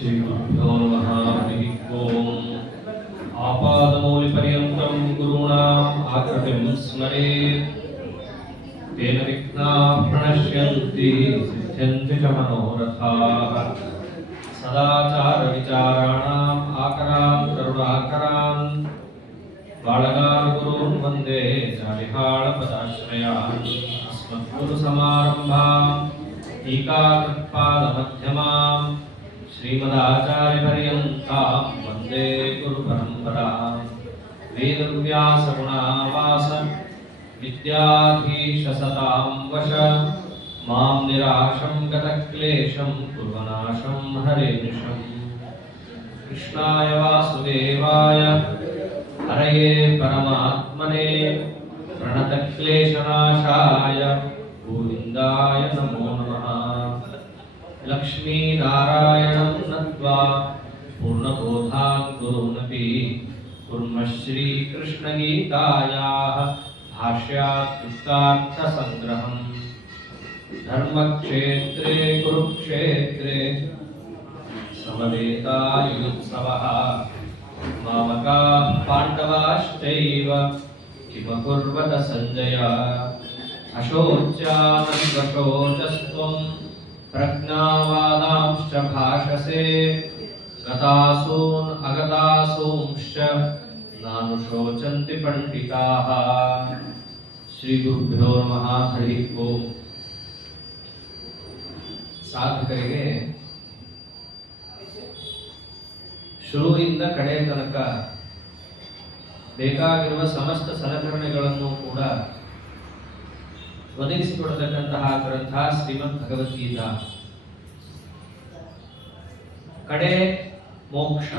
श्रीगुरुभ्यो नमः। हरिः ओम्। आपादमौलिपर्यन्तं गुरूणाम् आकृतिं स्मरेत्। तेन विघ्नाः प्रणश्यन्ति सिद्ध्यन्ति च मनोरथाः। सदाचारविचाराणाम् आकरान् करुणाकरान् बाळगार्गुरून् वन्दे जालिहाळपदाश्रयान्। अस्मद्गुरुसमारम्भाम् टीकाकृत्पादमध्यमाम् श्रीमदाचार्यपर्यन्तां वन्दे गुरुपरम्परां। वेदव्यासगुणावास विद्याधीशसतां वश मां निराशं गतक्लेशं कुर्वनाशं हरेनिशम्। कृष्णाय वासुदेवाय हरये परमात्मने प्रणतक्लेशनाशाय गोविन्दाय नमो नमः। लक्ष्मीनारायणं नत्वा पूर्णबोधान् गुरूनपि कुर्मः श्रीकृष्णगीतायाः भाष्यार्थसङ्ग्रहम्। धर्मक्षेत्रे कुरुक्षेत्रे समवेतायुत्सवः। मामकाः पाण्डवाश्चैव किमकुर्वत सञ्जय। अशोच्यानन्वशोचस्त्वं प्रज्ञावादांश्च भाषसे। गतासून् अगतासूंश्च नानुशोचन्ति पण्डिताः। श्रीगुरुभ्यो नमः। हरिः ओम्। ಸಾಧಕರಿಗೆ ಶುರುವಿಂದ ಕಡೆ ತನಕ ಬೇಕಾಗಿರುವ ಸಮಸ್ತ ಸಲಕರಣೆಗಳನ್ನು ಕೂಡ ಒದಗಿಸಿಕೊಡತಕ್ಕಂತಹ ಗ್ರಂಥ ಶ್ರೀಮದ್ ಭಗವದ್ಗೀತಾ. ಕಡೆ ಮೋಕ್ಷ.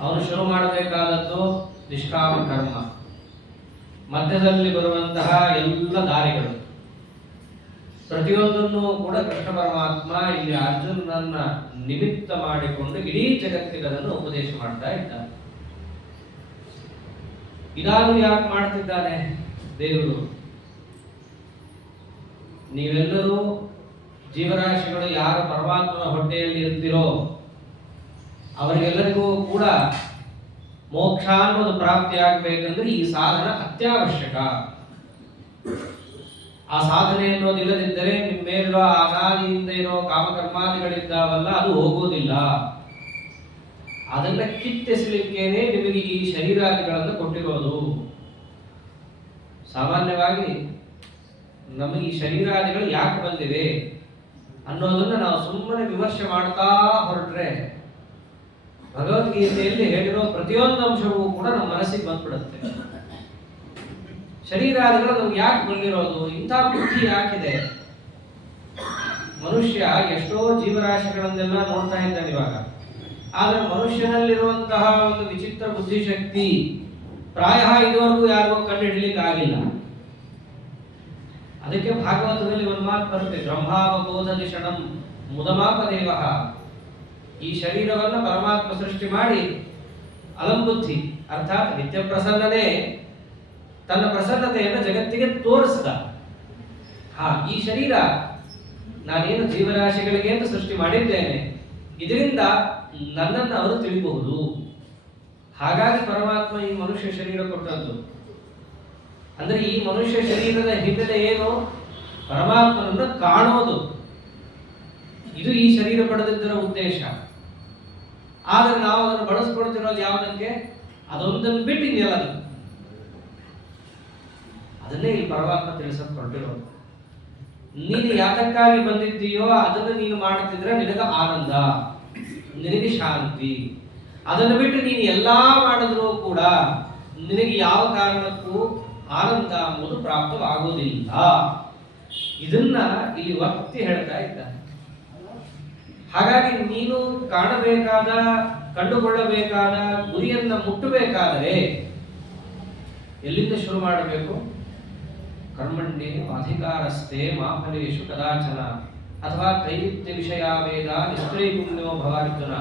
ಅವನು ಶುರು ಮಾಡಬೇಕಾದದ್ದು ನಿಷ್ಕಾಮ ಕರ್ಮ. ಮಧ್ಯದಲ್ಲಿ ಬರುವಂತಹ ಎಲ್ಲ ದಾರಿಗಳು ಪ್ರತಿಯೊಂದನ್ನು ಕೂಡ ಕೃಷ್ಣ ಪರಮಾತ್ಮ ಇಲ್ಲಿ ಅರ್ಜುನನನ್ನ ನಿಮಿತ್ತ ಮಾಡಿಕೊಂಡು ಇಡೀ ಜಗತ್ತಿಗೆ ಅದನ್ನು ಉಪದೇಶ ಮಾಡ್ತಾ ಇದ್ದಾನೆ. ಇದಾದರೂ ಯಾಕೆ ಮಾಡ್ತಿದ್ದಾನೆ ದೇವರು? ನೀವೆಲ್ಲರೂ ಜೀವರಾಶಿಗಳು ಯಾರು ಪರಮಾತ್ಮನ ಹೊಟ್ಟೆಯಲ್ಲಿ ಇರ್ತಿರೋ ಅವರಿಗೆಲ್ಲರಿಗೂ ಕೂಡ ಮೋಕ್ಷ ಅನ್ನೋದು ಪ್ರಾಪ್ತಿಯಾಗಬೇಕಂದ್ರೆ ಈ ಸಾಧನ ಅತ್ಯವಶ್ಯಕ. ಆ ಸಾಧನೆ ಅನ್ನೋದಿಲ್ಲದಿದ್ದರೆ ನಿಮ್ಮ ಮೇಲಿರೋ ಅನಾದಿಯಿಂದ ಇರೋ ಕಾಮಕರ್ಮಾದಿಗಳಿದ್ದಾವಲ್ಲ ಅದು ಹೋಗೋದಿಲ್ಲ. ಅದನ್ನ ಕಿತ್ತೆಸಲಿಕ್ಕೇನೆ ನಿಮಗೆ ಈ ಶರೀರಾದಿಗಳನ್ನು ಕೊಟ್ಟಿರೋದು. ಸಾಮಾನ್ಯವಾಗಿ ನಮಗೆ ಈ ಶರೀರಾದಿಗಳು ಯಾಕೆ ಬಂದಿವೆ ಅನ್ನೋದನ್ನ ನಾವು ಸುಮ್ಮನೆ ವಿಮರ್ಶೆ ಮಾಡ್ತಾ ಹೊರಟ್ರೆ ಭಗವದ್ಗೀತೆಯಲ್ಲಿ ಹೇಳಿರೋ ಪ್ರತಿಯೊಂದು ಅಂಶವೂ ಕೂಡ ನಮ್ಮ ಮನಸ್ಸಿಗೆ ಬಂದ್ಬಿಡುತ್ತೆ. ಶರೀರಾದಿಗಳು ನಮ್ಗೆ ಯಾಕೆ ಬಂದಿರೋದು? ಇಂಥ ಬುದ್ಧಿ ಯಾಕಿದೆ? ಮನುಷ್ಯ ಎಷ್ಟೋ ಜೀವರಾಶಿಗಳನ್ನೆಲ್ಲ ನೋಡ್ತಾ ಇದ್ದಾನೆ ಇವಾಗ. ಆದ್ರೆ ಮನುಷ್ಯನಲ್ಲಿರುವಂತಹ ಒಂದು ವಿಚಿತ್ರ ಬುದ್ಧಿಶಕ್ತಿ ಪ್ರಾಯ ಇದುವರೆಗೂ ಯಾರಿಗೂ ಕಂಡು ಹಿಡಿಲಿಕ್ಕೆ ಆಗಿಲ್ಲ. ಅದಕ್ಕೆ ಭಾಗವತದಲ್ಲಿ ಒಂದು ಮಾತು ಬರುತ್ತೆ, ಬ್ರಹ್ಮಾವಬೋಧಲಿ ಕ್ಷಣಂ ಮುದಮಾಪದೇವ. ಈ ಶರೀರವನ್ನ ಪರಮಾತ್ಮ ಸೃಷ್ಟಿ ಮಾಡಿ ಅಲಂಬುದ್ಧಿ ಅರ್ಥಾತ್ ನಿತ್ಯ ಪ್ರಸನ್ನನೇ ತನ್ನ ಪ್ರಸನ್ನತೆಯನ್ನು ಜಗತ್ತಿಗೆ ತೋರಿಸಿದ. ಈ ಶರೀರ ನಾನೇನು ಜೀವರಾಶಿಗಳಿಗೆ ಅಂತ ಸೃಷ್ಟಿ ಮಾಡಿದ್ದೇನೆ, ಇದರಿಂದ ನನ್ನನ್ನು ಅವರು ತಿಳಿಬಹುದು. ಹಾಗಾಗಿ ಪರಮಾತ್ಮ ಈ ಮನುಷ್ಯ ಶರೀರ ಕೊಟ್ಟದ್ದು. ಅಂದ್ರೆ ಈ ಮನುಷ್ಯ ಶರೀರದ ಹಿನ್ನೆಲೆ ಏನು? ಪರಮಾತ್ಮನನ್ನು ಕಾಣೋದು. ಇದು ಈ ಶರೀರ ಪಡೆದಿದ್ದರ ಉದ್ದೇಶ. ಆದ್ರೆ ನಾವು ಅದನ್ನು ಬಳಸ್ಕೊಳ್ತಿರೋದು ಯಾವುದಕ್ಕೆ? ಅದೊಂದನ್ನು ಬಿಟ್ಟು ಇನ್ನೆಲ್ಲದು. ಅದನ್ನೇ ಈ ಪರಮಾತ್ಮ ತಿಳಿಸಕ್ ಹೊರಟಿರೋದು. ನೀನು ಯಾತಕ್ಕಾಗಿ ಬಂದಿದ್ದೀಯೋ ಅದನ್ನು ನೀನು ಮಾಡುತ್ತಿದ್ರೆ ನಿನಗೆ ಆನಂದ, ನಿನಗೆ ಶಾಂತಿ. ಅದನ್ನು ಬಿಟ್ಟು ನೀನು ಎಲ್ಲಾ ಮಾಡಿದ್ರೂ ಕೂಡ ನಿನಗೆ ಯಾವ ಕಾರಣಕ್ಕೂ ಆನಂದ ಎಂಬುದು ಪ್ರಾಪ್ತವಾಗುವುದಿಲ್ಲ. ಇದನ್ನ ಇಲ್ಲಿ ಒತ್ತಿ ಹೇಳ್ತಾ ಇದ್ದಾನೆ. ಹಾಗಾಗಿ ನೀನು ಕಾಣಬೇಕಾದ, ಕಂಡುಕೊಳ್ಳಬೇಕಾದ ಗುರಿಯನ್ನ ಮುಟ್ಟಬೇಕಾದರೆ ಎಲ್ಲಿಂದ ಶುರು ಮಾಡಬೇಕು? ಕರ್ಮಣ್ಯೇ ಅಧಿಕಾರಸ್ಥೆ ಮಾಫಲೇಶು ಕದಾಚನ ಅಥವಾ ತ್ರೈವಿಧ್ಯ ವಿಷಯ ವೇದ ನಿಸ್ತ್ರೈಗುಣ್ಯೋ ಭವಾರ್ಜುನ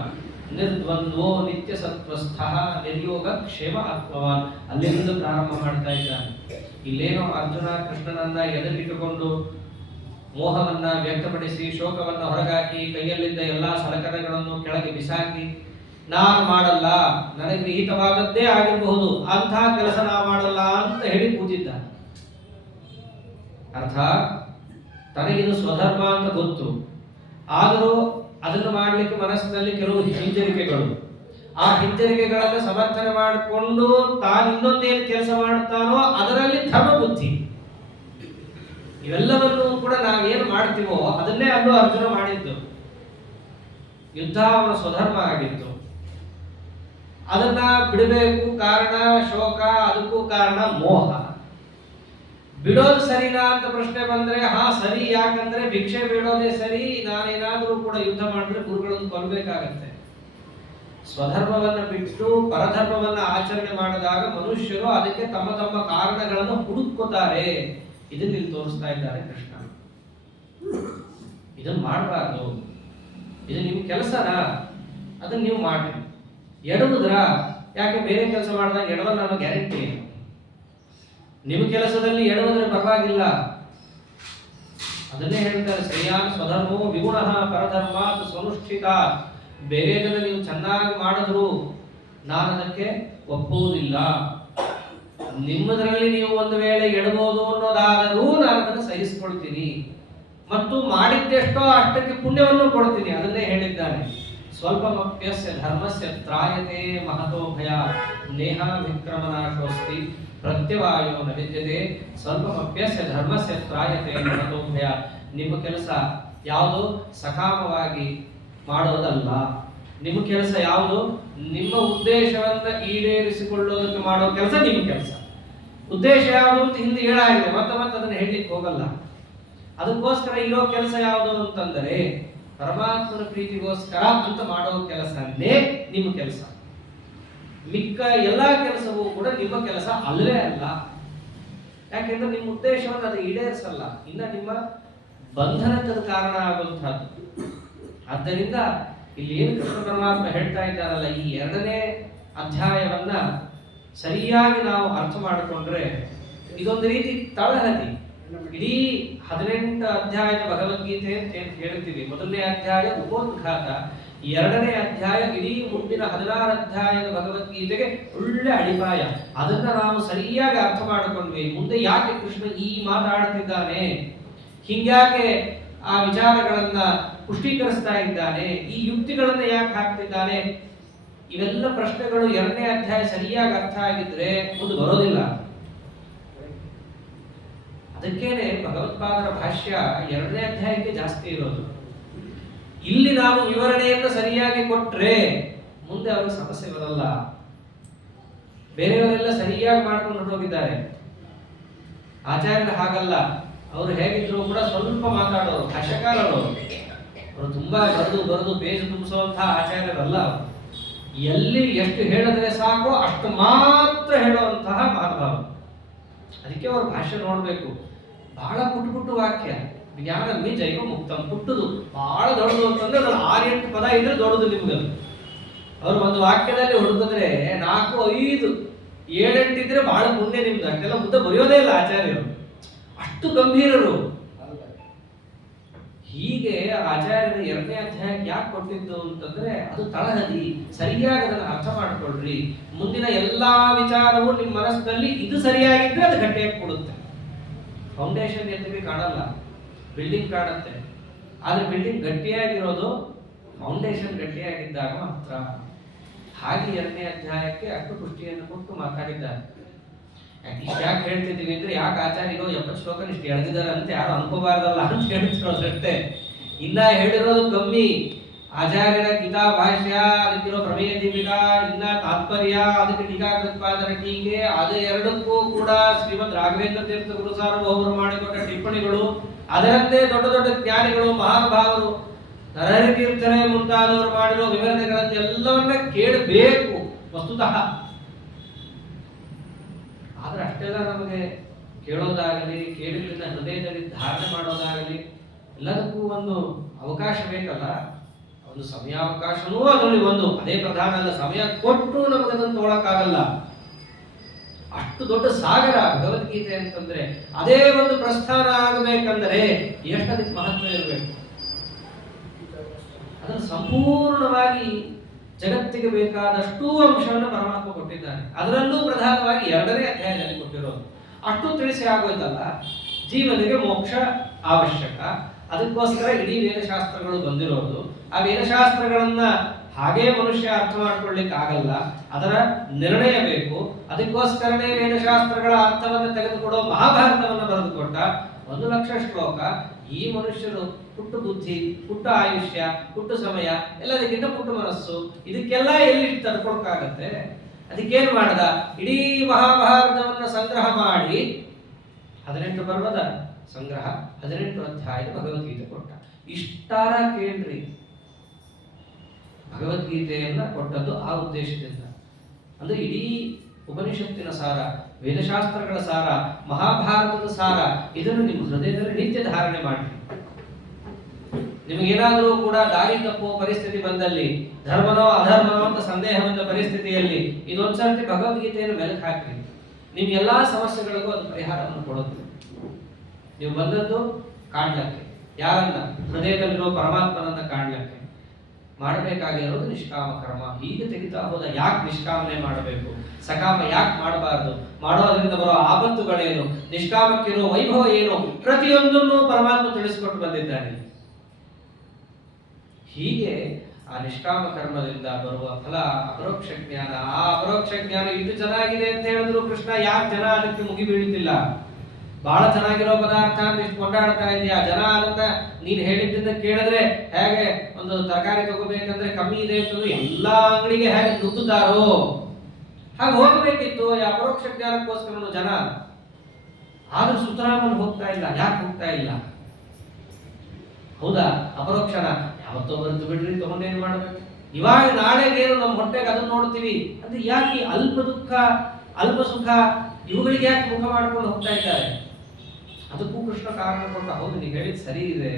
ನಿರ್ದ್ವಂದ್ವೋ ನಿತ್ಯ ಸತ್ವಸ್ಥ ನಿರ್ಯೋಗ ಕ್ಷೇಮ ಆತ್ಮವಾನ್. ಅಲ್ಲಿಂದ ಪ್ರಾರಂಭ ಮಾಡ್ತಾ ಇದ್ದಾನೆ. ಇಲ್ಲೇನೋ ಅರ್ಜುನ ಕೃಷ್ಣನನ್ನ ಎದರಿಟ್ಟುಕೊಂಡು ಮೋಹವನ್ನ ವ್ಯಕ್ತಪಡಿಸಿ ಶೋಕವನ್ನ ಹೊರಗಾಕಿ ಕೈಯಲ್ಲಿದ್ದ ಎಲ್ಲಾ ಸಲಕರಣೆಗಳನ್ನು ಕೆಳಗೆ ಬಿಸಾಕಿ ನಾನು ಮಾಡಲ್ಲ, ನನಗೆ ವಿಹಿತವಾದದ್ದೇ ಆಗಿರಬಹುದು ಅಂತಹ ಕೆಲಸ ನಾ ಮಾಡಲ್ಲ ಅಂತ ಹೇಳಿ ಕೂತಿದ್ದ. ಅರ್ಥಾತ್ ತನಗಿದು ಸ್ವಧರ್ಮ ಅಂತ ಗೊತ್ತು, ಆದರೂ ಅದನ್ನು ಮಾಡಲಿಕ್ಕೆ ಮನಸ್ಸಿನಲ್ಲಿ ಕೆಲವು ಹಿಂಜರಿಕೆಗಳು. ಆ ಹಿಂಜರಿಕೆಗಳನ್ನು ಸಮರ್ಥನೆ ಮಾಡಿಕೊಂಡು ತಾನು ಇನ್ನೊಂದೇನು ಕೆಲಸ ಮಾಡುತ್ತಾನೋ ಅದರಲ್ಲಿ ಧರ್ಮ ಬುದ್ಧಿ. ಇವೆಲ್ಲವನ್ನೂ ಕೂಡ ನಾವೇನು ಮಾಡ್ತೀವೋ ಅದನ್ನೇ ಅಲ್ಲೂ ಅರ್ಜುನ ಮಾಡಿದ್ದು. ಯುದ್ಧ ಅವನ ಸ್ವಧರ್ಮ ಆಗಿತ್ತು. ಅದನ್ನ ಬಿಡಬೇಕು, ಕಾರಣ ಶೋಕ, ಅದಕ್ಕೂ ಕಾರಣ ಮೋಹ. ಬಿಡೋದು ಸರಿನಾ ಅಂತ ಪ್ರಶ್ನೆ ಬಂದ್ರೆ ಹಾ ಸರಿ, ಯಾಕಂದ್ರೆ ಭಿಕ್ಷೆ ಬಿಡೋದೇ ಸರಿ, ನಾನೇನಾದ್ರೂ ಕೂಡ ಯುದ್ಧ ಮಾಡಿದ್ರೆ ಗುರುಗಳನ್ನು ಕೊಲ್ಲಬೇಕಾಗತ್ತೆ. ಸ್ವಧರ್ಮವನ್ನ ಬಿಟ್ಟು ಪರಧರ್ಮವನ್ನ ಆಚರಣೆ ಮಾಡಿದಾಗ ಮನುಷ್ಯರು ಅದಕ್ಕೆ ತಮ್ಮ ತಮ್ಮ ಕಾರಣಗಳನ್ನು ಹುಡುಕೋತಾರೆ. ಇದನ್ನ ಇಲ್ಲಿ ತೋರಿಸ್ತಾ ಇದ್ದಾರೆ ಕೃಷ್ಣ. ಇದನ್ನ ಮಾಡಬಾರ್ದು, ಇದು ನಿಮ್ ಕೆಲಸನಾ, ಅದನ್ನ ನೀವು ಮಾಡಿ. ಎಡುವುದ್ರ ಯಾಕೆ ಬೇರೆ ಕೆಲಸ ಮಾಡಿದಾಗ ಎಡವಲ್ಲ ಅನ್ನೋ ಗ್ಯಾರಂಟಿ. ನಿಮ್ಮ ಕೆಲಸದಲ್ಲಿ ಎಡುವುದ್ರೆ ಪರವಾಗಿಲ್ಲ. ಅದನ್ನೇ ಹೇಳ್ತಾರೆ, ಶ್ರೇಯಾನ್ ಸ್ವಧರ್ಮೋ ವಿಗುಣಃ ಪರಧರ್ಮಾತ್ ಸ್ವನುಷ್ಠಿತ. ಬೇರೆದನ್ನ ನೀವು ಚೆನ್ನಾಗಿ ಮಾಡಿದ್ರು ನಾನು ಅದಕ್ಕೆ ಒಪ್ಪುವುದಿಲ್ಲ. ನಿಮ್ಮದರಲ್ಲಿ ನೀವು ಒಂದು ವೇಳೆ ಎಡಬಹುದು ಅನ್ನೋದಾದರೂ ನಾನು ಅದನ್ನು ಸಹಿಸಿಕೊಳ್ತೀನಿ ಮತ್ತು ಮಾಡಿದ್ದೆಷ್ಟೋ ಅಷ್ಟಕ್ಕೆ ಪುಣ್ಯವನ್ನು ಕೊಡ್ತೀನಿ. ಅದನ್ನೇ ಹೇಳಿದ್ದಾನೆ. ಸ್ವಲ್ಪ ಮಪ್ಯಸ್ಯ ಧರ್ಮಸ್ಯ ತ್ರಾಯತೆ ಮಹತೋ ಭಯ ನೇಹ ವಿಕ್ರಮನಾಶೋಸ್ತಿ ಪ್ರತ್ಯವಾಯೋ ನ ವಿದ್ಯತೆ. ಸ್ವಲ್ಪ ಮಪ್ಯಸ್ಯ ಧರ್ಮಸ್ಯ ತ್ರಾಯತೆ ಮಹತೋ ಭಯ. ನಿಮ್ಮ ಕೆಲಸ ಯಾವುದು ಸಕಾಮವಾಗಿ ಮಾಡೋದಲ್ಲ. ನಿಮ್ಮ ಕೆಲಸ ಯಾವುದು ನಿಮ್ಮ ಉದ್ದೇಶವನ್ನ ಈಡೇರಿಸಿಕೊಳ್ಳೋದಕ್ಕೆ ಮಾಡೋ ಕೆಲಸ ನಿಮ್ಮ ಕೆಲಸ. ಉದ್ದೇಶ ಯಾವುದು ಅಂತ ಹಿಂದೆ ಹೇಳಾಗಿದೆ, ಮತ್ತೆ ಅದನ್ನು ಹೇಳಲಿಕ್ಕೆ ಹೋಗಲ್ಲ. ಅದಕ್ಕೋಸ್ಕರ ಇರೋ ಕೆಲಸ ಯಾವುದು ಅಂತಂದರೆ ಪರಮಾತ್ಮನ ಪ್ರೀತಿಗೋಸ್ಕರ ಅಂತ ಮಾಡೋ ಕೆಲಸನೇ ನಿಮ್ಮ ಕೆಲಸ. ಮಿಕ್ಕ ಎಲ್ಲಾ ಕೆಲಸವೂ ಕೂಡ ನಿಮ್ಮ ಕೆಲಸ ಅಲ್ಲವೇ ಅಲ್ಲ. ಯಾಕೆಂದ್ರೆ ನಿಮ್ಮ ಉದ್ದೇಶವನ್ನು ಅದು ಈಡೇರಿಸಲ್ಲ, ಇನ್ನ ನಿಮ್ಮ ಬಂಧನಕ್ಕೆ ಕಾರಣ ಆಗುವಂತಹದ್ದು. ಆದ್ದರಿಂದ ಇಲ್ಲಿ ಏನು ಕೃಷ್ಣ ಪರಮಾತ್ಮ ಹೇಳ್ತಾ ಇದ್ದಾರಲ್ಲ, ಈ 2ನೇ ಅಧ್ಯಾಯವನ್ನ ಸರಿಯಾಗಿ ನಾವು ಅರ್ಥ ಮಾಡಿಕೊಂಡ್ರೆ ಇದೊಂದು ರೀತಿ ತಳಹದಿ. ಇಡೀ 18 ಅಧ್ಯಾಯದ ಭಗವದ್ಗೀತೆ ಅಂತ ಏನು ಹೇಳ್ತೀವಿ, 1ನೇ ಅಧ್ಯಾಯ ಉಪೋದ್ಘಾತ, 2ನೇ ಅಧ್ಯಾಯ ಇಡೀ ಮುಂದಿನ 16 ಅಧ್ಯಾಯದ ಭಗವದ್ಗೀತೆಗೆ ಒಳ್ಳೆ ಅಡಿಪಾಯ. ಅದನ್ನ ನಾವು ಸರಿಯಾಗಿ ಅರ್ಥ ಮಾಡಿಕೊಂಡ್ವಿ. ಮುಂದೆ ಯಾಕೆ ಕೃಷ್ಣ ಈ ಮಾತಾಡ್ತಿದ್ದಾನೆ, ಹಿಂಗ್ಯಾಕೆ ಆ ವಿಚಾರಗಳನ್ನ ಪುಷ್ಟೀಕರಿಸ್ತಾ ಇದ್ದಾನೆ, ಈ ಯುಕ್ತಿಗಳನ್ನ ಯಾಕೆ ಹಾಕ್ತಿದ್ದಾನೆ, ಇವೆಲ್ಲ ಪ್ರಶ್ನೆಗಳು 2ನೇ ಅಧ್ಯಾಯ ಸರಿಯಾಗಿ ಅರ್ಥ ಆಗಿದ್ರೆ ಮುಂದೆ ಬರೋದಿಲ್ಲ. ಅದಕ್ಕೇನೆ ಭಗವತ್ಪಾದರ ಭಾಷ್ಯ 2ನೇ ಅಧ್ಯಾಯಕ್ಕೆ ಜಾಸ್ತಿ ಇರೋದು. ಇಲ್ಲಿ ನಾವು ವಿವರಣೆಯನ್ನು ಸರಿಯಾಗಿ ಕೊಟ್ರೆ ಮುಂದೆ ಅವ್ರಿಗೆ ಸಮಸ್ಯೆ ಬರಲ್ಲ. ಬೇರೆಯವರೆಲ್ಲ ಸರಿಯಾಗಿ ಮಾಡ್ಕೊಂಡು ಹೋಗಿದ್ದಾರೆ, ಆಚಾರ್ಯರು ಹಾಗಲ್ಲ. ಅವರು ಹೇಗಿದ್ರು ಕೂಡ ಸ್ವಲ್ಪ ಮಾತಾಡೋರು, ಭಾಷೆಕಾರರು. ಅವರು ತುಂಬಾ ಬರೆದು ಪೇಜ್ ತುಂಬಿಸುವಂತಹ ಆಚಾರ್ಯರಲ್ಲ. ಎಲ್ಲಿ ಎಷ್ಟು ಹೇಳಿದ್ರೆ ಸಾಕು ಅಷ್ಟು ಮಾತ್ರ ಹೇಳುವಂತಹ ಮಹಾನುಭಾವ. ಅದಕ್ಕೆ ಅವ್ರ ಭಾಷೆ ನೋಡ್ಬೇಕು. ಬಹಳ ಪುಟ್ಟು ವಾಕ್ಯ. ಜ್ಞಾನಮಿ ಜೈವ ಮುಕ್ತಂ. ಪುಟ್ಟದು ಬಹಳ ದೊಡ್ಡದು ಅಂತಂದ್ರೆ ಅದ್ರ 6-8 ಪದ ಇದ್ರೆ ದೊಡ್ಡದು ನಿಮ್ಗೆ. ಅವ್ರು ಒಂದು ವಾಕ್ಯದಲ್ಲಿ ಹುಡುಕಿದ್ರೆ 4, 5, 7-8 ಇದ್ರೆ ಬಹಳ ಪುಣ್ಯ ನಿಮ್ದು. ಅಷ್ಟೆಲ್ಲ ಮುದ್ದೆ ಬರೆಯೋದೇ ಇಲ್ಲ ಆಚಾರ್ಯರು, ಅಷ್ಟು ಗಂಭೀರರು. ಹೀಗೆ ಆಚಾರ್ಯರ 2ನೇ ಅಧ್ಯಾಯಕ್ಕೆ ಯಾಕೆ ಕೊಟ್ಟಿದ್ದು ಅಂತಂದ್ರೆ ಅದು ತಳಹದಿ. ಸರಿಯಾಗಿ ಅದನ್ನು ಅರ್ಥ ಮಾಡ್ಕೊಳ್ರಿ. ಮುಂದಿನ ಎಲ್ಲಾ ವಿಚಾರವು ನಿಮ್ಮ ಮನಸ್ಸಿನಲ್ಲಿ ಇದು ಸರಿಯಾಗಿದ್ರೆ ಅದು ಗಟ್ಟಿಯಾಗಿ ಕೊಡುತ್ತೆ. ಫೌಂಡೇಶನ್ ಎದ್ದಿಗೆ ಕಾಣಲ್ಲ, ಬಿಲ್ಡಿಂಗ್ ಕಾಣುತ್ತೆ. ಆದ್ರೆ ಬಿಲ್ಡಿಂಗ್ ಗಟ್ಟಿಯಾಗಿರೋದು ಫೌಂಡೇಶನ್ ಗಟ್ಟಿಯಾಗಿದ್ದಾಗ ಮಾತ್ರ. ಹಾಗೆ 2ನೇ ಅಧ್ಯಾಯಕ್ಕೆ ಅಷ್ಟು ಪುಷ್ಟಿಯನ್ನು ಕೊಟ್ಟು ಮಾತಾಡಿದ್ದಾರೆ. ಯಾಕೆ ಹೇಳ್ತಿದ್ದೀವಿ ಅಂದ್ರೆ, ಯಾಕೆ ಆಚಾರ್ಯರು 70 ಶ್ಲೋಕ ಇಷ್ಟು ಎಳೆದಿದ್ದಾರೆ ಅಂತ ಯಾರು ಅನ್ಕೋಬಾರ್ದಲ್ಲ ಅಂತ ಹೇಳ್ತಿರೋದಷ್ಟೇ. ಇನ್ನ ಹೇಳಿರೋದು ಕಮ್ಮಿ. ಆಚಾರ್ಯರ ಗೀತಾ ಭಾಷ್ಯ, ಅದಕ್ಕಿರೋ ಪ್ರಮೇಯ ದೀಪಿಕಾ, ಇನ್ನ ತಾತ್ಪರ್ಯ, ಅದಕ್ಕೆ ಟೀಕಾಕೃತ್ಪಾದರ ಟೀಕೆ, ಅದು 2ಕ್ಕೂ ಕೂಡ ಶ್ರೀಮದ್ ರಾಘವೇಂದ್ರ ತೀರ್ಥ ಗುರುಸಾರ್ವಭೌಮರು ಮಾಡಿಕೊಟ್ಟ ಟಿಪ್ಪಣಿಗಳು, ಅದರಂತೆ ದೊಡ್ಡ ದೊಡ್ಡ ಜ್ಞಾನಿಗಳು ಮಹಾನುಭಾವರು ನರಹರಿ ತೀರ್ಥರೇ ಮುಂತಾದವರು ಮಾಡಿರೋ ವಿವರಣೆಗಳನ್ನೆಲ್ಲವನ್ನ ಕೇಳಬೇಕು ವಸ್ತುತಃ. ಆದ್ರೆ ಅಷ್ಟೆಲ್ಲ ನಮಗೆ ಕೇಳೋದಾಗಲಿ, ಕೇಳಿದ್ರಿಂದ ಹೃದಯದಲ್ಲಿ ಧಾರಣೆ ಮಾಡೋದಾಗಲಿ ಎಲ್ಲದಕ್ಕೂ ಒಂದು ಅವಕಾಶ ಬೇಕಲ್ಲ. ಒಂದು ಸಮಯಾವಕಾಶನೂ ಅದರಲ್ಲಿ ಒಂದು, ಅದೇ ಪ್ರಧಾನ ಅಲ್ಲ. ಸಮಯ ಕೊಟ್ಟು ನಮಗೆ ಅದನ್ನು ತಗೊಳಕ್ಕಾಗಲ್ಲ. ಅಷ್ಟು ದೊಡ್ಡ ಸಾಗರ ಭಗವದ್ಗೀತೆ ಅಂತಂದ್ರೆ. ಅದೇ ಒಂದು ಪ್ರಸ್ಥಾನ ಆಗಬೇಕಂದ್ರೆ ಎಷ್ಟದಕ್ಕೆ ಮಹತ್ವ ಇರಬೇಕು. ಅದನ್ನು ಸಂಪೂರ್ಣವಾಗಿ ಜಗತ್ತಿಗೆ ಬೇಕಾದಷ್ಟು ಅಂಶವನ್ನು ಪರಮಾತ್ಮ ಕೊಟ್ಟಿದ್ದಾನೆ. ಅದರಲ್ಲೂ ಪ್ರಧಾನವಾಗಿ 2ನೇ ಅಧ್ಯಾಯದಲ್ಲಿ ಕೊಟ್ಟಿರೋದು. ಅಷ್ಟು ತಿಳಿಸಿ ಆಗೋಯ್ತಲ್ಲ, ಜೀವನಿಗೆ ಮೋಕ್ಷ ಅವಶ್ಯಕ. ಅದಕ್ಕೋಸ್ಕರ ಇಡೀ ವೇದಶಾಸ್ತ್ರಗಳು ಬಂದಿರೋದು. ಆ ವೇದಶಾಸ್ತ್ರಗಳನ್ನ ಹಾಗೇ ಮನುಷ್ಯ ಅರ್ಥ ಮಾಡ್ಕೊಳ್ಳಿಕ್ಕೆ ಆಗಲ್ಲ, ಅದರ ನಿರ್ಣಯ ಬೇಕು. ಅದಕ್ಕೋಸ್ಕರನೇ ವೇದಶಾಸ್ತ್ರಗಳ ಅರ್ಥವನ್ನು ತೆಗೆದುಕೊಡೋ ಮಹಾಭಾರತವನ್ನು ಬರೆದುಕೊಟ್ಟ. 1,00,000 ಶ್ಲೋಕ. ಈ ಮನುಷ್ಯರು ಪುಟ್ಟು ಬುದ್ಧಿ, ಪುಟ್ಟ ಆಯುಷ್ಯ, ಪುಟ್ಟು ಸಮಯ, ಎಲ್ಲದಕ್ಕಿಂತ ಪುಟ್ಟು ಮನಸ್ಸು, ಇದಕ್ಕೆಲ್ಲ ಎಲ್ಲಿ ತಡ್ಕೊಳಕ್ಕಾಗತ್ತೆ? ಅದಕ್ಕೇನು ಮಾಡ್ದ? ಇಡೀ ಮಹಾಭಾರತವನ್ನು ಸಂಗ್ರಹ ಮಾಡಿ 18 ಪರ್ವದ ಸಂಗ್ರಹ, 18 ಅಧ್ಯಾಯದ ಭಗವದ್ಗೀತೆ ಕೊಟ್ಟ. ಇಷ್ಟಾರ ಕೇಳ್ರಿ, ಭಗವದ್ಗೀತೆಯನ್ನ ಕೊಟ್ಟದ್ದು ಆ ಉದ್ದೇಶದಿಂದ. ಅಂದ್ರೆ ಇಡೀ ಉಪನಿಷತ್ತಿನ ಸಾರ, ವೇದಶಾಸ್ತ್ರಗಳ ಸಾರ, ಮಹಾಭಾರತದ ಸಾರ, ಇದನ್ನು ನಿಮ್ಮ ಹೃದಯದಲ್ಲಿ ನಿತ್ಯ ಧಾರಣೆ ಮಾಡಿ. ನಿಮಗೇನಾದರೂ ಕೂಡ ದಾರಿ ತಪ್ಪುವ ಪರಿಸ್ಥಿತಿ ಬಂದಲ್ಲಿ, ಧರ್ಮನೋ ಅಧರ್ಮನೋ ಅಂತ ಸಂದೇಹ ಬಂದ ಪರಿಸ್ಥಿತಿಯಲ್ಲಿ ಇದೊಂದ್ಸರ್ತಿ ಭಗವದ್ಗೀತೆಯನ್ನು ಮೆಲುಕು ಹಾಕ್ರಿ. ನಿಮ್ ಎಲ್ಲಾ ಸಮಸ್ಯೆಗಳಿಗೂ ಅದು ಪರಿಹಾರವನ್ನು ಕೊಡುತ್ತೆ. ನೀವು ಬಂದದ್ದು ಕಾಣ್ಲಕ್ಕೆ, ಯಾರನ್ನ? ಹೃದಯದಲ್ಲಿರೋ ಪರಮಾತ್ಮನನ್ನ ಕಾಣ್ಲಕ್ಕೆ. ಮಾಡಬೇಕಾಗಿರೋದು ನಿಷ್ಕಾಮ ಕರ್ಮ. ಹೀಗೆ ತೆಗಿತಾ ಹೋದ. ಯಾಕೆ ನಿಷ್ಕಾಮನೆ ಮಾಡಬೇಕು? ಸಕಾಮ ಯಾಕೆ ಮಾಡಬಾರದು? ಮಾಡೋದ್ರಿಂದ ಬರೋ ಆಪತ್ತುಗಳೇನು? ನಿಷ್ಕಾಮಕ್ಕಿರೋ ವೈಭವ ಏನು? ಪ್ರತಿಯೊಂದನ್ನು ಪರಮಾತ್ಮ ತಿಳಿಸಿಕೊಟ್ಟು ಬಂದಿದ್ದಾನೆ. ಹೀಗೆ ಆ ನಿಷ್ಕಾಮ ಕರ್ಮದಿಂದ ಬರುವ ಫಲ ಅಪರೋಕ್ಷ ಜ್ಞಾನ. ಆ ಅಪರೋಕ್ಷ ಜ್ಞಾನ ಇಷ್ಟು ಚೆನ್ನಾಗಿದೆ ಅಂತ ಹೇಳಿದ್ರು ಕೃಷ್ಣ ಯಾಕೆ ಜನ ಅದಕ್ಕೆ ಮುಗಿ ಬೀಳುತ್ತಿಲ್ಲ? ಬಹಳ ಚೆನ್ನಾಗಿರೋ ಪದಾರ್ಥ ಇಷ್ಟು ಕೊಂಡಾಡ್ತಾ ಇದೆಯಾ, ಜನ ಅದನ್ನ ನೀನ್ ಹೇಳಿದ್ದಿಂದ ಕೇಳಿದ್ರೆ ಹೇಗೆ ಒಂದು ತರಕಾರಿ ತಗೋಬೇಕಂದ್ರೆ ಕಮ್ಮಿ ಇದೆ ಅಂತಂದ್ರೆ ಎಲ್ಲಾ ಅಂಗಡಿಗೆ ಹೇಗೆ ನುಗ್ಗುತ್ತಾರೋ ಹಾಗೆ ಹೋಗಬೇಕಿತ್ತು ಈ ಅಪರೋಕ್ಷ ಜ್ಞಾನಕ್ಕೋಸ್ಕರ ಜನ. ಆದ್ರೂ ಸುತರಾಮನ್ ಹೋಗ್ತಾ ಇಲ್ಲ. ಯಾಕೆ ಹೋಗ್ತಾ ಇಲ್ಲ? ಹೌದಾ, ಅಪರೋಕ್ಷನ ಯಾವತ್ತೋ ಬರೆದು ಬಿಡ್ರಿ, ತಗೊಂಡೇನು ಮಾಡಬೇಕು? ಇವಾಗ ನಾಳೆಗೇನು ನಮ್ಮ ಹೊಟ್ಟೆಗೆ ಅದನ್ನ ನೋಡ್ತೀವಿ ಅಂದ್ರೆ ಯಾಕೆ ಅಲ್ಪ ದುಃಖ ಅಲ್ಪ ಸುಖ ಇವುಗಳಿಗೆ ಯಾಕೆ ಮುಖ ಮಾಡ್ಕೊಂಡು ಹೋಗ್ತಾ ಇದ್ದಾರೆ? ಅದಕ್ಕೂ ಕೃಷ್ಣ ಕಾರಣ ಕೊಟ್ಟ. ಹೌದು, ನೀವು ಹೇಳಿದ್ ಸರಿ ಇದೆ.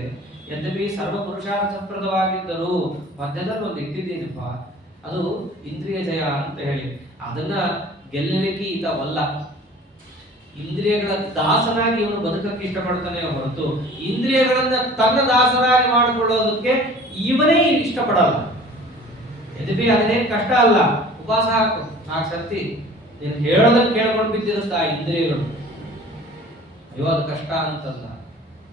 ಯದ್ಯಪಿ ಸರ್ವ ಪುರುಷಾರ್ಥಪ್ರದವಾಗಿದ್ದರೂ ಮಧ್ಯದಲ್ಲಿ ಒಂದು ಇಟ್ಟಿದ್ದೀನಪ್ಪ, ಅದು ಇಂದ್ರಿಯ ಜಯ ಅಂತ ಹೇಳಿ. ಅದನ್ನ ಗೆಲ್ಲಲಿಕ್ಕೆ ಈತವಲ್ಲ. ಇಂದ್ರಿಯಗಳ ದಾಸನಾಗಿ ಇವನು ಬದುಕಕ್ಕೆ ಇಷ್ಟಪಡ್ತಾನೆ ಹೊರತು ಇಂದ್ರಿಯಗಳನ್ನ ತನ್ನ ದಾಸನಾಗಿ ಮಾಡಿಕೊಳ್ಳೋದಕ್ಕೆ ಇವನೇ ಇಷ್ಟಪಡಲ್ಲ. ಯದ್ಯಪಿ ಅದೇನೇನು ಕಷ್ಟ ಅಲ್ಲ. ಉಪವಾಸ ಹಾಕು 4 ಸರ್ತಿ, ನೀನು ಹೇಳೋದನ್ನ ಕೇಳ್ಕೊಂಡು ಬಿದ್ದಿರುತ್ತಾ ಇಂದ್ರಿಯಗಳು. ಅಯ್ಯೋ ಅದು ಕಷ್ಟ ಅಂತಲ್ಲ.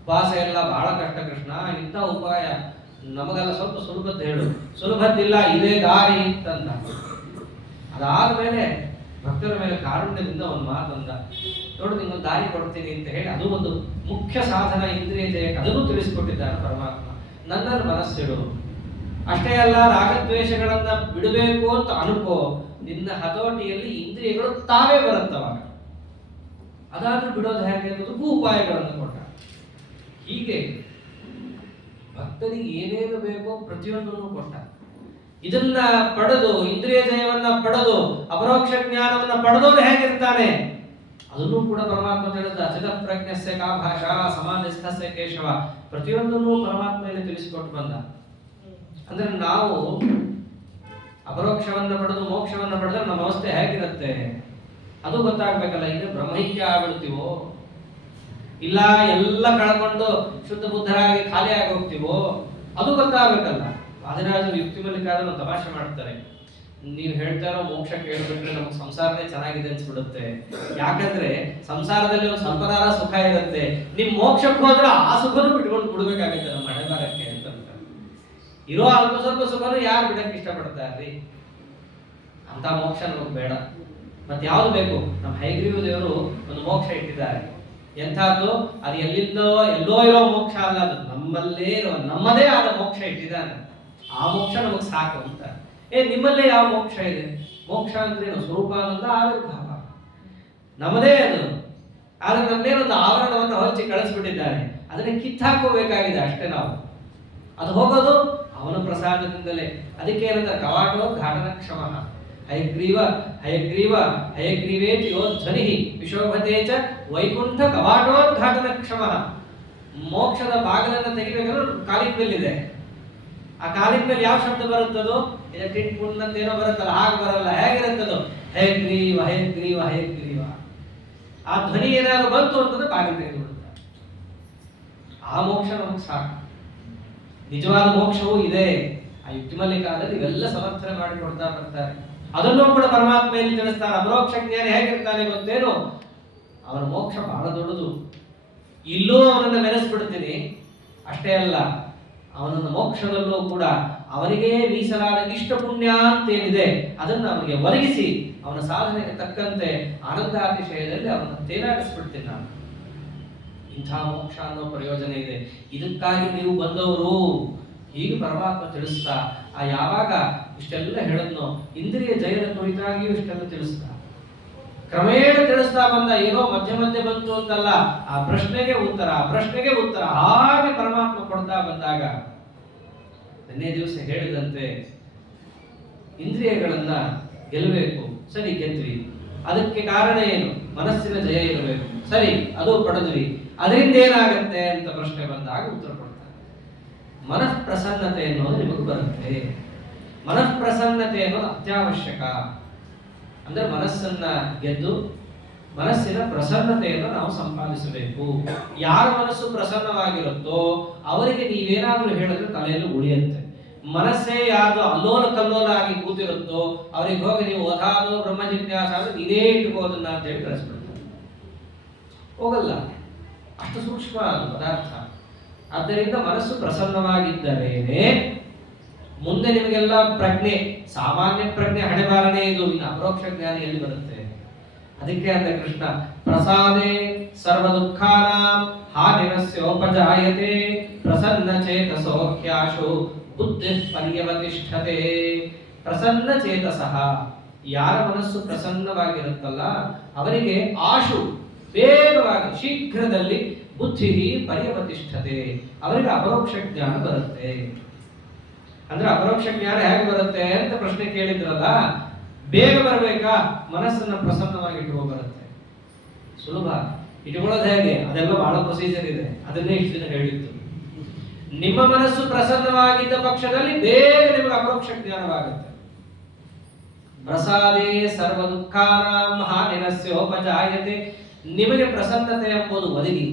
ಉಪವಾಸ ಎಲ್ಲ ಬಹಳ ಕಷ್ಟ ಕೃಷ್ಣ. ಇಂಥ ಉಪಾಯ ನಮಗೆಲ್ಲ ಸ್ವಲ್ಪ ಸುಲಭದ್ದು ಹೇಳು. ಸುಲಭದ್ದಿಲ್ಲ, ಇದೇ ದಾರಿ ಅಂತಂದ. ಅದಾದ್ಮೇಲೆ ಭಕ್ತರ ಮೇಲೆ ಕಾರುಣ್ಯದಿಂದ ಒಂದು ಮಾತಂದ, ನೋಡು ನಿಂಗೊಂದು ದಾರಿ ಕೊಡ್ತೀನಿ ಅಂತ ಹೇಳಿ. ಅದು ಒಂದು ಮುಖ್ಯ ಸಾಧನ ಇಂದ್ರಿಯ ಜಯಕ್ಕೆ. ಅದನ್ನು ತಿಳಿಸಿಕೊಟ್ಟಿದ್ದಾನೆ ಪರಮಾತ್ಮ. ನನ್ನನ್ನು ಮನಸ್ಸಿಡು. ಅಷ್ಟೇ ಅಲ್ಲ, ರಾಗದ್ವೇಷಗಳನ್ನ ಬಿಡಬೇಕು ಅಂತ ಅನುಕೋ. ನಿನ್ನ ಹತೋಟಿಯಲ್ಲಿ ಇಂದ್ರಿಯಗಳು ತಾವೇ ಬರುತ್ತವಾಗ. ಅದಾದ್ರೂ ಬಿಡೋದು ಹೇಗೆ ಅನ್ನೋದಕ್ಕೂ ಉಪಾಯಗಳನ್ನು ಕೊಟ್ಟ. ಹೀಗೆ ಭಕ್ತರಿಗೆ ಏನೇನು ಬೇಕೋ ಪ್ರತಿಯೊಂದನ್ನು ಕೊಟ್ಟ. ಇದನ್ನ ಪಡೆದು, ಇಂದ್ರಿಯ ಜಯವನ್ನ ಪಡೆದು, ಅಪರೋಕ್ಷ ಜ್ಞಾನವನ್ನ ಪಡೆದವನು ಹೇಗಿರ್ತಾನೆ ಅದನ್ನು ಕೂಡ ಪರಮಾತ್ಮ ತಿಳಿದ. ಚಿದಪ್ರಜ್ಞಸ್ಯ ಕಾ ಭಾಷಾ ಸಮಾಧಿಸ್ಥಸ್ಯ ಕೇಶವ. ಪ್ರತಿಯೊಂದನ್ನು ಪರಮಾತ್ಮೆಯಲ್ಲಿ ತಿಳಿಸಿಕೊಟ್ಟು ಬಂದ. ಅಂದ್ರೆ ನಾವು ಅಪರೋಕ್ಷವನ್ನ ಪಡೆದು ಮೋಕ್ಷವನ್ನ ಪಡೆದ್ರೆ ನಮ್ಮ ಅವಸ್ಥೆ ಹೇಗಿರುತ್ತೆ ಅದು ಗೊತ್ತಾಗ್ಬೇಕಲ್ಲ. ಈಗ ಬ್ರಹ್ಮೈಕ್ಯ ಆಗ್ಬಿಡ್ತೀವೋ, ಇಲ್ಲ ಎಲ್ಲ ಕಳ್ಕೊಂಡು ಶುದ್ಧ ಬುದ್ಧರಾಗಿ ಖಾಲಿ ಆಗಿ ಹೋಗ್ತೀವೋ ಅದು ಗೊತ್ತಾಗ್ಬೇಕಲ್ಲ. ವಾದಿರಾಜರು ಯುಕ್ತಿ ಮಲ್ಲಿಕಾದ್ರು ತಮಾಷೆ ಮಾಡ್ತಾರೆ. ನೀವು ಹೇಳ್ತಾರೋ ಮೋಕ್ಷ ಕೇಳ್ಬಿಟ್ರೆ ನಮ್ಗೆ ಸಂಸಾರನೇ ಚೆನ್ನಾಗಿದೆ ಅನ್ಸ್ಬಿಡುತ್ತೆ. ಯಾಕಂದ್ರೆ ಸಂಸಾರದಲ್ಲಿ ಒಂದು ಸ್ವಲ್ಪನಾರ ಸುಖ ಇರುತ್ತೆ. ನಿಮ್ ಮೋಕ್ಷಕ್ಕೆ ಹೋದ್ರೆ ಆ ಸುಖನೂ ಬಿಟ್ಕೊಂಡು ಬಿಡ್ಬೇಕಾಗುತ್ತೆ ನಮ್ಮ ಮನೆ ಬಾರಕ್ಕೆ ಅಂತ. ಇರೋ ಅಲ್ಪ ಸ್ವಲ್ಪ ಸುಖನೂ ಯಾರು ಬಿಡಕ್ಕೆ ಇಷ್ಟಪಡ್ತಾರ್ರಿ? ಅಂತ ಮೋಕ್ಷ ನಮಗೆ ಬೇಡ. ಮತ್ತೆ ಯಾವ್ದು ಬೇಕು? ನಮ್ಮ ಹೈಗ್ರೀವ ದೇವರು ಒಂದು ಮೋಕ್ಷ ಇಟ್ಟಿದ್ದಾರೆ. ಎಂಥದ್ದು? ಅದು ಎಲ್ಲೋ ಇರೋ ಮೋಕ್ಷ ಅಲ್ಲ, ಅದು ನಮ್ಮಲ್ಲೇ ಇರೋ ನಮ್ಮದೇ ಆದ ಮೋಕ್ಷ ಇಟ್ಟಿದ್ದಾನೆ. ಆ ಮೋಕ್ಷ ನಮಗ್ ಸಾಕು ಅಂತ. ನಿಮ್ಮಲ್ಲೇ ಯಾವ ಮೋಕ್ಷ ಇದೆ? ಮೋಕ್ಷ ಅಂದ್ರೇನು? ಸ್ವರೂಪಾನಂದ ಆವಿರ್ಭಾವ ನಮ್ಮದೇ ಅದು. ಆದ್ರೆ ನಮ್ಮೇನೊಂದು ಆವರಣವನ್ನು ಹೊಚ್ಚಿ ಕಳಿಸ್ಬಿಟ್ಟಿದ್ದಾನೆ. ಅದನ್ನ ಕಿತ್ತಾಕೋಬೇಕಾಗಿದೆ ಅಷ್ಟೇ ನಾವು. ಅದು ಹೋಗೋದು ಅವನ ಪ್ರಸಾದದಿಂದಲೇ. ಅದಕ್ಕೆ ಏನಂತ ಕವಾಟೋದ್ಘಾಟನ ಕ್ಷಮ. ಹಯಗ್ರೀವ ಹಯಗ್ರೀವ ಹಯಗ್ರೀವೇತಿ ಯೋಧ್ವನಿ ವಿಶೋಭತೆ ಚ ವೈಕುಂಠ ಕವಾಟೋದ್ಘಾಟನ ಕ್ಷಮ. ಮೋಕ್ಷದ ಬಾಗಿಲನ್ನು ತೆಗಿಬೇಕಾದ್ರೆ ಕಾಲಿನ ಮೇಲಿದೆ. ಆ ಕಾಲಿನ ಮೇಲೆ ಯಾವ ಶಬ್ದ ಬರುತ್ತದೋ? ಟಿಂಟ್ ಪುಣ್ಣಂತ ಏನೋ ಬರುತ್ತಲ್ಲ, ಹಾಗೆ ಬರಲ್ಲ. ಹೇಗಿರುತ್ತದೋ? ಹಯಗ್ರೀವ ಹಯಗ್ರೀವ ಹಯಗ್ರೀವ. ಆ ಧ್ವನಿ ಏನಾದ್ರು ಬಂತು ಅಂತಂದ್ರೆ ಬಾಗಿಲು ತೆಗೆದು ಬಿಡುತ್ತಾರೆ. ಆ ಮೋಕ್ಷ ನಮಗೆ ಸಾಕು. ನಿಜವಾದ ಮೋಕ್ಷವೂ ಇದೆ. ಆ ಯುಕ್ತಿಮಲ್ಲಿಕಾದಲ್ಲಿ ಇವೆಲ್ಲ ಸಮರ್ಥನೆ ಮಾಡಿಕೊಡ್ತಾ ಬರ್ತಾರೆ. ಅದನ್ನೂ ಕೂಡ ಪರಮಾತ್ಮ ಎಲ್ಲಿ ತಿಳಿಸ್ತಾನೆ. ಅಪರೋಕ್ಷ ಜ್ಞಾನಿ ಹೇಗಿರ್ತಾನೆ ಗೊತ್ತೇನು? ಅವನ ಮೋಕ್ಷ ಬಹಳ ದೊಡ್ಡದು. ಇಲ್ಲೂ ಅವನನ್ನು ಮೆರೆಸ್ಬಿಡ್ತೀನಿ. ಅಷ್ಟೇ ಅಲ್ಲ, ಅವನನ್ನು ಮೋಕ್ಷದಲ್ಲೂ ಕೂಡ ಅವನಿಗೆ ಮೀಸಲಾದ ಇಷ್ಟ ಪುಣ್ಯ ಅಂತೇನಿದೆ ಅದನ್ನು ಅವನಿಗೆ ಒದಗಿಸಿ ಅವನ ಸಾಧನೆಗೆ ತಕ್ಕಂತೆ ಆನಂದಾತಿಶಯದಲ್ಲಿ ಅವನನ್ನು ತೇಲಾಡಿಸ್ಬಿಡ್ತೀನಿ ನಾನು. ಇಂಥ ಮೋಕ್ಷ ಅನ್ನೋ ಪ್ರಯೋಜನ ಇದೆ. ಇದಕ್ಕಾಗಿ ನೀವು ಬಂದವರು ಹೀಗೆ ಪರಮಾತ್ಮ ತಿಳಿಸ್ತಾ ಯಾವಾಗ ಇಷ್ಟೆಲ್ಲ ಹೇಳಿದ್ನೋ ಇಂದ್ರಿಯ ಜಯದ ಕುರಿತಾಗಿಯೂ ಇಷ್ಟೆಲ್ಲ ತಿಳಿಸ್ತಾ ಕ್ರಮೇಣ ತಿಳಿಸ್ತಾ ಬಂದ. ಏನೋ ಮಧ್ಯೆ ಮಧ್ಯೆ ಬಂತು ಅಂತಲ್ಲ, ಆ ಪ್ರಶ್ನೆಗೆ ಉತ್ತರ ಹಾಗೆ ಪರಮಾತ್ಮ ಕೊಡ್ತಾ ಬಂದಾಗ ನಿನ್ನೆ ದಿವಸ ಹೇಳಿದಂತೆ ಇಂದ್ರಿಯಗಳನ್ನ ಗೆಲ್ಲಬೇಕು. ಸರಿ, ಗೆದ್ವಿ. ಅದಕ್ಕೆ ಕಾರಣ ಏನು? ಮನಸ್ಸಿನ ಜಯ ಇರಬೇಕು. ಸರಿ, ಅದು ಪಡೆದ್ವಿ. ಅದರಿಂದ ಏನಾಗತ್ತೆ ಅಂತ ಪ್ರಶ್ನೆ ಬಂದಾಗ ಉತ್ತರ ಕೊಡ್ತಾರೆ. ಮನಃಪ್ರಸನ್ನತೆ ಅನ್ನೋದು ನಿಮಗೆ ಬರುತ್ತೆ. ಮನಃಪ್ರಸನ್ನತೆ ಅನ್ನೋದು ಅತ್ಯವಶ್ಯಕ. ಅಂದ್ರೆ ಮನಸ್ಸನ್ನ ಗೆದ್ದು ಮನಸ್ಸಿನ ಪ್ರಸನ್ನತೆಯನ್ನು ನಾವು ಸಂಪಾದಿಸಬೇಕು. ಯಾರ ಮನಸ್ಸು ಪ್ರಸನ್ನವಾಗಿರುತ್ತೋ ಅವರಿಗೆ ನೀವೇನಾದ್ರೂ ಹೇಳಿದ್ರೆ ತಲೆಯಲ್ಲಿ ಉಳಿಯುತ್ತೆ. ಮನಸ್ಸೇ ಯಾರು ಅಲ್ಲೋಲ ಕಲ್ಲೋಲ ಆಗಿ ಕೂತಿರುತ್ತೋ ಅವ್ರಿಗೆ ಹೋಗಿ ನೀವು ಓದಾದು ಬ್ರಹ್ಮ ಜಿಜ್ಞಾಸ ಅಂದ್ರೆ ನೀನೇ ಇಟ್ಕೋದನ್ನ ಅಂತ ಹೇಳಿ ಕಳಿಸ್ಬಿಡ್ತಾರೆ. ಹೋಗಲ್ಲ, ಅಷ್ಟು ಸೂಕ್ಷ್ಮ ಅದು ಪದಾರ್ಥ. ಆದ್ದರಿಂದ ಮನಸ್ಸು ಪ್ರಸನ್ನವಾಗಿದ್ದರೇನೆ ಮುಂದೆ ನಿಮಗೆಲ್ಲ ಪ್ರಜ್ಞೆ, ಸಾಮಾನ್ಯ ಪ್ರಜ್ಞೆ ಹಣೆಬಾರನೇ ಇದು. ಇನ್ನು ಅಪರೋಕ್ಷ ಜ್ಞಾನ ಎಲ್ಲಿ ಬರುತ್ತೆ? ಅದಕ್ಕೆ ಅಂತ ಕೃಷ್ಣ ಪ್ರಸಾದೇ ಸರ್ವ ದುಃಖಾನಾಂ ಹಾನಿರಸ್ಯೋಪಜಾಯತೆ ಪ್ರಸನ್ನ ಚೇತಸೋ ಹ್ಯಾಶು ಬುದ್ಧಿ ಪರ್ಯವತಿಷ್ಠತೆ. ಪ್ರಸನ್ನ ಚೇತಸಃ, ಯಾರ ಮನಸ್ಸು ಪ್ರಸನ್ನವಾಗಿರುತ್ತಲ್ಲ ಅವರಿಗೆ ಆಶು ವೇಗವಾಗಿ ಶೀಘ್ರದಲ್ಲಿ ಬುದ್ಧಿ ಪರ್ಯವತಿಷ್ಠತೆ, ಅವರಿಗೆ ಅಪರೋಕ್ಷ ಜ್ಞಾನ ಬರುತ್ತೆ. ಅಂದ್ರೆ ಅಪರೋಕ್ಷ ಜ್ಞಾನ ಹೇಗೆ ಬರುತ್ತೆ ಅಂತ ಪ್ರಶ್ನೆ ಕೇಳಿದ್ರಲ್ಲ, ಬೇಗ ಬರಬೇಕಾ? ಮನಸ್ಸನ್ನ ಪ್ರಸನ್ನವಾಗಿ ಇಟ್ಕೋ ಬರುತ್ತೆ. ಸುಲಭ. ಇಟ್ಕೊಳ್ಳೋದು ಹೇಗೆ? ಅದೆಲ್ಲ ಬಹಳ ಪ್ರೊಸೀಜರ್ ಇದೆ. ಅದನ್ನೇ ಇಷ್ಟು ದಿನ ಹೇಳಿತ್ತು. ನಿಮ್ಮ ಮನಸ್ಸು ಪ್ರಸನ್ನವಾಗಿದ್ದ ಪಕ್ಷದಲ್ಲಿ ಬೇಗ ನಿಮಗೆ ಅಪರೋಕ್ಷ ಜ್ಞಾನವಾಗುತ್ತೆ. ಪ್ರಸಾದೇ ಸರ್ವ ದುಃಖಾನಾಂ ಹಾನಿರಸ್ಯೋಪಜಾಯತೆ. ನಿಮಗೆ ಪ್ರಸನ್ನತೆ ಎಂಬುದು ಒದಗಿ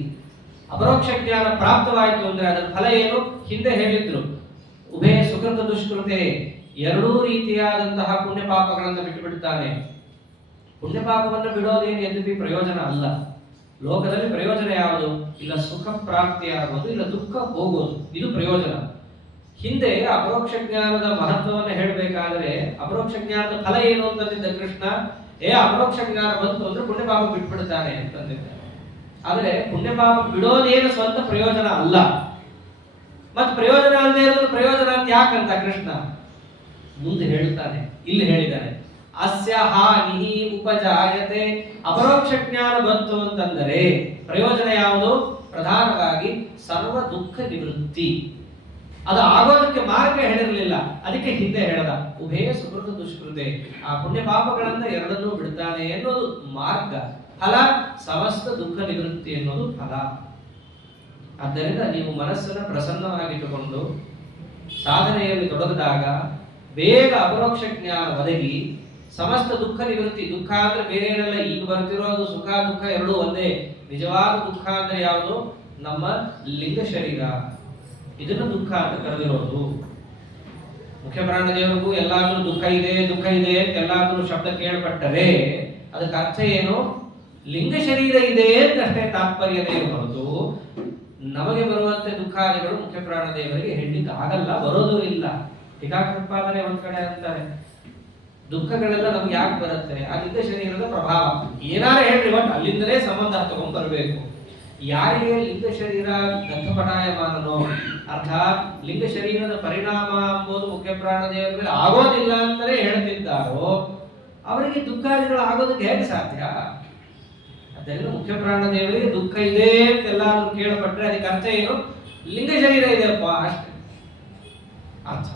ಅಪರೋಕ್ಷ ಜ್ಞಾನ ಪ್ರಾಪ್ತವಾಯಿತು ಅಂದ್ರೆ ಅದರ ಫಲ ಏನು? ಹಿಂದೆ ಹೇಳಿದ್ರು, ಉಭಯ ಸುಕೃತ ದುಷ್ಕೃತೆ, ಎರಡೂ ರೀತಿಯಾದಂತಹ ಪುಣ್ಯ ಪಾಪಗಳನ್ನು ಬಿಟ್ಟು ಬಿಡುತ್ತಾನೆ. ಪುಣ್ಯ ಪಾಪವನ್ನು ಬಿಡೋದೇನು ಎಂದಿಗೂ ಪ್ರಯೋಜನ ಅಲ್ಲ. ಲೋಕದಲ್ಲಿ ಪ್ರಯೋಜನ ಯಾವುದು? ಇಲ್ಲ ಸುಖ ಪ್ರಾಪ್ತಿಯಾಗೋದು, ಇಲ್ಲ ದುಃಖ ಹೋಗೋದು, ಇದು ಪ್ರಯೋಜನ. ಹಿಂದೆ ಅಪರೋಕ್ಷ ಜ್ಞಾನದ ಮಹತ್ವವನ್ನು ಹೇಳಬೇಕಾದ್ರೆ ಅಪರೋಕ್ಷ ಜ್ಞಾನದ ಫಲ ಏನು ಅಂತಂದಿದ್ದ ಕೃಷ್ಣ. ಅಪರೋಕ್ಷ ಜ್ಞಾನ ಬಂತು ಅಂದ್ರೆ ಪುಣ್ಯ ಪಾಪ ಬಿಟ್ಬಿಡ್ತಾನೆ ಅಂತಂದಿದ್ದ. ಆದ್ರೆ ಪುಣ್ಯ ಪಾಪ ಬಿಡೋದೇನು ಸ್ವಂತ ಪ್ರಯೋಜನ ಅಲ್ಲ. ಮತ್ತೆ ಪ್ರಯೋಜನ ಅಲ್ಲದೆ ಇರೋದು ಪ್ರಯೋಜನ ಅಂತ ಯಾಕಂತ ಕೃಷ್ಣ ಮುಂದೆ ಹೇಳ್ತಾನೆ. ಇಲ್ಲಿ ಹೇಳಿದ್ದಾನೆ, ಅಸ್ಯ ಹಾನಿ ಉಪಜಾಯತೆ. ಅಪರೋಕ್ಷ ಜ್ಞಾನ ಬಂತು ಅಂತಂದರೆ ಪ್ರಯೋಜನ ಯಾವುದು? ಪ್ರಧಾನವಾಗಿ ಸರ್ವ ದುಃಖ ನಿವೃತ್ತಿ. ಅದು ಆಗೋದಕ್ಕೆ ಮಾರ್ಗ ಹೇಳಿರಲಿಲ್ಲ, ಅದಕ್ಕೆ ಹಿಂದೆ ಹೇಳದ ಉಭಯ ಸುಕೃತ ದುಷ್ಕೃತೆ. ಆ ಪುಣ್ಯ ಪಾಪಗಳನ್ನ ಎರಡನ್ನೂ ಬಿಡ್ತಾನೆ ಎನ್ನುವುದು ಮಾರ್ಗ. ಫಲ ಸಮಸ್ತ ದುಃಖ ನಿವೃತ್ತಿ ಎನ್ನುವುದು ಫಲ. ಆದ್ದರಿಂದ ನೀವು ಮನಸ್ಸನ್ನು ಪ್ರಸನ್ನವಾಗಿಟ್ಟುಕೊಂಡು ಸಾಧನೆಯಲ್ಲಿ ತೊಡಗಿದಾಗ ಬೇಗ ಅಪರೋಕ್ಷ ಜ್ಞಾನ ಒದಗಿ ಸಮಸ್ತ ದುಃಖ ನಿವೃತ್ತಿ. ದುಃಖ ಅಂದ್ರೆ ಬೇರೆ ಏನಲ್ಲ, ಈಗ ಬರ್ತಿರೋದು ಸುಖ ದುಃಖ ಎರಡೂ ಒಂದೇ. ನಿಜವಾದ ದುಃಖ ಅಂದ್ರೆ ಯಾವುದು? ನಮ್ಮ ಲಿಂಗ ಶರೀರ, ಇದನ್ನು ದುಃಖ ಅಂತ ಕರೆದಿರೋದು. ಮುಖ್ಯ ಪ್ರಾಣದೇವರಿಗೂ ಎಲ್ಲಾದ್ರೂ ದುಃಖ ಇದೆ ಅಂತ ಎಲ್ಲಾದ್ರೂ ಶಬ್ದ ಕೇಳ್ಪಟ್ಟರೆ ಅದಕ್ಕೆ ಅರ್ಥ ಏನು? ಲಿಂಗ ಶರೀರ ಇದೆ ಅಂತ ಅಷ್ಟೇ ತಾತ್ಪರ್ಯದೇ ಹೊರತು ನಮಗೆ ಬರುವಂತೆ ದುಃಖಾದಿಗಳು ಮುಖ್ಯ ಪ್ರಾಣದೇವರಿಗೆ ಹೆಣ್ಣಿಗೆ ಆಗಲ್ಲ, ಬರೋದು ಇಲ್ಲ. ಟೀಕಾಕೃತ್ಪಾದನೆ ಒಂದ್ ಕಡೆ ಅಂತಾರೆ, ದುಃಖಗಳೆಲ್ಲ ನಮ್ಗೆ ಯಾಕೆ ಬರುತ್ತೆ? ಆ ಲಿಂಗ ಶರೀರದ ಪ್ರಭಾವ. ಏನಾರ ಹೇಳ್ರಿ, ಬಟ್ ಅಲ್ಲಿಂದಲೇ ಸಂಬಂಧ ತಗೊಂಡ್ ಬರಬೇಕು. ಯಾರಿಗೆ ಲಿಂಗ ಶರೀರ ದತ್ತಪಟಾಯಮಾನನೋ, ಅರ್ಥಾತ್ ಲಿಂಗ ಶರೀರದ ಪರಿಣಾಮ ಎಂಬುದು ಮುಖ್ಯ ಪ್ರಾಣದೇವರ ಮೇಲೆ ಆಗೋದಿಲ್ಲ ಅಂತಲೇ ಹೇಳ್ತಿದ್ದಾರೋ ಅವರಿಗೆ ದುಃಖಾದಿಗಳು ಆಗೋದಕ್ಕೆ ಹೇಗೆ ಸಾಧ್ಯ? ಅದರಿಂದ ಮುಖ್ಯ ಪ್ರಾಣದೇವರಿಗೆ ದುಃಖ ಇದೆ ಅಂತೆಲ್ಲಾದ್ರೂ ಕೇಳಪಟ್ರೆ ಅದಕ್ಕೆ ಅರ್ಥ ಏನು? ಲಿಂಗ ಶರೀರ ಇದೆಯಪ್ಪ ಅಷ್ಟೇ ಅರ್ಥ.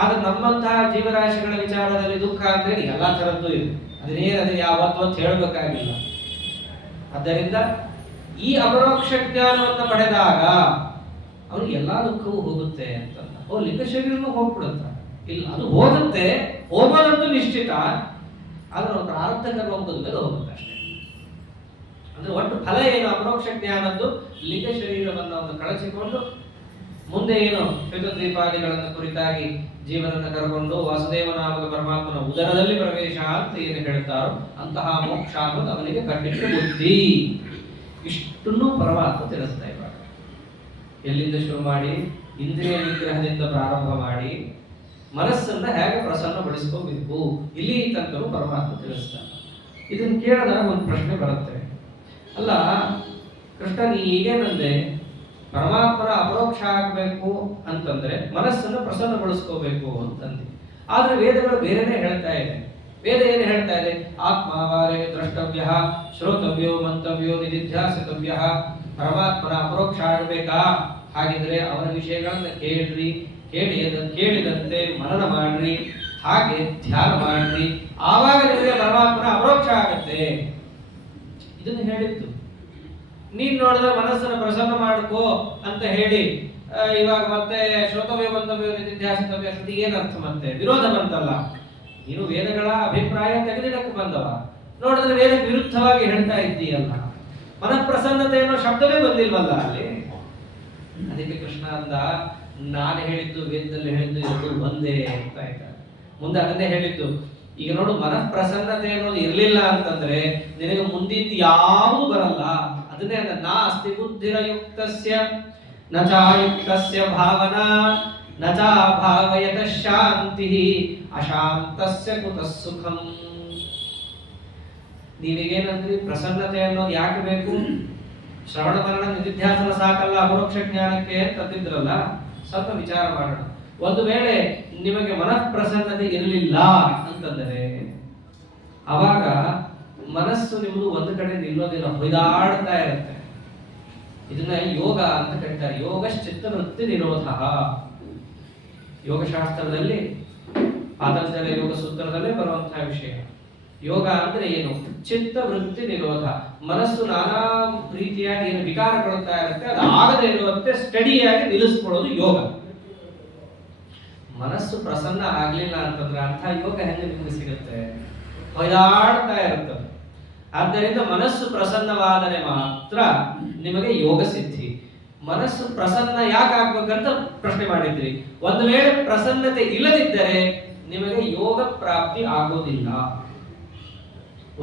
ಆದ್ರೆ ನಮ್ಮಂತಹ ಜೀವರಾಶಿಗಳ ವಿಚಾರದಲ್ಲಿ ದುಃಖ ಅಂದ್ರೆ ಎಲ್ಲಾ ತರದ್ದು ಇದೆ. ಅದನ್ನೇನದು ಯಾವತ್ತು ಅಂತ ಹೇಳಬೇಕಾಗಿಲ್ಲ. ಆದ್ದರಿಂದ ಈ ಅಪರೋಕ್ಷ ಜ್ಞಾನವನ್ನು ಪಡೆದಾಗ ಅವನಿಗೆ ಎಲ್ಲಾ ದುಃಖವೂ ಹೋಗುತ್ತೆ ಅಂತ. ಲಿಂಗ ಶರೀರನೂ ಹೋಗ್ಬಿಡುತ್ತ? ಇಲ್ಲ, ಅದು ಹೋಗುತ್ತೆ, ಹೋಗೋದಂತೂ ನಿಶ್ಚಿತ. ಆದ್ರೆ ಪ್ರಾರಬ್ಧ ಕರ್ಮ ಹೋಗೋದ ಮೇಲೆ ಹೋಗುತ್ತೆ ಅಷ್ಟೇ. ಅಂದ್ರೆ ಒಟ್ಟು ಫಲ ಏನು? ಅಪರೋಕ್ಷ ಜ್ಞಾನದ್ದು ಲಿಂಗ ಶರೀರವನ್ನು ಒಂದು ಕಳಚಿಕೊಂಡು ಮುಂದೆ ಏನು ಶ್ವೇತದ್ವೀಪಾದಿಗಳನ್ನು ಕುರಿತಾಗಿ ಜೀವನನ್ನು ಕರ್ಕೊಂಡು ವಾಸುದೇವನಾಮಕ ಪರಮಾತ್ಮನ ಉದರದಲ್ಲಿ ಪ್ರವೇಶ ಅಂತ ಏನು ಹೇಳ್ತಾರೋ ಅಂತಹ ಮೋಕ್ಷ ಅನ್ನೋದು ಅವನಿಗೆ ಕಟ್ಟಿಟ್ಟ ಬುದ್ಧಿ. ಇಷ್ಟನ್ನು ಪರಮಾತ್ಮ ತಿಳಿಸ್ತಾ ಇವಾಗ. ಎಲ್ಲಿಂದ ಶುರು ಮಾಡಿ ಇಂದ್ರಿಯ ನಿಗ್ರಹದಿಂದ ಪ್ರಾರಂಭ ಮಾಡಿ ಮನಸ್ಸನ್ನ ಹೇಗೆ ಪ್ರಸನ್ನಗೊಳಿಸ್ಕೋಬೇಕು ಇಲ್ಲಿ ತನಕ ಪರಮಾತ್ಮ ತಿಳಿಸ್ತಾನೆ. ಇದನ್ನು ಕೇಳಿದಾಗ ಒಂದು ಪ್ರಶ್ನೆ ಬರುತ್ತೆ, ಅಲ್ಲ ಕೃಷ್ಣ ನೀ ಈಗೇನಂದೆ ಪರಮಾತ್ಮನ ಅಪರೋಕ್ಷ ಆಗಬೇಕು ಅಂತಂದ್ರೆ ಮನಸ್ಸನ್ನು ಪ್ರಸನ್ನಗೊಳಿಸ್ಕೋಬೇಕು ಅಂತಂದು. ಆದ್ರೆ ವೇದಗಳು ಬೇರೆನೇ ಹೇಳ್ತಾ ಇದೆ. ವೇದ ಏನು ಹೇಳ್ತಾ ಇದೆ? ಆತ್ಮಾವಾರೇ ದ್ರಷ್ಟವ್ಯ ಶ್ರೋತವ್ಯೋ ಮಂತವ್ಯೋ ನಿಧಿಧ್ಯಾಸಿತವ್ಯ. ಪರಮಾತ್ಮನ ಅಪರೋಕ್ಷ ಆಗಬೇಕಾ? ಹಾಗಿದ್ರೆ ಅವನ ವಿಷಯಗಳನ್ನ ಕೇಳಿದಂತೆ ಮನನ ಮಾಡ್ರಿ, ಹಾಗೆ ಧ್ಯಾನ ಮಾಡ್ರಿ, ಆವಾಗ ನಿಮಗೆ ಪರಮಾತ್ಮನ ಅಪರೋಕ್ಷ ಆಗತ್ತೆ. ಇದನ್ನು ಹೇಳಿತ್ತು. ನೀನ್ ನೋಡಿದ್ರೆ ಮನಸ್ಸನ್ನು ಪ್ರಸನ್ನ ಮಾಡ್ಕೋ ಅಂತ ಹೇಳಿ ಇವಾಗ ಮತ್ತೆ ಶ್ರೋತವ್ಯ ಮಂತವ್ಯ ನಿಧಿಧ್ಯಾಸಿತವ್ಯ ಶ್ರುತಿಗೆ ಏನರ್ಥ? ಮತ್ತೆ ವಿರೋಧ ಬಂತಲ್ಲ. ನೀನು ವೇದಗಳ ಅಭಿಪ್ರಾಯ ತೆಗೆದಿಡಕ್ಕೆ ಬಂದವ, ನೋಡಿದ್ರೆ ವೇದಕ್ಕೆ ವಿರುದ್ಧವಾಗಿ ಹೇಳ್ತಾ ಇದ್ದೀಯಲ್ಲ. ಮನಃಪ್ರಸನ್ನತೆ ಅನ್ನೋ ಶಬ್ದವೇ ಬಂದಿಲ್ವಲ್ಲ ಅಲ್ಲಿ. ಅದಕ್ಕೆ ಕೃಷ್ಣ ಅಂದ, ನಾನು ಹೇಳಿದ್ದು ವೇದದಲ್ಲಿ ಹೇಳಿದ್ದು ಎರಡು ಒಂದೇ ಅಂತ ಇದ್ದಾರೆ. ಮುಂದೆ ಅದನ್ನೇ ಹೇಳಿದ್ದು. ಈಗ ನೋಡು, ಮನಃಪ್ರಸನ್ನತೆ ಅನ್ನೋದು ಇರ್ಲಿಲ್ಲ ಅಂತಂದ್ರೆ ನಿನಗೆ ಮುಂದಿದ್ದು ಯಾವುದು ಬರಲ್ಲ. ಅದನ್ನೇ ಅಂದ, ನಾಸ್ತಿ ಬುದ್ಧಿರಯುಕ್ತಸ್ಯ ನ ಚಾಯುಕ್ತಸ್ಯ ಭಾವನಾ ನ ಚಾಭಾವಯತ ಶಾಂತಿ ಅಶಾಂತಸ್ಯ ಕುತಃ ಸುಖಂ. ನೀವೇನಂದ್ರಿ ಪ್ರಸನ್ನತೆ ಅನ್ನೋದು ಯಾಕೆ ಬೇಕು? ಶ್ರವಣ ಮರಣ ನಿಧಿಧ್ಯಾಸನ ಸಾಕಲ್ಲ ಅಪರೋಕ್ಷ ಜ್ಞಾನಕ್ಕೆ ತಂದಿದ್ರಲ್ಲ. ಸ್ವಲ್ಪ ವಿಚಾರ ಮಾಡೋಣ. ಒಂದು ವೇಳೆ ನಿಮಗೆ ಮನಃಪ್ರಸನ್ನತೆ ಇರಲಿಲ್ಲ ಅಂತಂದರೆ ಅವಾಗ ಮನಸ್ಸು ನಿಮ್ಮದು ಒಂದು ಕಡೆ ನಿಲ್ಲೋದಿಲ್ಲ, ಹೊಯ್ದಾಡ್ತಾ ಇರುತ್ತೆ. ಇದನ್ನ ಯೋಗ ಅಂತ ಕರೀತಾರೆ. ಯೋಗಶ್ಚಿತ್ತವೃತ್ತಿ ನಿರೋಧ. ಯೋಗಶಾಸ್ತ್ರದಲ್ಲಿ ಪಾತಂಜಲ ಯೋಗ ಸೂತ್ರದಲ್ಲೇ ಬರುವಂತಹ ವಿಷಯ. ಯೋಗ ಅಂದ್ರೆ ಏನು? ಚಿತ್ತವೃತ್ತಿ ನಿರೋಧ. ಮನಸ್ಸು ನಾನಾ ರೀತಿಯಾಗಿ ಏನು ವಿಕಾರಗೊಳ್ತಾ ಇರುತ್ತೆ, ಅದು ಆಗದೆ ಇರುವಂತೆ ಸ್ಟಡಿಯಾಗಿ ನಿಲ್ಲಿಸ್ಕೊಳ್ಳೋದು ಯೋಗ. ಮನಸ್ಸು ಪ್ರಸನ್ನ ಆಗ್ಲಿಲ್ಲ ಅಂತಂದ್ರೆ ಅಂಥ ಯೋಗ ಹೆಂಗೆ ನಿಮ್ಗೆ ಸಿಗುತ್ತೆ? ಹೊಯ್ದಾಡ್ತಾ ಇರುತ್ತೆ. ಆದ್ದರಿಂದ ಮನಸ್ಸು ಪ್ರಸನ್ನವಾದರೆ ಮಾತ್ರ ನಿಮಗೆ ಯೋಗ ಸಿದ್ಧಿ. ಮನಸ್ಸು ಪ್ರಸನ್ನ ಯಾಕೆ ಆಗ್ಬೇಕಂತ ಪ್ರಶ್ನೆ ಮಾಡಿದ್ರಿ. ಒಂದು ವೇಳೆ ಪ್ರಸನ್ನತೆ ಇಲ್ಲದಿದ್ದರೆ ನಿಮಗೆ ಯೋಗ ಪ್ರಾಪ್ತಿ ಆಗೋದಿಲ್ಲ.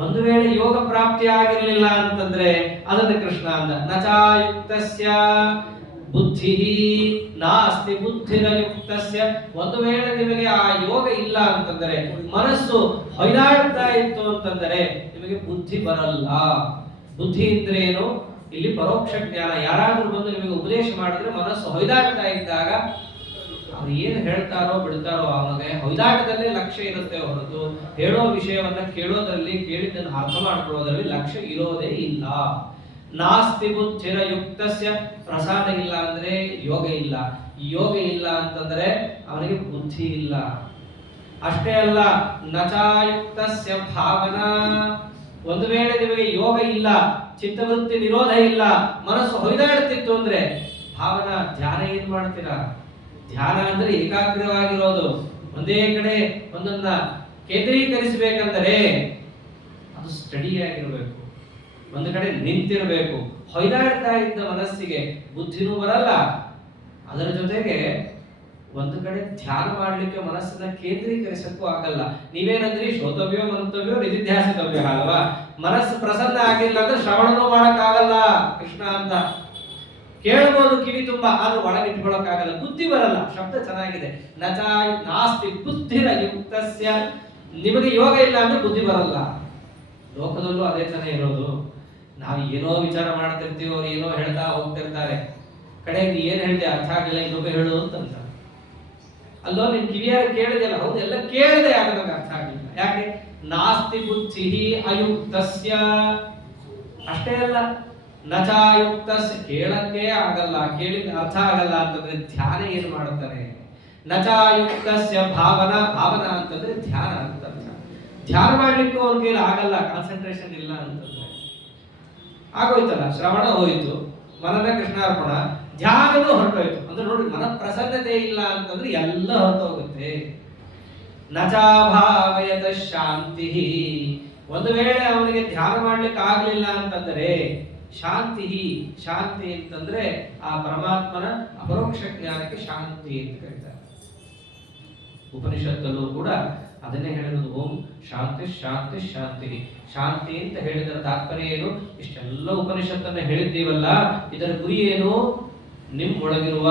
ಒಂದು ವೇಳೆ ಯೋಗ ಪ್ರಾಪ್ತಿ ಆಗಿರಲಿಲ್ಲ ಅಂತಂದ್ರೆ ಅದನ್ನ ಕೃಷ್ಣ ಅಂದ, ನಚಾಯುಕ್ತಸ್ಯ ಬುದ್ಧಿ ನಾಸ್ತಿ ಬುದ್ಧಿರಯುಕ್ತಸ್ಯ. ಒಂದು ವೇಳೆ ನಿಮಗೆ ಆ ಯೋಗ ಇಲ್ಲ ಅಂತಂದರೆ, ಮನಸ್ಸು ಹೊಯ್ದಾಡ್ತಾ ಇತ್ತು ಅಂತಂದರೆ ನಿಮಗೆ ಬುದ್ಧಿ ಬರಲ್ಲ. ಬುದ್ಧಿ ಅಂದ್ರೆ ಏನು? ಇಲ್ಲಿ ಪರೋಕ್ಷ ಜ್ಞಾನ. ಯಾರಾದ್ರೂ ಬಂದು ನಿಮಗೆ ಉಪದೇಶ ಮಾಡಿದ್ರೆ ಮನಸ್ಸು ಹೊಯ್ದಾಡ್ತಾ ಇದ್ದಾಗ ಅವ್ರು ಏನು ಹೇಳ್ತಾರೋ ಬಿಡ್ತಾರೋ ಅವನಿಗೆ ಹೊಯ್ದಾಟದಲ್ಲೇ ಲಕ್ಷ್ಯ ಇರುತ್ತೆ ಹೊರತು ಹೇಳೋ ವಿಷಯವನ್ನ ಕೇಳೋದ್ರಲ್ಲಿ, ಕೇಳಿದ್ದನ್ನು ಅರ್ಥ ಮಾಡ್ಕೊಳ್ಳೋದ್ರಲ್ಲಿ ಲಕ್ಷ್ಯ ಇರೋದೇ ಇಲ್ಲ. ನಾಸ್ತಿ ಬುದ್ಧಿರ ಯುಕ್ತಸ್ಯ. ಪ್ರಸಾದ ಇಲ್ಲ ಅಂದ್ರೆ ಯೋಗ ಇಲ್ಲ. ಯೋಗ ಇಲ್ಲ ಅಂತಂದ್ರೆ ಅವನಿಗೆ ಬುದ್ಧಿ ಇಲ್ಲ. ಅಷ್ಟೇ ಅಲ್ಲ, ನಚಾಯುಕ್ತಸ್ಯ ಭಾವನಾ. ಒಂದು ವೇಳೆ ನಿಮಗೆ ಯೋಗ ಇಲ್ಲ, ಚಿತ್ತವೃತ್ತಿ ನಿರೋಧ ಇಲ್ಲ, ಮನಸ್ಸು ಹೊಯ್ದಾಡ್ತಿತ್ತು ಅಂದ್ರೆ ಭಾವನಾ ಧ್ಯಾನ ಏನ್ ಮಾಡ್ತೀರಾ? ಧ್ಯಾನ ಅಂದ್ರೆ ಏಕಾಗ್ರವಾಗಿರೋದು, ಒಂದೇ ಕಡೆ ಒಂದನ್ನ ಕೇಂದ್ರೀಕರಿಸಬೇಕಂದರೆ ಅದು ಸ್ಟಡಿಯಾಗಿರ್ಬೇಕು, ಒಂದು ಕಡೆ ನಿಂತಿರಬೇಕು. ಹೊಯ್ದಾಡ್ತಾ ಇದ್ದ ಮನಸ್ಸಿಗೆ ಬುದ್ಧಿನೂ ಬರಲ್ಲ. ಅದರ ಜೊತೆಗೆ ಒಂದು ಕಡೆ ಧ್ಯಾನ ಮಾಡ್ಲಿಕ್ಕೆ ಮನಸ್ಸನ್ನ ಕೇಂದ್ರೀಕರಿಸಕ್ಕೂ ಆಗಲ್ಲ. ನೀವೇನಂದ್ರಿ ಶ್ರೋತವ್ಯೋ ಮಂತವ್ಯೋ ನಿಧಿಧ್ಯಾಸಿತವ್ಯ ಅಲ್ವಾ? ಮನಸ್ಸು ಪ್ರಸನ್ನ ಆಗಿಲ್ಲ ಅಂದ್ರೆ ಶ್ರವಣನೂ ಮಾಡಕ್ಕಾಗಲ್ಲ ಕೃಷ್ಣ ಅಂತ. ಕೇಳಬಹುದು ಕಿವಿ ತುಂಬಾ, ಆದ್ರೂ ಒಳಗಿಟ್ಕೊಳಕ್ಕಾಗಲ್ಲ, ಬುದ್ಧಿ ಬರಲ್ಲ. ಶಬ್ದ ಚೆನ್ನಾಗಿದೆ. ನಾಸ್ತಿ ಬುದ್ಧಿರ ಯುಕ್ತಸ್ಯ. ನಿಮಗೆ ಯೋಗ ಇಲ್ಲ ಅಂದ್ರೆ ಬುದ್ಧಿ ಬರಲ್ಲ. ಲೋಕದಲ್ಲೂ ಅದೇ ತಾನೇ ಇರೋದು. ನಾವು ಏನೋ ವಿಚಾರ ಮಾಡ್ತಿರ್ತೀವಿ, ಅವ್ರು ಏನೋ ಹೇಳ್ತಾ ಹೋಗ್ತಿರ್ತಾರೆ, ಕಡೆಗೆ ಏನ್ ಹೇಳ್ದೆ ಅರ್ಥ ಆಗಿಲ್ಲ, ಇನ್ನೊಬ್ಬ ಹೇಳು ಅಂತ. ಅಲ್ಲೋ ನಿನ್ ಕಿವಿಯಾರ ಕೇಳಿದೆಯಲ್ಲ, ಹೌದು ಎಲ್ಲ ಕೇಳಿದೆ, ಆಗ ನಂಗೆ ಅರ್ಥ ಆಗಿಲ್ಲ. ಯಾಕೆ? ನಾಸ್ತಿ ಬುದ್ಧಿ ಅಯುಕ್ತಸ್ಯ. ಅಷ್ಟೇ ಅಲ್ಲ, ನಚಾಯುಕ್ತಸ್ಯ. ಕೇಳಕ್ಕೆ ಆಗಲ್ಲ, ಕೇಳಿದ ಅರ್ಥ ಆಗಲ್ಲ ಅಂತಂದ್ರೆ ಧ್ಯಾನ ಏನು ಮಾಡುತ್ತಾನೆ? ನಚಾಯುಕ್ತಸ್ಯ ಭಾವನಾ. ಭಾವನಾ ಅಂತಂದ್ರೆ ಧ್ಯಾನ ಅಂತ. ಧ್ಯಾನ ಮಾಡ್ಲಿಕ್ಕೂ ಅವ್ರ ಕೈಲಿ ಆಗಲ್ಲ, ಕಾನ್ಸಂಟ್ರೇಷನ್ ಇಲ್ಲ ಅಂತಂದ್ರೆ ಆಗೋಯ್ತಲ್ಲ. ಶ್ರವಣ ಹೋಯ್ತು, ಮನನ ಕೃಷ್ಣಾರ್ಪಣ, ಧ್ಯಾನನೂ ಹೊರಟೋಯ್ತು. ಅಂದ್ರೆ ನೋಡಿ, ಮನ ಪ್ರಸನ್ನತೆ ಇಲ್ಲ ಅಂತಂದ್ರೆ ಎಲ್ಲ ಹೊರಟೋಗುತ್ತೆ. ನಚಾಭಾವಯತ ಶಾಂತಿ ಒಂದು ವೇಳೆ ಅವನಿಗೆ ಧ್ಯಾನ ಮಾಡ್ಲಿಕ್ಕೆ ಆಗ್ಲಿಲ್ಲ ಅಂತಂದರೆ ಶಾಂತಿ. ಶಾಂತಿ ಅಂತಂದ್ರೆ ಆ ಪರಮಾತ್ಮನ ಅಪರೋಕ್ಷ ಜ್ಞಾನಕ್ಕೆ ಶಾಂತಿ ಅಂತ ಕರೀತಾರೆ. ಉಪನಿಷತ್ತಲ್ಲೂ ಕೂಡ ಅದನ್ನೇ ಹೇಳಿರೋದು, ಓಂ ಶಾಂತಿ ಶಾಂತಿ ಶಾಂತಿ. ಶಾಂತಿ ಅಂತ ಹೇಳಿದರ ತಾತ್ಪರ್ಯ ಏನು? ಇಷ್ಟೆಲ್ಲ ಉಪನಿಷತ್ತನ್ನ ಹೇಳಿದ್ದೀವಲ್ಲ, ಇದರ ಗುರಿ ಏನು? ನಿಮ್ಮೊಳಗಿರುವ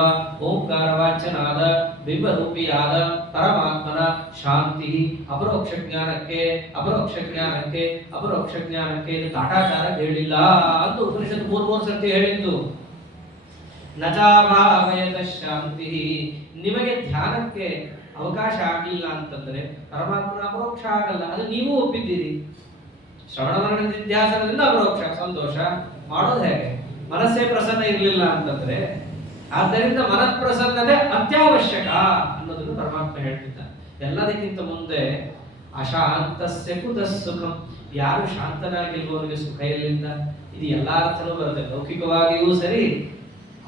ಓಂಕಾರವಾಚನಾದ ಬಿಂಬರೂಪಿಯಾದ ಪರಮಾತ್ಮನ ಶಾಂತಿ, ಅಪರೋಕ್ಷ ಜ್ಞಾನಕ್ಕೆ ಅಪರೋಕ್ಷ ಜ್ಞಾನಕ್ಕೆ ಅಪರೋಕ್ಷ ಜ್ಞಾನಕ್ಕೆ ಇದು ಕಾಟಾಚಾರ ಹೇಳಿಲ್ಲ ಅಂತ ಉಪನಿಷತ್ 3 ಸರ್ತಿ ಹೇಳಿದ್ದು. ನಚಾಭಾವಯತ ಶಾಂತಿ. ನಿಮಗೆ ಧ್ಯಾನಕ್ಕೆ ಅವಕಾಶ ಆಗಲಿಲ್ಲ ಅಂತಂದ್ರೆ ಪರಮಾತ್ಮನ ಅಪರೋಕ್ಷ ಆಗಲ್ಲ, ಅದು ನೀವು ಒಪ್ಪಿದ್ದೀರಿ. ಶ್ರವಣ ಮರಣ ನಿಧ್ಯಾಸನದಿಂದ ಅಪರೋಕ್ಷ ಸಂತೋಷ ಮಾಡೋದು ಹೇಗೆ? ಮನಸ್ಸೇ ಪ್ರಸನ್ನ ಇರಲಿಲ್ಲ ಅಂತಂದ್ರೆ, ಆದ್ದರಿಂದ ಮನಃಪ್ರಸನ್ನತೆ ಅತ್ಯವಶ್ಯಕ ಅನ್ನೋದನ್ನು ಪರಮಾತ್ಮ ಹೇಳ್ತಿದ್ದ. ಎಲ್ಲದಕ್ಕಿಂತ ಮುಂದೆ ಅಶಾಂತಸ್ಯ ಕುತಃ ಸುಖಂ. ಯಾರು ಶಾಂತನಾಗಿರುವವನಿಗೆ ಸುಖ ಎಲ್ಲಿಂದ? ಇದು ಎಲ್ಲ ಅರ್ಥನೂ ಬರುತ್ತೆ, ಲೌಕಿಕವಾಗಿಯೂ ಸರಿ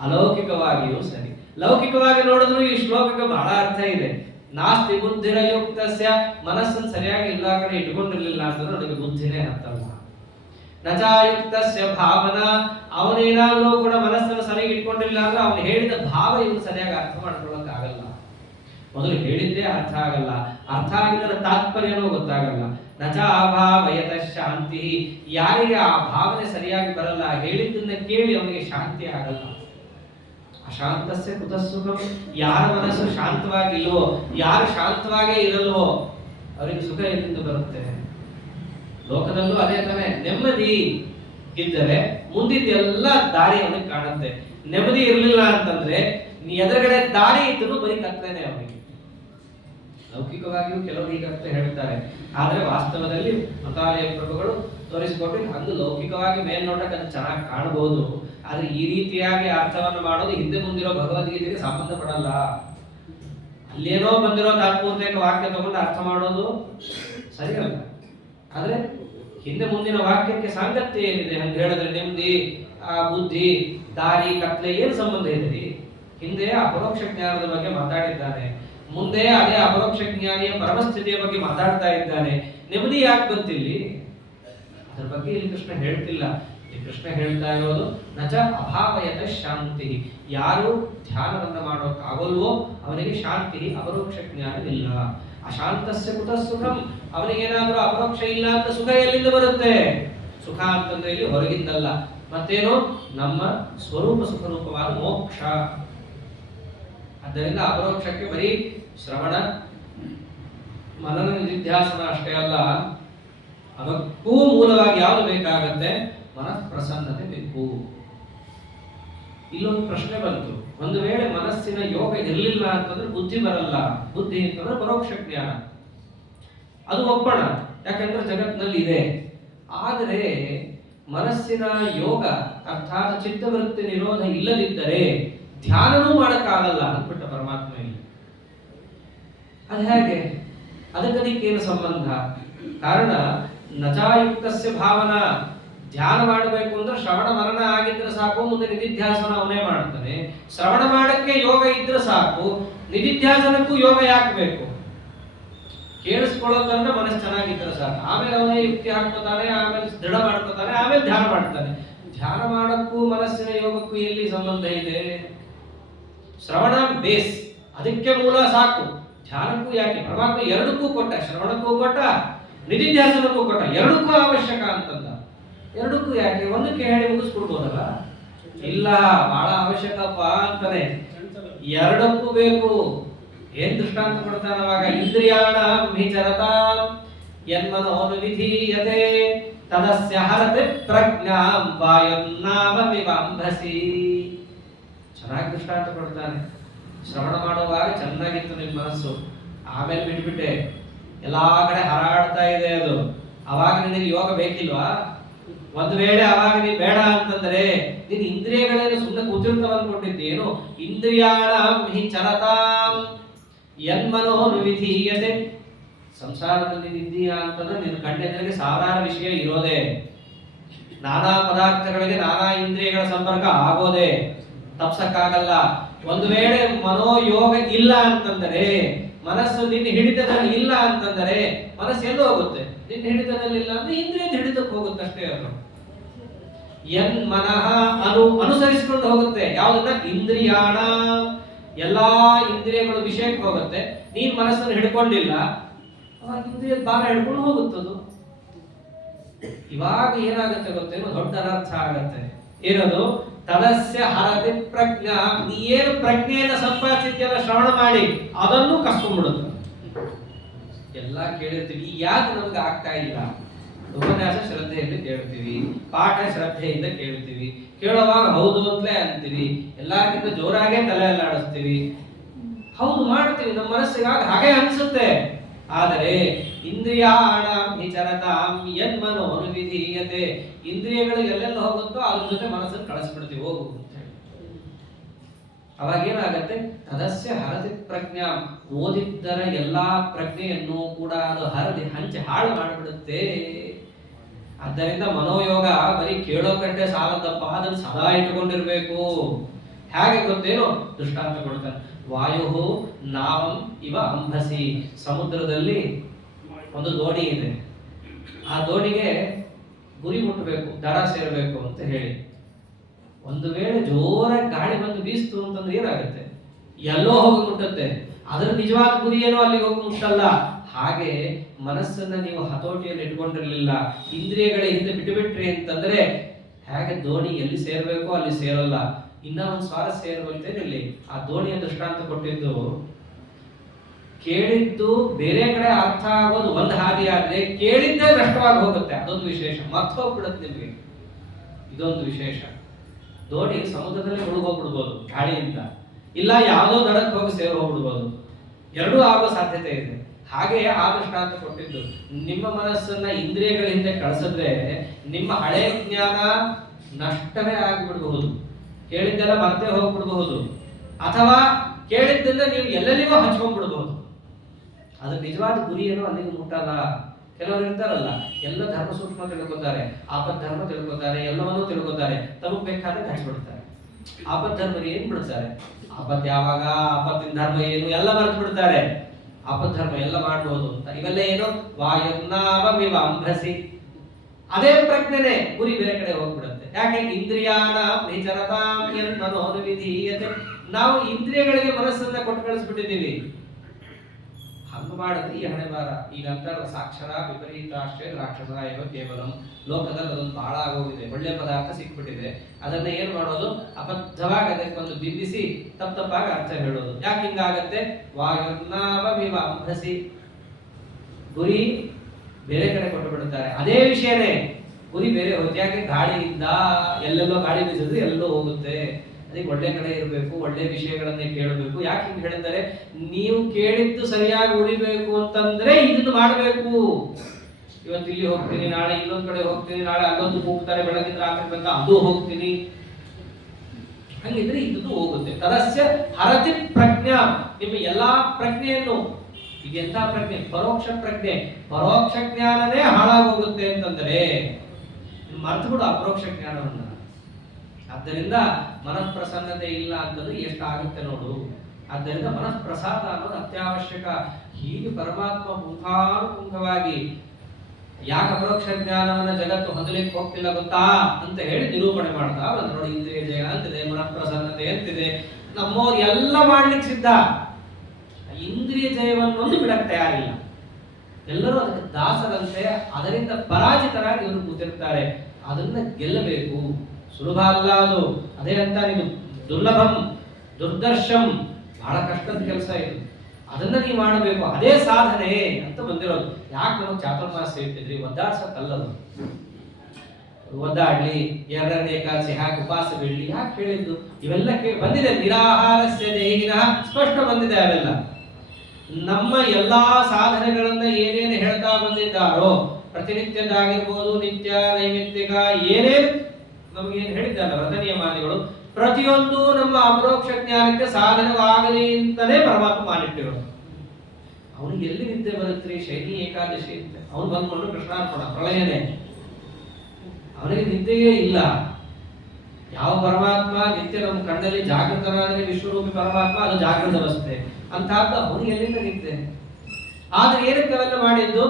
ಅಲೌಕಿಕವಾಗಿಯೂ ಸರಿ. ಲೌಕಿಕವಾಗಿ ನೋಡಿದ್ರು ಈ ಶ್ಲೋಕಕ್ಕೆ ಬಹಳ ಅರ್ಥ ಇದೆ. ನಾಸ್ತಿ ಬುದ್ಧಿರಯುಕ್ತಸ್ಯ, ಮನಸ್ಸನ್ನು ಸರಿಯಾಗಿ ಎಲ್ಲ ಕಡೆ ಇಟ್ಕೊಂಡಿರ್ಲಿಲ್ಲ ಅಂತಂದ್ರೆ ಅವನಿಗೆ ಬುದ್ಧಿನೇ ಹತ್ತಲ್ಲ. ನಚಾಯುಕ್ತಸ್ಯ ಭಾವನಾ, ಅವನೇನಾದ್ರೂ ಕೂಡ ಮನಸ್ಸನ್ನು ಸರಿಯಾಗಿ ಇಟ್ಕೊಂಡಿಲ್ಲ ಅಂದ್ರೆ ಅವನು ಹೇಳಿದ ಭಾವ ಇವನು ಸರಿಯಾಗಿ ಅರ್ಥ ಮಾಡ್ಕೊಳ್ಳೋಕೆ ಆಗಲ್ಲ. ಮೊದಲು ಹೇಳಿದ್ದೇ ಅರ್ಥ ಆಗಲ್ಲ, ಅರ್ಥ ಆಗಿದ್ದರ ತಾತ್ಪರ್ಯನೂ ಗೊತ್ತಾಗಲ್ಲ. ನಚ ಅಭಾವಯತ ಶಾಂತಿ. ಯಾರಿಗೆ ಆ ಭಾವನೆ ಸರಿಯಾಗಿ ಬರಲ್ಲ, ಹೇಳಿದ್ದನ್ನ ಕೇಳಿ ಅವನಿಗೆ ಶಾಂತಿ ಆಗಲ್ಲ. ಅಶಾಂತಸ್ಯ ಕುತಃ ಸುಖಂ. ಯಾರ ಮನಸ್ಸು ಶಾಂತವಾಗಿಲ್ವೋ, ಯಾರು ಶಾಂತವಾಗೇ ಇರಲ್ವೋ ಅವರಿಗೆ ಸುಖ ಎಲ್ಲಿಂದ ಬರುತ್ತೆ? ಲೋಕದಲ್ಲೂ ಅದೇ ತಾನೆ. ನೆಮ್ಮದಿ ಇದ್ದರೆ ಮುಂದಿದ್ದೆಲ್ಲ ದಾರಿ ಅವನಿಗೆ ಕಾಣುತ್ತೆ. ನೆಮ್ಮದಿ ಇರಲಿಲ್ಲ ಅಂತಂದ್ರೆ ಎದುರುಗಡೆ ದಾರಿ ಇದ್ದರೂ ಬರೀ ಕತ್ತಲೇನೆ ಅವನಿಗೆ. ಲೌಕಿಕವಾಗಿಯೂ ಕೆಲವರು ಈಗ ಅರ್ಥ ಹೇಳ್ತಾರೆ, ಆದ್ರೆ ವಾಸ್ತವದಲ್ಲಿ ಮತಾಲಯ ಪ್ರಭುಗಳು ತೋರಿಸಿಕೊಟ್ಟು ಅದು ಲೌಕಿಕವಾಗಿ ಮೇಲ್ನೋಟಕ್ಕೆ ಅದು ಚೆನ್ನಾಗಿ ಕಾಣಬಹುದು, ಆದ್ರೆ ಈ ರೀತಿಯಾಗಿ ಅರ್ಥವನ್ನು ಮಾಡೋದು ಹಿಂದೆ ಮುಂದಿರೋ ಭಗವದ್ಗೀತೆಗೆ ಸಂಬಂಧ ಪಡಲ್ಲ. ಅಲ್ಲೇನೋ ಬಂದಿರೋ ತಾತ್ಪೂರ್ತಿಕ ವಾಕ್ಯ ತಗೊಂಡು ಅರ್ಥ ಮಾಡೋದು ಸರಿಯಲ್ಲ. ಆದ್ರೆ ಹಿಂದೆ ಮುಂದಿನ ವಾಕ್ಯಕ್ಕೆ ಸಾಂಗತ್ಯ ಏನಿದೆ ಅಂತ ಹೇಳಿದ್ರೆ ನೆಮ್ಮದಿ, ಬುದ್ಧಿ, ದಾರಿ, ಕತ್ಲೆ ಏನು ಸಂಬಂಧ ಇದೆ? ಹಿಂದೆ ಅಪರೋಕ್ಷ ಜ್ಞಾನದ ಬಗ್ಗೆ ಮಾತಾಡಿದ್ದಾನೆ, ಮುಂದೆ ಅದೇ ಅಪರೋಕ್ಷ ಜ್ಞಾನಿಯ ಪರಮಸ್ಥಿತಿಯ ಬಗ್ಗೆ ಮಾತಾಡ್ತಾ ಇದ್ದಾನೆ. ನೆಮ್ಮದಿ ಯಾಕೆ ಬಂತಿಲ್ಲಿ? ಅದ್ರ ಬಗ್ಗೆ ಇಲ್ಲಿ ಕೃಷ್ಣ ಹೇಳ್ತಿಲ್ಲ. ಇಲ್ಲಿ ಕೃಷ್ಣ ಹೇಳ್ತಾ ಇರೋದು ನಚ ಅಭಾವಯತ ಶಾಂತಿ. ಯಾರು ಧ್ಯಾನವನ್ನ ಮಾಡೋಕ್ಕಾಗಲ್ವೋ ಅವನಿಗೆ ಶಾಂತಿ, ಅಪರೋಕ್ಷ ಜ್ಞಾನ ಇಲ್ಲ. ಅಶಾಂತಸ್ಯ ಕುತಃ ಸುಖಂ. ಅವನಿಗೇನಾದ್ರೂ ಅಪರೋಕ್ಷ ಇಲ್ಲ ಅಂತ ಸುಖ ಎಲ್ಲಿಂದ ಬರುತ್ತೆ? ಸುಖ ಅಂತಂದ್ರೆ ಇಲ್ಲಿ ಹೊರಗಿಂದಲ್ಲ, ಮತ್ತೇನು? ನಮ್ಮ ಸ್ವರೂಪ ಸುಖರೂಪವಾದ ಮೋಕ್ಷ. ಆದ್ದರಿಂದ ಅಪರೋಕ್ಷಕ್ಕೆ ಬರೀ ಶ್ರವಣ ಮನನ ನಿಧಿಧ್ಯಾಸನ ಅಷ್ಟೇ ಅಲ್ಲ, ಅದಕ್ಕೂ ಮೂಲವಾಗಿ ಯಾವುದು ಬೇಕಾಗತ್ತೆ? ಮನಃಪ್ರಸನ್ನತೆ ಬೇಕು. ಇಲ್ಲೊಂದು ಪ್ರಶ್ನೆ ಬಂತು, ಒಂದು ವೇಳೆ ಮನಸ್ಸಿನ ಯೋಗ ಇರಲಿಲ್ಲ ಅಂತಂದ್ರೆ ಬುದ್ಧಿ ಬರಲ್ಲ. ಬುದ್ಧಿ ಅಂತಂದ್ರೆ ಪರೋಕ್ಷ ಜ್ಞಾನ, ಅದು ಒಪ್ಪಣ, ಯಾಕಂದ್ರೆ ಜಗತ್ತಿನಲ್ಲಿ ಇದೆ. ಆದರೆ ಮನಸ್ಸಿನ ಯೋಗ ಅರ್ಥಾತ್ ಚಿತ್ತವೃತ್ತಿ ನಿರೋಧ ಇಲ್ಲದಿದ್ದರೆ ಧ್ಯಾನನೂ ಮಾಡಕ್ಕಾಗಲ್ಲ ಅಂದ್ಬಿಟ್ಟ ಪರಮಾತ್ಮ ಇಲ್ಲಿ. ಅದು ಹೇಗೆ? ಅದಕ್ಕೇನು ಸಂಬಂಧ? ಕಾರಣ ನಚಾಯುಕ್ತಸ್ಯ ಭಾವನಾ. ಧ್ಯಾನ ಮಾಡಬೇಕು ಅಂದ್ರೆ ಶ್ರವಣ ಮರಣ ಆಗಿದ್ರೆ ಸಾಕು, ಮುಂದೆ ನಿಧಿಧ್ಯಾಸನ ಅವನೇ ಮಾಡ್ತಾನೆ. ಶ್ರವಣ ಮಾಡಕ್ಕೆ ಯೋಗ ಇದ್ರೆ ಸಾಕು, ನಿಧಿಧ್ಯಾಸನಕ್ಕೂ ಯೋಗ ಯಾಕೆ ಬೇಕು? ಕೇಳಿಸ್ಕೊಳ್ಳೋದಂದ್ರೆ ಮನಸ್ಸು ಚೆನ್ನಾಗಿದ್ರೆ ಸಾಕು, ಆಮೇಲೆ ಅವನೇ ಯುಕ್ತಿ ಹಾಕ್ಕೋತಾನೆ, ಆಮೇಲೆ ದೃಢ ಮಾಡ್ಕೋತಾನೆ, ಆಮೇಲೆ ಧ್ಯಾನ ಮಾಡ್ತಾನೆ. ಧ್ಯಾನ ಮಾಡಕ್ಕೂ ಮನಸ್ಸಿನ ಯೋಗಕ್ಕೂ ಎಲ್ಲಿ ಸಂಬಂಧ ಇದೆ? ಶ್ರವಣ ಬೇಸ್, ಅದಕ್ಕೆ ಮೂಲ ಸಾಕು. ಧ್ಯಾನಕ್ಕೂ ಯಾಕೆ? ಪರಮಾತ್ಮ ಎರಡಕ್ಕೂ ಕೊಟ್ಟ, ಶ್ರವಣಕ್ಕೂ ಕೊಟ್ಟ, ನಿಧಿಧ್ಯಾಸನಕ್ಕೂ ಕೊಟ್ಟ, ಎರಡಕ್ಕೂ ಅವಶ್ಯಕ ಅಂತಂದ. ಎರಡಕ್ಕೂ ಯಾಕೆ? ಒಂದಕ್ಕೆ ಹೇಳಿ ಮುಗಿಸ್ಕೊಡ್ಬೋದಲ್ಲ? ಇಲ್ಲ, ಬಹಳ ಅವಶ್ಯಕಪ್ಪ ಅಂತಾನೆ. ಎರಡಕ್ಕೂ ಬೇಕು. ಏನ್ ದೃಷ್ಟಾಂತ ಕೊಡ್ತಾನೆ ಅವಾಗ? ಇಂದ್ರಿಯಾಣ ವಿಚರತಾಂ ಯನ್ಮನೋನುವಿಧೀಯತೆ ತದಸ್ಯ ಹರತೆ ಪ್ರಜ್ಞಾಂ ವಾಯುನ್ನಾಮ ವಿವಂಭಸಿ. ಚೆನ್ನಾಗಿ ದೃಷ್ಟಾಂತ ಕೊಡ್ತಾನೆ. ಶ್ರವಣ ಮಾಡುವಾಗ ಚೆನ್ನಾಗಿತ್ತು ನಿಮ್ಮ ಮನಸ್ಸು, ಆಮೇಲೆ ಬಿಟ್ಬಿಟ್ಟೆ, ಎಲ್ಲಾ ಕಡೆ ಹಾರಾಡ್ತಾ ಇದೆ ಅದು, ಅವಾಗ ನಿನಗೆ ಯೋಗ ಬೇಕಿಲ್ವಾ? ಒಂದು ವೇಳೆ ಅವಾಗ ನೀ ಬೇಡ ಅಂತಂದ್ರೆ ನೀನು ಇಂದ್ರಿಯಗಳೇನು ಸುಮ್ಮನೆ ಕೂತಿರ್ತಾವ ಅನ್ಕೊಂಡಿದ್ದೇನು? ಇಂದ್ರಿಯಾಣ ಹಿ ಚರತಾಂ ಯನ್ಮನೋನುವಿಧೀಯತೆ. ಸಂಸಾರದಲ್ಲಿ ಇದ್ದೀಯಾ ಅಂತಂದ್ರೆ ನಿನ್ನ ಕಣ್ಣೆದುರಿಗೆ ಸಾವಿರಾರು ವಿಷಯ ಇರೋದೇ, ನಾನಾ ಪದಾರ್ಥಗಳಿಗೆ ನಾನಾ ಇಂದ್ರಿಯಗಳ ಸಂಪರ್ಕ ಆಗೋದೇ, ತಪ್ಸಕ್ಕಾಗಲ್ಲ. ಒಂದು ವೇಳೆ ಮನೋಯೋಗ ಇಲ್ಲ ಅಂತಂದರೆ ಮನಸ್ಸು ನಿನ್ನ ಹಿಡಿತದಲ್ಲಿ ಇಲ್ಲ ಅಂತಂದರೆ ಮನಸ್ಸು ಎಲ್ಲೋ ಹೋಗುತ್ತೆ. ನಿನ್ನ ಹಿಡಿತದಲ್ಲಿ ಇಲ್ಲ ಅಂದ್ರೆ ಇಂದ್ರಿಯದ ಹಿಡಿತಕ್ಕೆ ಹೋಗುತ್ತೆ ಅಷ್ಟೇ. ಅದು ಎನ್ ಮನಃ ಅನುಸರಿಸಿಕೊಂಡು ಹೋಗುತ್ತೆ. ಯಾವುದನ್ನ? ಇಂದ್ರಿಯಾಣ. ಎಲ್ಲಾ ಇಂದ್ರಿಯಗಳು ವಿಷಯಕ್ಕೆ ಹೋಗುತ್ತೆ. ನೀನ್ ಮನಸ್ಸನ್ನು ಹಿಡ್ಕೊಂಡಿಲ್ಲ, ಇಂದ್ರಿಯದ ಭಾಗ ಹಿಡ್ಕೊಂಡು ಹೋಗುತ್ತದು. ಇವಾಗ ಏನಾಗುತ್ತೆ ಗೊತ್ತೇನು? ದೊಡ್ಡ ಅನರ್ಥ ಆಗತ್ತೆ. ಏನದು? ತದಸ್ಯ ಹರತಿ ಪ್ರಜ್ಞಾ. ನೀ ಏನು ಪ್ರಜ್ಞೆಯನ್ನು ಸಂಪಾದಿಸಿದ್ಯಲ್ಲ ಶ್ರವಣ ಮಾಡಿ, ಅದನ್ನು ಕಸ್ಕೊಂಡ್ಬಿಡುತ್ತೆ. ಎಲ್ಲ ಕೇಳಿರ್ತೀವಿ, ಯಾಕೆ ನಮ್ಗೆ ಆಗ್ತಾ ಇಲ್ಲ? ಉಪನ್ಯಾಸ ಶ್ರದ್ಧೆಯಿಂದ ಕೇಳ್ತೀವಿ, ಪಾಠ ಶ್ರದ್ಧೆಯಿಂದ ಕೇಳ್ತೀವಿ, ಕೇಳುವಾಗ ಹೌದು ಅಂತಲೇ ಅಂತೀವಿ, ಎಲ್ಲಕ್ಕಿಂತ ಜೋರಾಗೆ ತಲೆ ಅಲ್ಲಾಡಿಸ್ತೀವಿ, ಹೌದು ಮಾಡ್ತೀವಿ, ನಮ್ಮ ಮನಸ್ಸಿಗಾಗಿ ಹಾಗೆ ಅನ್ಸುತ್ತೆ. ಆದರೆ ಇಂದ್ರಿಯಾಣ ವಿಚರತಾಂ ಯನ್ಮನೋ ಅನುವಿಧೀಯತೆ. ಇಂದ್ರಿಯಗಳು ಎಲ್ಲೆಲ್ಲ ಹೋಗುತ್ತೋ ಅದ್ರ ಜೊತೆ ಮನಸ್ಸನ್ನು ಕಳಿಸ್ಬಿಡ್ತೀವಿ, ಹೋಗು ಅಂತ ಹೇಳಿ. ಅವಾಗ ಏನಾಗತ್ತೆ? ತದಸ್ಯ ಹರತಿ ಪ್ರಜ್ಞಾ. ಓದಿದ್ದರ ಎಲ್ಲಾ ಪ್ರಜ್ಞೆಯನ್ನು ಕೂಡ ಅದು ಹರದಿ ಹಂಚಿ ಹಾಳು ಮಾಡಿಬಿಡುತ್ತೆ. ಆದ್ದರಿಂದ ಮನೋಯೋಗ ಬರೀ ಕೇಳೋ ಕಟ್ಟೆ ಸಾಲದಪ್ಪ, ಅದನ್ನು ಸದಾ ಇಟ್ಟುಕೊಂಡಿರ್ಬೇಕು. ಹೇಗೆ ಗೊತ್ತೇನು? ದೃಷ್ಟಾಂತ ಕೊಡ್ತಾನೆ. ವಾಯು ನಾವಂ ಇವ ಅಂಬಸಿ. ಸಮುದ್ರದಲ್ಲಿ ಒಂದು ದೋಣಿ ಇದೆ. ಆ ದೋಣಿಗೆ ಗುರಿ ಮುಟ್ಟಬೇಕು, ದಡ ಸೇರಬೇಕು ಅಂತ ಹೇಳಿ. ಒಂದು ವೇಳೆ ಜೋರಾಗಿ ಗಾಳಿ ಬಂದು ಬೀಸ್ತು ಅಂತಂದ್ರೆ ಏನಾಗುತ್ತೆ? ಎಲ್ಲೋ ಹೋಗಿ ಮುಟ್ಟುತ್ತೆ. ಅದರ ನಿಜವಾದ ಗುರಿ ಏನೋ ಅಲ್ಲಿಗೆ ಹೋಗಿ ಮುಟ್ಟಲ್ಲ. ಹಾಗೆ ಮನಸ್ಸನ್ನ ನೀವು ಹತೋಟಿಯಲ್ಲಿ ಇಟ್ಕೊಂಡಿರ್ಲಿಲ್ಲ, ಇಂದ್ರಿಯಗಳ ಹಿಂದೆ ಬಿಟ್ಟುಬಿಟ್ರಿ ಅಂತಂದ್ರೆ ಹೇಗೆ ದೋಣಿ ಎಲ್ಲಿ ಸೇರ್ಬೇಕೋ ಅಲ್ಲಿ ಸೇರಲ್ಲ. ಇನ್ನ ಒಂದು ಸ್ವಾರಸ್ಯ ಏನು ಗೊತ್ತೇನು? ಇಲ್ಲಿ ಆ ದೋಣಿಯ ದೃಷ್ಟಾಂತ ಕೊಟ್ಟಿದ್ದು, ಕೇಳಿದ್ದು ಬೇರೆ ಕಡೆ ಅರ್ಥ ಆಗೋದು ಒಂದು ಹಾದಿ ಆದ್ರೆ ಕೇಳಿದ್ದೇ ನಷ್ಟವಾಗಿ ಹೋಗುತ್ತೆ. ಅದೊಂದು ವಿಶೇಷ. ಮರ್ತು ಹೋಗ್ಬಿಡುತ್ತೆ ನಿಮಗೆ. ಇದೊಂದು ವಿಶೇಷ. ದೋಣಿ ಸಮುದ್ರದಲ್ಲಿ ಮುಳುಗೋಗ್ಬಿಡ್ಬೋದು ಗಾಳಿಯಿಂದ, ಇಲ್ಲ ಯಾವುದೋ ದಡಕ್ಕೆ ಹೋಗಿ ಸೇರಿ ಹೋಗ್ಬಿಡ್ಬೋದು. ಎರಡೂ ಆಗೋ ಸಾಧ್ಯತೆ ಇದೆ. ಹಾಗೆ ಆ ದೃಷ್ಟಾಂತ ಕೊಟ್ಟಿದ್ದು. ನಿಮ್ಮ ಮನಸ್ಸನ್ನ ಇಂದ್ರಿಯಗಳ ಹಿಂದೆ ಕಳಿಸಿದ್ರೆ ನಿಮ್ಮ ಹಳೆ ಜ್ಞಾನ ನಷ್ಟವೇ ಆಗಿಬಿಡಬಹುದು. ಕೇಳಿದ್ದೆಲ್ಲ ಮರ್ತೇ ಹೋಗ್ಬಿಡಬಹುದು, ಅಥವಾ ಕೇಳಿದ್ದೆಲ್ಲ ನೀವು ಎಲ್ಲೆಲ್ಲಿಗೋ ಹಂಚ್ಕೊಂಡ್ಬಿಡ್ಬಹುದು. ಅದು ನಿಜವಾದ ಗುರಿ ಏನೋ ಅಲ್ಲಿಗೆ ಮುಟ್ಟಲ್ಲ. ಕೆಲವರು ಇರ್ತಾರಲ್ಲ, ಎಲ್ಲ ಧರ್ಮ ಸೂಕ್ಷ್ಮ ತಿಳ್ಕೊತಾರೆ, ಆಪತ್ ಧರ್ಮ ತಿಳ್ಕೊತಾರೆ, ಎಲ್ಲವನ್ನೂ ತಿಳ್ಕೊತಾರೆ, ತಮಗೆ ಬೇಕಾದ್ರೆ ಹಂಚ್ಬಿಡ್ತಾರೆ. ಆಪತ್ ಧರ್ಮ ಏನ್ ಬಿಡ್ತಾರೆ? ಆಪತ್ ಯಾವಾಗ, ಆಪತ್ತಿನ ಧರ್ಮ ಏನು ಎಲ್ಲ ಮರೆತು ಬಿಡ್ತಾರೆ. ಆಪತ್ ಧರ್ಮ ಎಲ್ಲ ಮಾಡ್ಬೋದು ಅಂತ. ಇವೆಲ್ಲ ಏನು? ವಾಯುನಾವಮಿವ ಅಂಬಸಿ. ಅದೇ ಪ್ರಜ್ಞೆನೆ, ಗುರಿ ಬೇರೆ ಕಡೆ ಹೋಗ್ಬಿಡುತ್ತೆ. ಯಾಕೆ? ಇಂದ್ರಿಯಾನ ವಿಚರತಾಂ ಯನ್ಮನೋ ಅನುವಿಧೀಯತೆ. ನಾವು ಇಂದ್ರಿಯಗಳಿಗೆ ಮನಸ್ಸನ್ನ ಕೊಟ್ಟು ಕಳಿಸ್ಬಿಟ್ಟಿದ್ದೀವಿ. ಹಂಗ ಮಾಡಿದ್ರೆ ಈ ಹಣೆ ಬಾರ. ಈಗ ಅಂತಾರ ಸಾಕ್ಷರ ವಿಪರೀತಾಶ್ರಯ ರಾಕ್ಷಸ ಇವ ಕೇವಲಂ. ಲೋಕದಲ್ಲಿ ಅದೊಂದು ಬಹಳ ಆಗೋಗಿದೆ. ಒಳ್ಳೆ ಪದಾರ್ಥ ಸಿಕ್ಬಿಟ್ಟಿದೆ, ಅದನ್ನ ಏನ್ ಮಾಡೋದು? ಅಬದ್ಧವಾಗಿ ಅದಕ್ಕೊಂದು ಬಿಂಬಿಸಿ ತಪ್ಪಾಗಿ ಅರ್ಥ ಹೇಳೋದು. ಯಾಕೆ ಹಿಂಗಾಗತ್ತೆ? ವಾಯುರ್ನಾವಮಿವ ಅಂಬಸಿ. ಗುರಿ ಬೇರೆ ಕಡೆ ಕೊಟ್ಟು ಬಿಡುತ್ತಾರೆ. ಅದೇ ವಿಷಯನೇ ಗುರಿ ಬೇರೆ ಹೋಗುತ್ತೆ. ಯಾಕೆ? ಗಾಳಿಯಿಂದ ಎಲ್ಲೆಲ್ಲೋ ಗಾಳಿ ಬೀಸಿದ್ರೆ ಎಲ್ಲೋ ಹೋಗುತ್ತೆ. ಅದಕ್ಕೆ ಒಳ್ಳೆ ಕಡೆ ಇರಬೇಕು, ಒಳ್ಳೆ ವಿಷಯಗಳನ್ನೇ ಕೇಳಬೇಕು. ಯಾಕೆ ಹಿಂಗೆ ಹೇಳಿದ್ದಾರೆ? ನೀವು ಕೇಳಿದ್ದು ಸರಿಯಾಗಿ ಉಳಿಬೇಕು ಅಂತಂದ್ರೆ ಇದನ್ನು ಮಾಡಬೇಕು. ಇವತ್ತು ಇಲ್ಲಿ ಹೋಗ್ತೀನಿ, ನಾಳೆ ಇನ್ನೊಂದ್ ಕಡೆ ಹೋಗ್ತೀನಿ, ನಾಳೆ ಅಲ್ಲೊಂದು ಹೋಗ್ತಾರೆ, ಬೆಳಗಿನ ರಾತ್ರಿ ಬಂದ ಅದು ಹೋಗ್ತೀನಿ. ಹಂಗಿದ್ರೆ ಇದು ಹೋಗುತ್ತೆ. ತದಸ್ಯ ಹರತಿ ಪ್ರಜ್ಞಾ. ನಿಮ್ಮ ಎಲ್ಲಾ ಪ್ರಜ್ಞೆಯನ್ನು, ಈಗ ಎಂತ ಪ್ರಜ್ಞೆ? ಪರೋಕ್ಷ ಪ್ರಜ್ಞೆ. ಪರೋಕ್ಷ ಜ್ಞಾನನೇ ಹಾಳಾಗೋಗುತ್ತೆ ಅಂತಂದ್ರೆ ಮರ್ತು ಬಿಡು ಅಪರೋಕ್ಷ ಜ್ಞಾನವನ್ನ. ಆದ್ದರಿಂದ ಮನಃಪ್ರಸನ್ನತೆ ಇಲ್ಲ ಅಂತಂದ್ರೆ ಎಷ್ಟಾಗುತ್ತೆ ನೋಡು. ಆದ್ದರಿಂದ ಮನಃಪ್ರಸಾದ ಅನ್ನೋದು ಅತ್ಯವಶ್ಯಕ. ಹೀಗೆ ಪರಮಾತ್ಮ ಪುಂಖಾನುಪುಂಖವಾಗಿ ಯಾಕೆ ಅಪರೋಕ್ಷ ಜ್ಞಾನವನ್ನ ಜಗತ್ತು ಹೊಂದಲಿಕ್ಕೆ ಹೋಗ್ತಿಲ್ಲ ಗೊತ್ತಾ ಅಂತ ಹೇಳಿ ನಿರೂಪಣೆ ಮಾಡ್ತಾ ಬಂದ. ನೋಡಿ, ಇಂದ್ರಿಯ ಜಯ ಅಂತಿದೆ, ಮನಃಪ್ರಸನ್ನತೆ ಅಂತಿದೆ, ನಮ್ಮವ್ರು ಎಲ್ಲ ಮಾಡ್ಲಿಕ್ಕೆ ಸಿದ್ಧ. ಇಂದ್ರಿಯ ಜಯವನ್ನೊಂದು ಬಿಡಕ್ಕೆ ತಯಾರಿಲ್ಲ. ಎಲ್ಲರೂ ಅದಕ್ಕೆ ದಾಸರಂತೆ, ಅದರಿಂದ ಪರಾಜಿತರಾಗಿ ಇವರು ಕೂತಿರ್ತಾರೆ. ಅದನ್ನ ಗೆಲ್ಲಬೇಕು. ಸುಲಭ ಅಲ್ಲ ಅದು. ಅದೇ ಅಂತ ನೀವು ದುರ್ಲಭಂ ದುರ್ದರ್ಶಂ, ಬಹಳ ಕಷ್ಟದ ಕೆಲಸ ಇದು. ಅದನ್ನ ನೀವು ಮಾಡಬೇಕು. ಅದೇ ಸಾಧನೆ ಅಂತ ಬಂದಿರೋದು. ಯಾಕೆ ನಮಗೆ ಚಾತುರ್ಮಾಸ್ಯ ಇಟ್ಟಿದ್ರಿ? ಒದ್ದಾಡ್ಸಕ್ಕಲ್ಲದು. ಒದ್ದಾಡ್ಲಿ, ಎರಡನೇ ಏಕಾದಶಿ ಹಾಕಿ ಉಪವಾಸ ಬೀಳಲಿ ಯಾಕೆ ಹೇಳಿದ್ದು? ಇವೆಲ್ಲ ಬಂದಿದೆ. ನಿರಾಹಾರಸ್ಯ ದೇಹಿನ ಸ್ಪಷ್ಟ ಬಂದಿದೆ. ಅವೆಲ್ಲ ನಮ್ಮ ಎಲ್ಲಾ ಸಾಧನೆಗಳನ್ನ ಏನೇನು ಹೇಳ್ತಾ ಬಂದಿದ್ದಾರೋ, ಪ್ರತಿನಿತ್ಯದಾಗಿರ್ಬೋದು, ನಿತ್ಯ ನೈಮಿತ್ತಿಕ, ಏನೇನು ನಮಗೇನು ಹೇಳಿದ್ದಲ್ಲ ವ್ರತ ನಿಯಮಾದಿಗಳು, ಪ್ರತಿಯೊಂದು ನಮ್ಮ ಅಪರೋಕ್ಷ ಜ್ಞಾನಕ್ಕೆ ಸಾಧನವಾಗಲಿ ಅಂತಾನೆ ಪರಮಾತ್ಮ ಮಾಡಿಟ್ಟಿರೋದು. ಅವನಿಗೆ ಎಲ್ಲಿ ನಿದ್ದೆ ಬರುತ್ತೀರಿ? ಶೈನಿ ಏಕಾದಶಿ ಅಂತ ಅವನು ಬಂದ್ಕೊಂಡು ಕೃಷ್ಣಾರ್ಪಣ ಪ್ರಳಯನೇ, ಅವನಿಗೆ ನಿದ್ದೆಯೇ ಇಲ್ಲ. ಯಾವ ಪರಮಾತ್ಮ ನಿತ್ಯ ನಮ್ಮ ಕಣ್ಣಲ್ಲಿ ಜಾಗೃತನಾದರೆ ವಿಶ್ವರೂಪಿ ಪರಮಾತ್ಮ, ಅದು ಜಾಗೃತ ಅವಸ್ಥೆ ಅಂತಹದ್ದು ಅವನಿಗೆ ಎಲ್ಲಿಂದ ನಿದ್ದೆ? ಆದ್ರೆ ಏನಕ್ಕೆ ಅವೆಲ್ಲ ಮಾಡಿದ್ದು?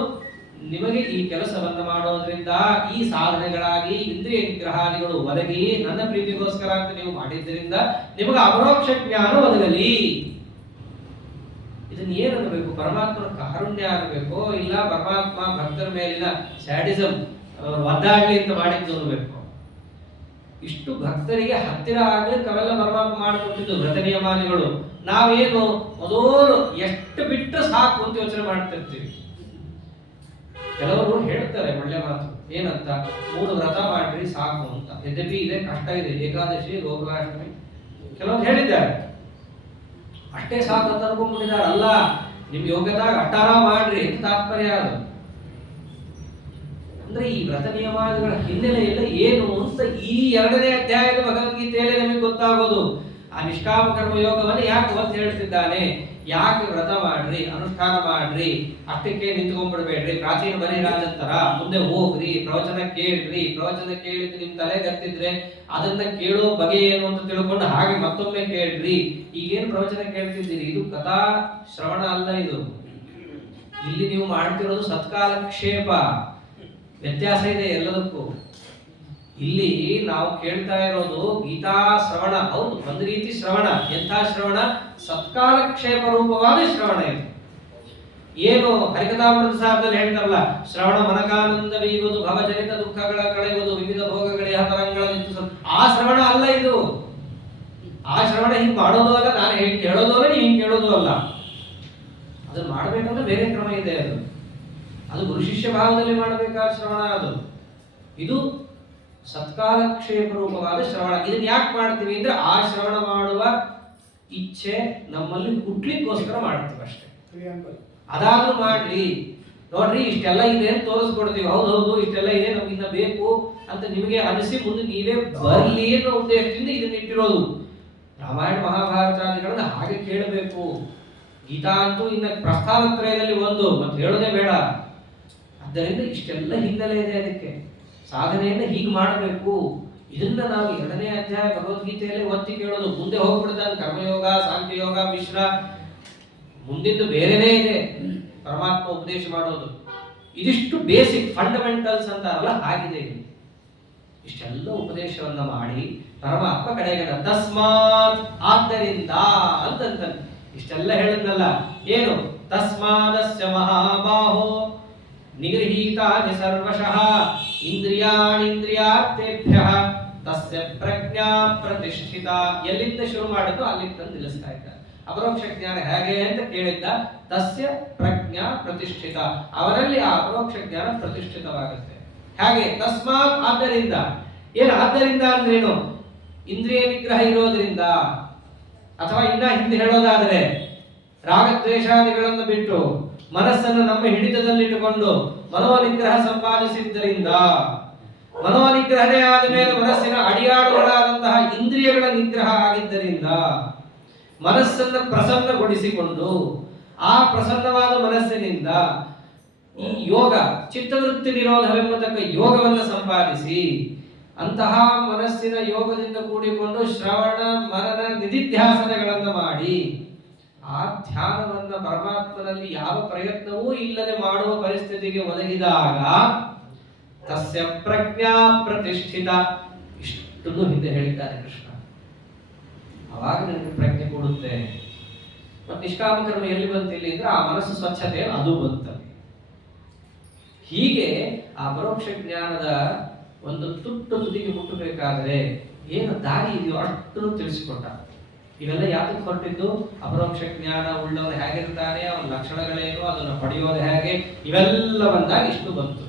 ನಿಮಗೆ ಈ ಕೆಲಸವನ್ನು ಮಾಡೋದ್ರಿಂದ, ಈ ಸಾಧನೆಗಳಾಗಿ ಇಂದ್ರಿಯ ನಿಗ್ರಹಾದಿಗಳು ಒದಗಿ ನನ್ನ ಪ್ರೀತಿಗೋಸ್ಕರ ಅಂತ ನೀವು ಮಾಡಿದ್ರಿಂದ ನಿಮಗೆ ಅಪರೋಕ್ಷ ಜ್ಞಾನ ಒದಗಲಿ. ಇದನ್ನ ಏನು ಅನ್ನಬೇಕು? ಪರಮಾತ್ಮನ ಕಾರುಣ್ಯ ಅನ್ನಬೇಕು, ಇಲ್ಲ ಪರಮಾತ್ಮ ಭಕ್ತರ ಮೇಲಿನ ಸ್ಯಾಡಿಸಮ್ ಒದ್ದಾಡ್ಲಿ ಅಂತ ಮಾಡಿದ್ದು ಅನ್ನಬೇಕು. ಇಷ್ಟು ಭಕ್ತರಿಗೆ ಹತ್ತಿರ ಆಗ್ಲಿಕ್ಕೆ ಅವೆಲ್ಲ ಪರಮಾತ್ಮ ಮಾಡಿಕೊಟ್ಟಿದ್ದು ವ್ರತ ನಿಯಮಾದಿಗಳು. ನಾವೇನು ಮೊದಲು ಎಷ್ಟು ಬಿಟ್ಟು ಸಾಕು ಅಂತ ಯೋಚನೆ ಮಾಡ್ತಿರ್ತೀವಿ. ಕೆಲವರು ಹೇಳ್ತಾರೆ ಒಳ್ಳೆ ಮಾತು, ಏನಂತ, 3 ವ್ರತ ಮಾಡ್ರಿ ಸಾಕು ಅಂತ. ಯದ್ಯಪಿ ಇದೆ, ಕಷ್ಟ ಇದೆ, ಏಕಾದಶಿ, ಗೋಕುಲಾಷ್ಟಮಿ, ಕೆಲವರು ಹೇಳಿದ್ದಾರೆ ಅಷ್ಟೇ ಸಾಕು ಅಂತ ಅನ್ಕೊಂಡ್ಬಿಟ್ಟಿದ್ದಾರೆ. ಅಲ್ಲ, ನಿಮ್ ಯೋಗ್ಯತಾಗ ಅಟ್ಟಾರ ಮಾಡ್ರಿ ಅಂತ ತಾತ್ಪರ್ಯ. ಅದು ಅಂದ್ರೆ ಈ ವ್ರತ ನಿಯಮಾದಿಗಳ ಹಿನ್ನೆಲೆ ಎಲ್ಲ ಏನು ಅಂತ ಈ 2ನೇ ಅಧ್ಯಾಯದ ಭಗವದ್ಗೀತೆಯಲ್ಲಿ ನಮಗೆ ಗೊತ್ತಾಗೋದು. ಆ ನಿಷ್ಕಾಮ ಕರ್ಮ ಯೋಗವನ್ನು ಯಾಕೆ ಒತ್ತು ಹೇಳ್ತಿದ್ದಾನೆ, ಯಾಕೆ ವ್ರತ ಮಾಡ್ರಿ, ಅನುಷ್ಠಾನ ಮಾಡ್ರಿ, ಅಷ್ಟಕ್ಕೆ ನಿಂತ್ಕೊಂಡ್ಬಿಡ್ಬೇಡ್ರಿ, ಪ್ರಾಚೀನ ಬಲಿರಾಜಂತರ ಮುಂದೆ ಹೋಗ್ರಿ, ಪ್ರವಚನ ಕೇಳ್ರಿ, ಪ್ರವಚನ ಕೇಳಿದ್ದು ನಿಮ್ ತಲೆ ಗತ್ತಿದ್ರೆ ಅದನ್ನ ಕೇಳೋ ಬಗೆ ಏನು ಅಂತ ತಿಳ್ಕೊಂಡು ಹಾಗೆ ಮತ್ತೊಮ್ಮೆ ಕೇಳ್ರಿ. ಈಗೇನು ಪ್ರವಚನ ಕೇಳ್ತಿದ್ದೀರಿ, ಇದು ಕಥಾ ಶ್ರವಣ ಅಲ್ಲ. ಇದು ಇಲ್ಲಿ ನೀವು ಮಾಡ್ತಿರೋದು ಸತ್ಕಾಲಕ್ಷೇಪ. ವ್ಯತ್ಯಾಸ ಇದೆ ಎಲ್ಲದಕ್ಕೂ. ಇಲ್ಲಿ ನಾವು ಕೇಳ್ತಾ ಇರೋದು ಗೀತಾ ಶ್ರವಣ. ಹೌದು, ಒಂದು ರೀತಿ ಶ್ರವಣ. ಎಂಥ ಶ್ರವಣ? ಸತ್ಕಾಲಕ್ಷೇಪ ರೂಪವಾದ ಶ್ರವಣ ಇದು. ಏನು ಹರಿಕಥಾಮೃತ ಸಾರದಲ್ಲಿ ಹೇಳ್ತಾರಲ್ಲ, ಶ್ರವಣ ಮನಕಾನಂದ ಬೀಗುವುದು, ಭವಜನಿತ ದುಃಖಗಳ ಕಳೆಯುವುದು, ವಿವಿಧ ಭೋಗಗಳೇ ಹತರಂಗಳ ನಿಂತು, ಆ ಶ್ರವಣ ಅಲ್ಲ ಇದು. ಆ ಶ್ರವಣ ಹಿಂಗ್ ಮಾಡೋದು ಅಲ್ಲ, ನಾನು ಹೇಳೋದು ಅಲ್ಲ, ನೀವು ಹಿಂಗ್ ಕೇಳೋದು ಅಲ್ಲ. ಅದನ್ನ ಮಾಡ್ಬೇಕಂದ್ರೆ ಬೇರೆ ಕ್ರಮ ಇದೆ. ಅದು ಗುರು ಶಿಷ್ಯ ಭಾವದಲ್ಲಿ ಮಾಡಬೇಕಾದ ಶ್ರವಣ. ಇದು ಸತ್ಕಾಲಕ್ಷೇಪ ರೂಪವಾದ ಶ್ರವಣ. ಇದನ್ನ ಯಾಕೆ ಮಾಡ್ತೀವಿ ಅಂದ್ರೆ, ಆ ಶ್ರವಣ ಮಾಡುವ ಇಚ್ಛೆ ನಮ್ಮಲ್ಲಿ ಹುಟ್ಲಿಕ್ಕೋಸ್ಕರ ಮಾಡ್ತೀವಿ ಅಷ್ಟೇ. ಅದಾದ್ರೂ ಮಾಡ್ಲಿ, ನೋಡ್ರಿ ಇಷ್ಟೆಲ್ಲ ಇದೆ ಅಂತ ತೋರಿಸ್ಕೊಡ್ತೀವಿ. ಹೌದೌದು ಇಷ್ಟೆಲ್ಲ ಇದೆ, ನಮ್ಗಿನ್ನ ಬೇಕು ಅಂತ ನಿಮಗೆ ಅನಿಸಿ ಮುಂದೆ ನೀವೇ ಬರ್ಲಿ ಅನ್ನೋ ಉದ್ದೇಶದಿಂದ ಇದನ್ನ ಇಟ್ಟಿರೋದು. ರಾಮಾಯಣ ಮಹಾಭಾರತಾದಿಗಳನ್ನ ಹಾಗೆ ಕೇಳಬೇಕು. ಗೀತಾ ಅಂತೂ ಇನ್ನ ಪ್ರಸ್ಥಾನತ್ರಯದಲ್ಲಿ ಒಂದು, ಮತ್ತೆ ಹೇಳೋದೇ ಬೇಡ. ಆದ್ದರಿಂದ ಇಷ್ಟೆಲ್ಲ ಹಿನ್ನೆಲೆ ಇದೆ. ಅದಕ್ಕೆ ಸಾಧನೆಯನ್ನ ಹೀಗೆ ಮಾಡಬೇಕು. ಇದನ್ನ ನಾವು 2ನೇ ಅಧ್ಯಾಯ ಭಗವದ್ಗೀತೆಯಲ್ಲಿ ಒತ್ತಿ ಕೇಳೋದು. ಮುಂದೆ ಹೋಗ್ಬಿಡ್ತಾನೆ ಕರ್ಮಯೋಗ, ಸಾಂಖ್ಯಯೋಗ, ಮಿಶ್ರ, ಮುಂದಿದ್ದು ಬೇರೆನೇ ಇದೆ ಪರಮಾತ್ಮ ಉಪದೇಶ ಮಾಡೋದು. ಇದಿಷ್ಟು ಬೇಸಿಕ್ ಫಂಡಮೆಂಟಲ್ಸ್ ಅಂತಾರಲ್ಲ, ಹಾಗಿದೆ ಇಲ್ಲಿ. ಇಷ್ಟೆಲ್ಲ ಉಪದೇಶವನ್ನ ಮಾಡಿ ಪರಮಾತ್ಮ ಕಡೆಗೆ ತಸ್ಮಾತ್, ಆದ್ದರಿಂದ ಅಂತಂತ ಇಷ್ಟೆಲ್ಲ ಹೇಳಿದ್ನಲ್ಲ. ಏನು? ತಸ್ಮಾದಸ್ಯ ಮಹಾಬಾಹೋ ನಿಗೃಹೀತಾನಿ ಸರ್ವಶಃ ಇಂದ್ರಿಯಾಣಿಂದ್ರಿಯಾರ್ಥೇಭ್ಯಃ ತಸ್ಯ ಪ್ರಜ್ಞಾ ಪ್ರತಿಷ್ಠಿತ. ಎಲ್ಲಿಂದ ಶುರು ಮಾಡಿದ್ದು ಅಲ್ಲಿಂದ ತಂದು ನಿಲ್ಲಿಸ್ತಾ ಇದ್ದಾರೆ. ಅಪರೋಕ್ಷ ಜ್ಞಾನ ಹೇಗೆ ಅಂತ ಕೇಳಿದ್ದ. ತಸ್ಯ ಪ್ರಜ್ಞಾ ಪ್ರತಿಷ್ಠಿತ, ಅವರಲ್ಲಿ ಆ ಅಪರೋಕ್ಷ ಜ್ಞಾನ ಪ್ರತಿಷ್ಠಿತವಾಗುತ್ತೆ. ಹಾಗೆ ತಸ್ಮಾತ್, ಆದ್ದರಿಂದ. ಏನು ಆದ್ದರಿಂದ ಅಂದ್ರೇನು? ಇಂದ್ರಿಯ ನಿಗ್ರಹ ಇರೋದ್ರಿಂದ, ಅಥವಾ ಇನ್ನ ಹಿಂದೆ ಹೇಳೋದಾದರೆ ರಾಗದ್ವೇಷಾದಿಗಳನ್ನು ಬಿಟ್ಟು ಮನಸ್ಸನ್ನು ನಮ್ಮ ಹಿಡಿತದಲ್ಲಿಟ್ಟುಕೊಂಡು ಮನೋನಿಗ್ರಹ ಸಂಪಾದಿಸಿದ್ದರಿಂದ, ಮನೋನಿಗ್ರಹಣೆ ಆದ ಮೇಲೆ ಮನಸ್ಸಿನ ಅಡಿಯಾಳುಗಳಾದಂತಹ ಇಂದ್ರಿಯಗಳ ನಿಗ್ರಹ ಆಗಿದ್ದರಿಂದ, ಮನಸ್ಸನ್ನು ಪ್ರಸನ್ನಗೊಳಿಸಿಕೊಂಡು ಆ ಪ್ರಸನ್ನವಾದ ಮನಸ್ಸಿನಿಂದ ಈ ಯೋಗ ಚಿತ್ತವೃತ್ತಿ ನಿರೋಧವೆಂಬತಕ್ಕ ಯೋಗವನ್ನು ಸಂಪಾದಿಸಿ, ಅಂತಹ ಮನಸ್ಸಿನ ಯೋಗದಿಂದ ಕೂಡಿಕೊಂಡು ಶ್ರವಣ ಮನನ ನಿಧಿಧ್ಯಾಸನಗಳನ್ನು ಮಾಡಿ ಆ ಧ್ಯಾನವನ್ನ ಪರಮಾತ್ಮನಲ್ಲಿ ಯಾವ ಪ್ರಯತ್ನವೂ ಇಲ್ಲದೆ ಮಾಡುವ ಪರಿಸ್ಥಿತಿಗೆ ಒದಗಿದಾಗ ತಸ್ಯ ಪ್ರಜ್ಞಾ ಪ್ರತಿಷ್ಠಿತ. ಇಷ್ಟನ್ನು ಹಿಂದೆ ಹೇಳಿದ್ದಾರೆ ಕೃಷ್ಣ. ಅವಾಗ ನನಗೆ ಪ್ರಜ್ಞೆ ಕೊಡುತ್ತೆ. ಮತ್ತೆ ನಿಷ್ಕಾಮ ಕರ್ಮ ಎಲ್ಲಿ ಬಂತಿಲ್ಲ ಅಂದ್ರೆ ಆ ಮನಸ್ಸು ಸ್ವಚ್ಛತೆ ಅದು ಬಂತಲ್ಲಿ. ಹೀಗೆ ಆ ಪರೋಕ್ಷ ಜ್ಞಾನದ ಒಂದು ತುದಿಗೆ ಮುಟ್ಟಬೇಕಾದ್ರೆ ಏನು ದಾರಿ ಇದೆಯೋ ಅಷ್ಟನ್ನು ತಿಳಿಸಿಕೊಟ್ಟ. ಇವೆಲ್ಲ ಯಾತಕ್ಕೆ ಹೊರಟಿದ್ದು? ಅಪರೋಕ್ಷ ಜ್ಞಾನ ಉಳ್ಳವನು ಹೇಗಿರ್ತಾನೆ, ಅವನ ಲಕ್ಷಣಗಳೇನು, ಅದನ್ನು ಪಡೆಯೋದು ಹೇಗೆ, ಇವೆಲ್ಲ ಬಂದಾಗ ಇಷ್ಟು ಬಂತು.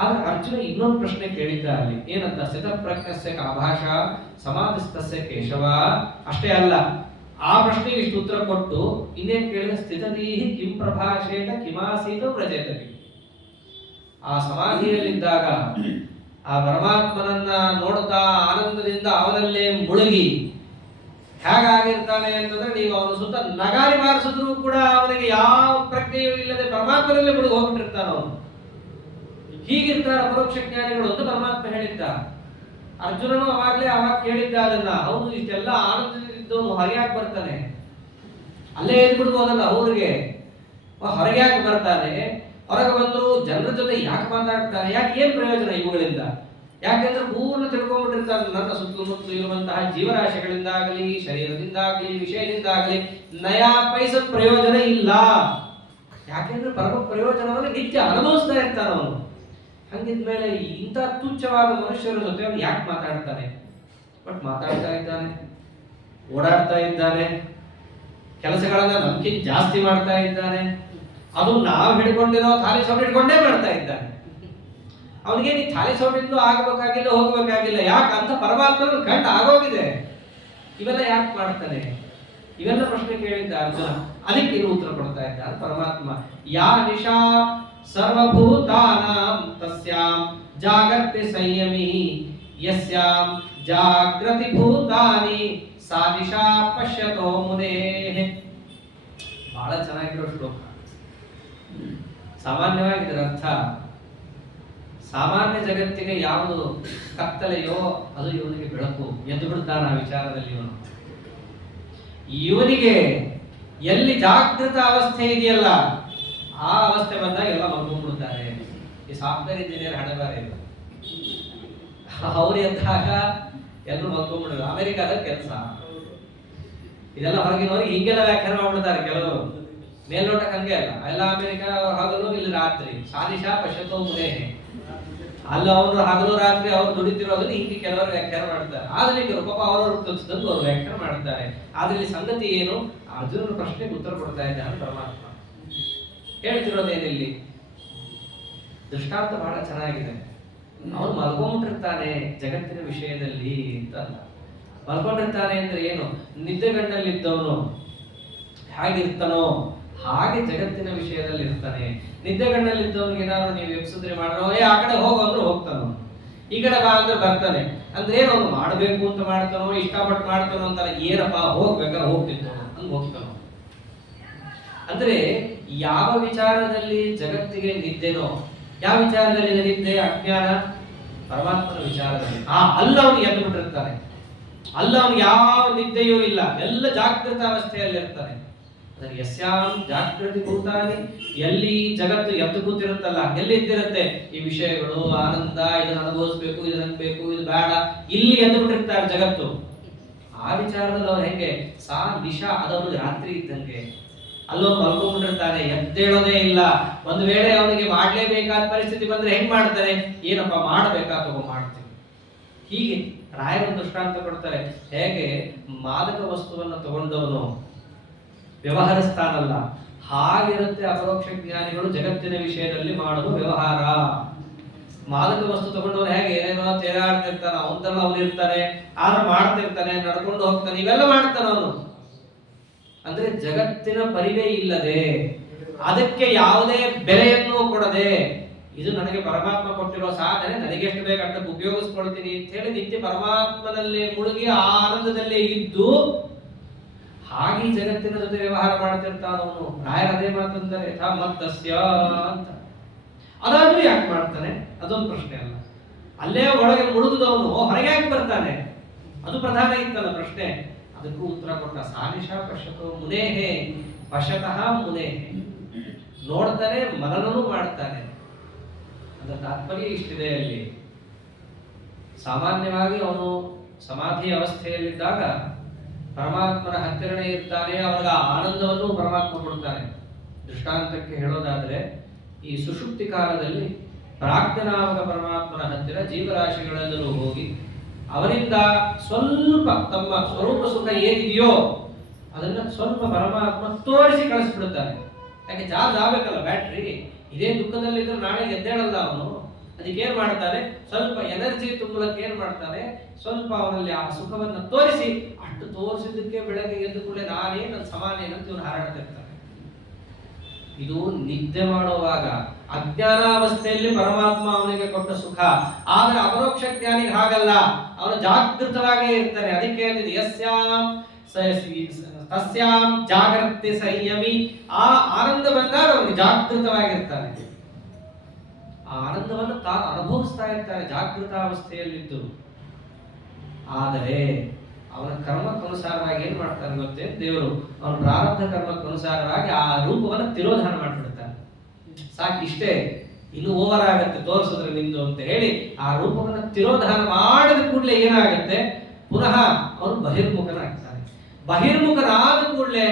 ಆದ್ರೆ ಅರ್ಜುನ ಇನ್ನೊಂದು ಪ್ರಶ್ನೆ ಕೇಳಿದ್ದ ಅಲ್ಲಿ. ಏನಂತ? ಸ್ಥಿತಪ್ರಜ್ಞಸ್ಯ ಕಾಭಾಷ ಸಮಾಧಿಸ್ತಸ್ಯ ಕೇಶವ. ಅಷ್ಟೇ ಅಲ್ಲ, ಆ ಪ್ರಶ್ನೆಗೆ ಇಷ್ಟು ಉತ್ತರ ಕೊಟ್ಟು ಇನ್ನೇನು ಕೇಳಿದ? ಸ್ಥಿತದೀಹಿ ಕಿಂ ಪ್ರಭಾಷೇತ ಕಿಮಾಸೀತ ವ್ರಜೇತವಿ. ಆ ಸಮಾಧಿಯಲ್ಲಿದ್ದಾಗ ಆ ಪರಮಾತ್ಮನನ್ನ ನೋಡ್ತಾ ಆನಂದದಿಂದ ಅವನಲ್ಲೇ ಮುಳುಗಿ ಹೇಗಾಗಿರ್ತಾನೆ ಅಂತಂದ್ರೆ, ನೀವು ಅವನ ಸುತ್ತ ನಗಾರಿ ಬಾರಿಸಿದ್ರು ಕೂಡ ಅವನಿಗೆ ಯಾವ ಪ್ರಜ್ಞೆಯೂ ಇಲ್ಲದೆ ಪರಮಾತ್ಮನಲ್ಲೇ ಮುಳುಗಿ ಹೋಗ್ಬಿಟ್ಟಿರ್ತಾನ ಅವನು. ಹೀಗಿರ್ತಾರೆ ಅಪರೋಕ್ಷ ಜ್ಞಾನಿಗಳು ಅಂತ ಪರಮಾತ್ಮ ಹೇಳಿದ್ದ. ಅರ್ಜುನನು ಅವಾಗ ಕೇಳಿದ್ದ ಅದನ್ನ, ಹೌದು ಇಷ್ಟೆಲ್ಲ ಆನಂದದಲ್ಲಿದ್ದವನು ಹೊರಗೆ ಯಾಕೆ ಬರ್ತಾನೆ? ಅಲ್ಲೇ ಎದ್ಬಿಡ್ಬೋದಲ್ಲ ಅವ್ರಿಗೆ, ಹೊರಗೆ ಯಾಕೆ ಬರ್ತಾನೆ? ಹೊರಗೆ ಬಂದು ಜನರ ಜೊತೆ ಯಾಕೆ ಮಾತಾಡ್ತಾನೆ? ಯಾಕೆ ಏನ್ ಪ್ರಯೋಜನ ಇವುಗಳಿಂದ? ಯಾಕೆಂದ್ರೆ ಪೂರ್ಣ ತಿಳ್ಕೊಂಡ್ಬಿಟ್ಟಿರ್ತಾನೆ, ನನ್ನ ಸುತ್ತಮುತ್ತಲು ಇರುವಂತಹ ಜೀವರಾಶಿಗಳಿಂದಾಗಲಿ, ಶರೀರದಿಂದಾಗಲಿ, ವಿಷಯದಿಂದಾಗಲಿ ನಯಾ ಪೈಸ ಪ್ರಯೋಜನ ಇಲ್ಲ. ಯಾಕೆಂದ್ರೆ ಪರಮ ಪ್ರಯೋಜನವನ್ನು ನಿತ್ಯ ಅನುಭವಿಸ್ತಾ ಇರ್ತಾನ ಅವನು. ಹಂಗಿದ್ಮೇಲೆ ಇಂಥ ತುಚ್ಛವಾದ ಮನುಷ್ಯರ ಜೊತೆ ಅವನು ಯಾಕೆ ಮಾತಾಡ್ತಾನೆ? ಬಟ್ ಮಾತಾಡ್ತಾ ಇದ್ದಾನೆ, ಓಡಾಡ್ತಾ ಇದ್ದಾನೆ, ಕೆಲಸಗಳನ್ನ ನಮ್ಗಿಂತ ಜಾಸ್ತಿ ಮಾಡ್ತಾ ಇದ್ದಾನೆ. ಅದು ನಾವು ಹಿಡ್ಕೊಂಡಿರೋ ಥಾಲಿ ಸೌಟ್ ಹಿಡ್ಕೊಂಡೇ ಮಾಡ್ತಾ ಇದ್ದಾನೆ. ಅವನಿಗೆ ನೀ ಥಾಲಿ ಸೌಟಿಂದು ಆಗಬೇಕಾಗಿಲ್ಲ, ಹೋಗಬೇಕಾಗಿಲ್ಲ. ಯಾಕಂತ ಪರಮಾತ್ಮನ ಕಂಡ ಆಗೋಗಿದೆ. ಇವೆಲ್ಲ ಯಾಕೆ ಮಾಡ್ತಾನೆ? ಇವೆಲ್ಲ ಪ್ರಶ್ನೆ ಕೇಳಿದ್ದ ಅರ್ಜುನ. ಅದಕ್ಕೆ ಇದು ಉತ್ತರ ಕೊಡ್ತಾ ಇದ್ದಾನೆ ಪರಮಾತ್ಮ. ಯಾ ನಿಶಾ ಸರ್ವಭೂತಾನಾಂ ತಸ್ಯಾಂ ಜಾಗರ್ತಿ ಸಂಯಮಿ ಯಸ್ಯಾಂ ಜಾಗೃತಿ ಭೂತಾನಿ ಸಾ ನಿಶಾ ಪಶ್ಯತೋ ಮುನೇಃ. ಬಹಳ ಚೆನ್ನಾಗಿರೋ ಶ್ಲೋಕ. ಸಾಮಾನ್ಯವಾಗಿ ಇದರ ಅರ್ಥ, ಸಾಮಾನ್ಯ ಜಗತ್ತಿಗೆ ಯಾವುದು ಕತ್ತಲೆಯೋ ಅದು ಇವನಿಗೆ ಬೆಳಕು. ಎದ್ದು ಬಿಡ್ತಾನ ಆ ವಿಚಾರದಲ್ಲಿ ಇವನು. ಇವನಿಗೆ ಎಲ್ಲಿ ಜಾಗೃತ ಅವಸ್ಥೆ ಇದೆಯಲ್ಲ, ಆ ಅವಸ್ಥೆ ಬಂದಾಗ ಎಲ್ಲ ಮಲ್ಕೊಂಡ್ಬಿಡ್ತಾರೆ. ಈ ಸಾಫ್ಟ್ವೇರ್ ಇಂಜಿನಿಯರ್ ಹಣೆಬಾರ ಇಲ್ಲ, ಅವ್ರು ಎದ್ದಾಗ ಎಲ್ಲರೂ ಮಲ್ಕೊಂಡ್ಬಿಡೋದು. ಅಮೆರಿಕಾದ ಕೆಲಸ ಇದೆಲ್ಲ ಹೊರಗಿನವ್ರಿಗೆ ಹಿಂಗೆಲ್ಲ ವ್ಯಾಖ್ಯಾನ ಮಾಡ್ಬಿಡ್ತಾರೆ ಕೆಲವರು. ಮೇಲ್ನೋಟಕ್ಕೆ ಹಂಗೆ ಅಲ್ಲ, ಎಲ್ಲ ಅಮೆರಿಕ ಹಗಲು, ಇಲ್ಲಿ ರಾತ್ರಿ. ಸಾನಿಶಾ ಪಶ್ಯತೋ ಮುನೇಃ. ಅಲ್ಲಿ ಅವರು ಹಗಲು ರಾತ್ರಿ ಅವ್ರು ದುಡಿತಿರೋದನ್ನ ಹಿಂಗೆ ಕೆಲವರು ವ್ಯಾಖ್ಯಾನ ಮಾಡ್ತಾರೆ. ಆಧುನಿಕರು ಪಾಪ ಅವರವ್ರು ತೋರಿಸಿದಂತ ಅವರು ವ್ಯಾಖ್ಯಾನ ಮಾಡ್ತಾರೆ. ಆದ್ರೆ ಇಲ್ಲಿ ಸಂಗತಿ ಏನು? ಅರ್ಜುನನ ಪ್ರಶ್ನೆಗೆ ಉತ್ತರ ಕೊಡ್ತಾ ಇದ್ದಾನೆ ಪರಮಾತ್ಮ. ಹೇಳ್ತಿರೋದೇನಿಲ್ಲಿ ದೃಷ್ಟಾಂತ ಬಹಳ ಚೆನ್ನಾಗಿದೆ. ಅವನು ಮಲ್ಕೊಂಡ್ಬಿಟ್ಟಿರ್ತಾನೆ ಜಗತ್ತಿನ ವಿಷಯದಲ್ಲಿ ಅಂತ. ಮಲ್ಕೊಂಡಿರ್ತಾನೆ ಅಂದ್ರೆ ಏನು? ನಿದ್ದೆಗಣ್ಣಲ್ಲಿದ್ದವನು ಹೇಗಿರ್ತಾನೋ ಹಾಗೆ ಜಗತ್ತಿನ ವಿಷಯದಲ್ಲಿ ಇರ್ತಾನೆ. ನಿದ್ದೆಗಣ್ಣಲ್ಲಿದ್ದವನಿಗೆ ಏನಾದ್ರು ನೀವು ಎಬ್ಸಿದ್ರೆ ಮಾಡ್ರೋ, ಆ ಕಡೆ ಹೋಗೋ ಅಂದ್ರೆ ಹೋಗ್ತಾನೋ, ಈ ಕಡೆ ಬಾ ಅಂದ್ರೆ ಬರ್ತಾನೆ. ಅಂದ್ರೆ ಏನು? ಅವ್ನು ಮಾಡ್ಬೇಕು ಅಂತ ಮಾಡ್ತಾನೋ, ಇಷ್ಟಪಟ್ಟು ಮಾಡ್ತಾನೋ ಅಂತಾನೆ. ಏನಪ್ಪಾ ಹೋಗ್ಬೇಕಾ ಹೋಗ್ತಿತ್ತು ಅಂತ ಹೋಗ್ತಾನೋ. ಅಂದ್ರೆ ಯಾವ ವಿಚಾರದಲ್ಲಿ ಜಗತ್ತಿಗೆ ನಿದ್ದೆನೋ, ಯಾವ ವಿಚಾರದಲ್ಲಿ ನಿದ್ದೆ ಅಜ್ಞಾನ, ಪರಮಾತ್ಮನ ವಿಚಾರದಲ್ಲಿ ಅಲ್ಲ ಅವನು ಎದ್ದು ಬಿಟ್ಟಿರ್ತಾನೆ. ಅಲ್ಲ ಅವನು ಯಾವ ನಿದ್ದೆಯೂ ಇಲ್ಲ, ಎಲ್ಲ ಜಾಗೃತ ಅವಸ್ಥೆಯಲ್ಲಿ ಇರ್ತಾನೆ. ಯಸ್ಯಾಂ ಜಾಗೃತಿ ಭೂತಾನಿ, ಎಲ್ಲಿ ಜಗತ್ತು ಎದ್ದು ಕೂತಿರುತ್ತಲ್ಲ, ಎಲ್ಲಿ ಎದ್ದಿರುತ್ತೆ ಈ ವಿಷಯಗಳು, ಆನಂದ, ಇದನ್ನ ಅನುಭವಿಸ್ಬೇಕು, ಇದು ಅನ್ಬೇಕು, ಇದು ಬೇಡ, ಇಲ್ಲಿ ಎದ್ದು ಬಿಟ್ಟಿರ್ತಾರೆ ಜಗತ್ತು. ಆ ವಿಚಾರದಲ್ಲಿ ಅವ್ರು ಹೆಂಗೆ? ಸಾ ನಿಶಾ, ಅದವನು ರಾತ್ರಿ ಇದ್ದಂಗೆ. ಅಲ್ಲೊಂದು ಮಲ್ಕೊಂಡ್ಬಿಟ್ಟಿರ್ತಾನೆ, ಎದ್ದೇಳೋದೇ ಇಲ್ಲ. ಒಂದು ವೇಳೆ ಅವನಿಗೆ ಮಾಡ್ಲೇಬೇಕಾದ ಪರಿಸ್ಥಿತಿ ಬಂದ್ರೆ ಹೆಂಗ್ ಮಾಡ್ತಾನೆ? ಏನಪ್ಪ ಮಾಡ್ಬೇಕಾ, ತಗೋ ಮಾಡ್ತೀವಿ. ಹೀಗೆ ರಾಯರು ದೃಷ್ಟಾಂತ ಕೊಡ್ತಾರೆ. ಹೇಗೆ ಮಾದಕ ವಸ್ತುವನ್ನು ತಗೊಂಡವನು ವ್ಯವಹರಿಸ್ತಾನಲ್ಲ, ಹಾಗಿರುತ್ತೆ ಅಪರೋಕ್ಷ ಜ್ಞಾನಿಗಳು ಜಗತ್ತಿನ ವಿಷಯದಲ್ಲಿ ಮಾಡುವ ವ್ಯವಹಾರ. ಮಾದಕ ವಸ್ತು ತಗೊಂಡವನು ಹೇಗೆ ಏನೇನೋ ತೇರಾಡ್ತಿರ್ತಾನ, ಅವನ್ನೆಲ್ಲ ಅವನು ಇರ್ತಾನೆ, ಆದ್ರೆ ಮಾಡ್ತಿರ್ತಾನೆ, ನಡ್ಕೊಂಡು ಹೋಗ್ತಾನೆ, ಇವೆಲ್ಲ ಮಾಡ್ತಾನ ಅವನು. ಅಂದ್ರೆ ಜಗತ್ತಿನ ಪರಿವೇ ಇಲ್ಲದೆ, ಅದಕ್ಕೆ ಯಾವುದೇ ಬೆಲೆಯನ್ನು ಕೊಡದೆ, ಇದು ನನಗೆ ಪರಮಾತ್ಮ ಕೊಟ್ಟಿರೋ ಸಾಧನೆ, ನನಗೆ ಎಷ್ಟು ಬೇಕು ಅಷ್ಟಕ್ಕೆ ಉಪಯೋಗಿಸ್ಕೊಳ್ತೀನಿ ಅಂತ ಹೇಳಿ ನಿತ್ಯ ಪರಮಾತ್ಮನಲ್ಲೇ ಮುಳುಗಿ ಆ ಆನಂದದಲ್ಲೇ ಇದ್ದು ಹಾಗೆ ಜಗತ್ತಿನ ಜೊತೆ ವ್ಯವಹಾರ ಮಾಡ್ತಿರ್ತಾನವನು. ರಾಯರ ಅದೇ ಮಾತಂದರೆ ಯಥಾ ಮತ್ತಸ್ಯ ಅಂತ. ಅದಾದ್ರೂ ಯಾಕೆ ಮಾಡ್ತಾನೆ? ಅದೊಂದು ಪ್ರಶ್ನೆ ಅಲ್ಲ. ಅಲ್ಲೇ ಒಳಗೆ ಮುಳುಗಿದವನು ಹೊರಗೆ ಯಾಕೆ ಬರ್ತಾನೆ? ಅದು ಪ್ರಧಾನ ಇತ್ತಲ್ಲ ಪ್ರಶ್ನೆ. ಅದಕ್ಕೂ ಉತ್ತರ ಕೊಟ್ಟ. ಸಾನಿಶಾ ಪಶ್ಯತೋ ಮುನೇಹೇ, ಪಶ್ಯತಃ ಮುನೇಹೇ. ನೋಡ್ತಾನೆ, ಮನನೂ ಮಾಡ್ತಾನೆ. ಅದರ ತಾತ್ಪರ್ಯ ಇಷ್ಟಿದೆ ಅಲ್ಲಿ. ಸಾಮಾನ್ಯವಾಗಿ ಅವನು ಸಮಾಧಿ ಅವಸ್ಥೆಯಲ್ಲಿದ್ದಾಗ ಪರಮಾತ್ಮನ ಹತ್ತಿರನೇ ಇರ್ತಾನೆ, ಅವನಿಗೆ ಆನಂದವನ್ನು ಪರಮಾತ್ಮ ಕೊಡ್ತಾನೆ. ದೃಷ್ಟಾಂತಕ್ಕೆ ಹೇಳೋದಾದ್ರೆ, ಈ ಸುಷುಪ್ತಿ ಕಾಲದಲ್ಲಿ ಪ್ರಾಜ್ಞನಾಮಕ ಪರಮಾತ್ಮನ ಹತ್ತಿರ ಜೀವರಾಶಿಗಳೆಲ್ಲರೂ ಹೋಗಿ ಅವನಿಂದ ಸ್ವಲ್ಪ ತಮ್ಮ ಸ್ವರೂಪ ಸುಖ ಏನಿದೆಯೋ ಅದನ್ನ ಸ್ವಲ್ಪ ಪರಮಾತ್ಮ ತೋರಿಸಿ ಕಳಿಸ್ಬಿಡುತ್ತಾನೆ. ಯಾಕೆ? ಚಾರ್ಜ್ ಆಗ್ಬೇಕಲ್ಲ ಬ್ಯಾಟ್ರಿ. ಇದೇ ದುಃಖದಲ್ಲಿದ್ರೆ ನಾಳೆ ಎದ್ದೇಳಲ್ಲ ಅವನು. ಅದಕ್ಕೆ ಏನ್ ಮಾಡ್ತಾನೆ? ಸ್ವಲ್ಪ ಎನರ್ಜಿ ತುಂಬಲಕ್ಕೆ ಏನ್ ಮಾಡ್ತಾನೆ? ಸ್ವಲ್ಪ ಅವನಲ್ಲಿ ಆ ಸುಖವನ್ನು ತೋರಿಸಿ, ಅಷ್ಟು ತೋರಿಸಿದ್ದಕ್ಕೆ ಬೆಳಗ್ಗೆ ಎದ್ದು ಕೂಡ ನಾನೇ ನನ್ನ ಸಮಾನ ಏನಂತ ಇವನು ಹಾರಾಡ್ತಿರ್ತಾನೆ. ಇದು ನಿದ್ದೆ ಮಾಡುವಾಗ ಅಜ್ಞಾನಾವಸ್ಥೆಯಲ್ಲಿ ಪರಮಾತ್ಮ ಅವನಿಗೆ ಕೊಟ್ಟ ಸುಖ. ಆದ್ರೆ ಅಪರೋಕ್ಷ ಜ್ಞಾನಿಗೆ ಹಾಗಲ್ಲ, ಅವನು ಜಾಗೃತವಾಗೇ ಇರ್ತಾನೆ. ಅದಕ್ಕೆ ಏನಿದೆ? ಯಸ್ಯಾಂ ತಸ್ಯಾಂ ಜಾಗೃತಿ ಸಂಯಮಿ. ಆ ಆನಂದ ಬಂದಾಗ ಅವನು ಜಾಗೃತವಾಗಿರ್ತಾನೆ. ಆ ಆನಂದವನ್ನು ತಾನು ಅನುಭವಿಸ್ತಾ ಇರ್ತಾನೆ ಜಾಗೃತಾವಸ್ಥೆಯಲ್ಲಿದ್ದು. ಆದರೆ ಅವನ ಕರ್ಮಕ್ಕನುಸಾರವಾಗಿ ಏನ್ ಮಾಡ್ತಾನೆ ಗೊತ್ತೇ ದೇವರು, ಅವನ ಪ್ರಾರಬ್ಧ ಕರ್ಮಕ್ಕನುಸಾರವಾಗಿ ಆ ರೂಪವನ್ನು ತಿರೋಧಾನ ಮಾಡಿಬಿಡ್ತಾನೆ. ಸಾಕು ಇಷ್ಟೇ, ಇನ್ನು ಓವರ್ ಆಗತ್ತೆ ತೋರಿಸಿದ್ರೆ ನಿಂದು ಅಂತ ಹೇಳಿ ಆ ರೂಪವನ್ನು ತಿರೋಧಾನ ಮಾಡಿದ ಕೂಡಲೇ ಏನಾಗುತ್ತೆ, ಪುನಃ ಅವನು ಬಹಿರ್ಮುಖನಾಗ್ತಾನೆ. ಬಹಿರ್ಮುಖನಾದ ಕೂಡಲೇ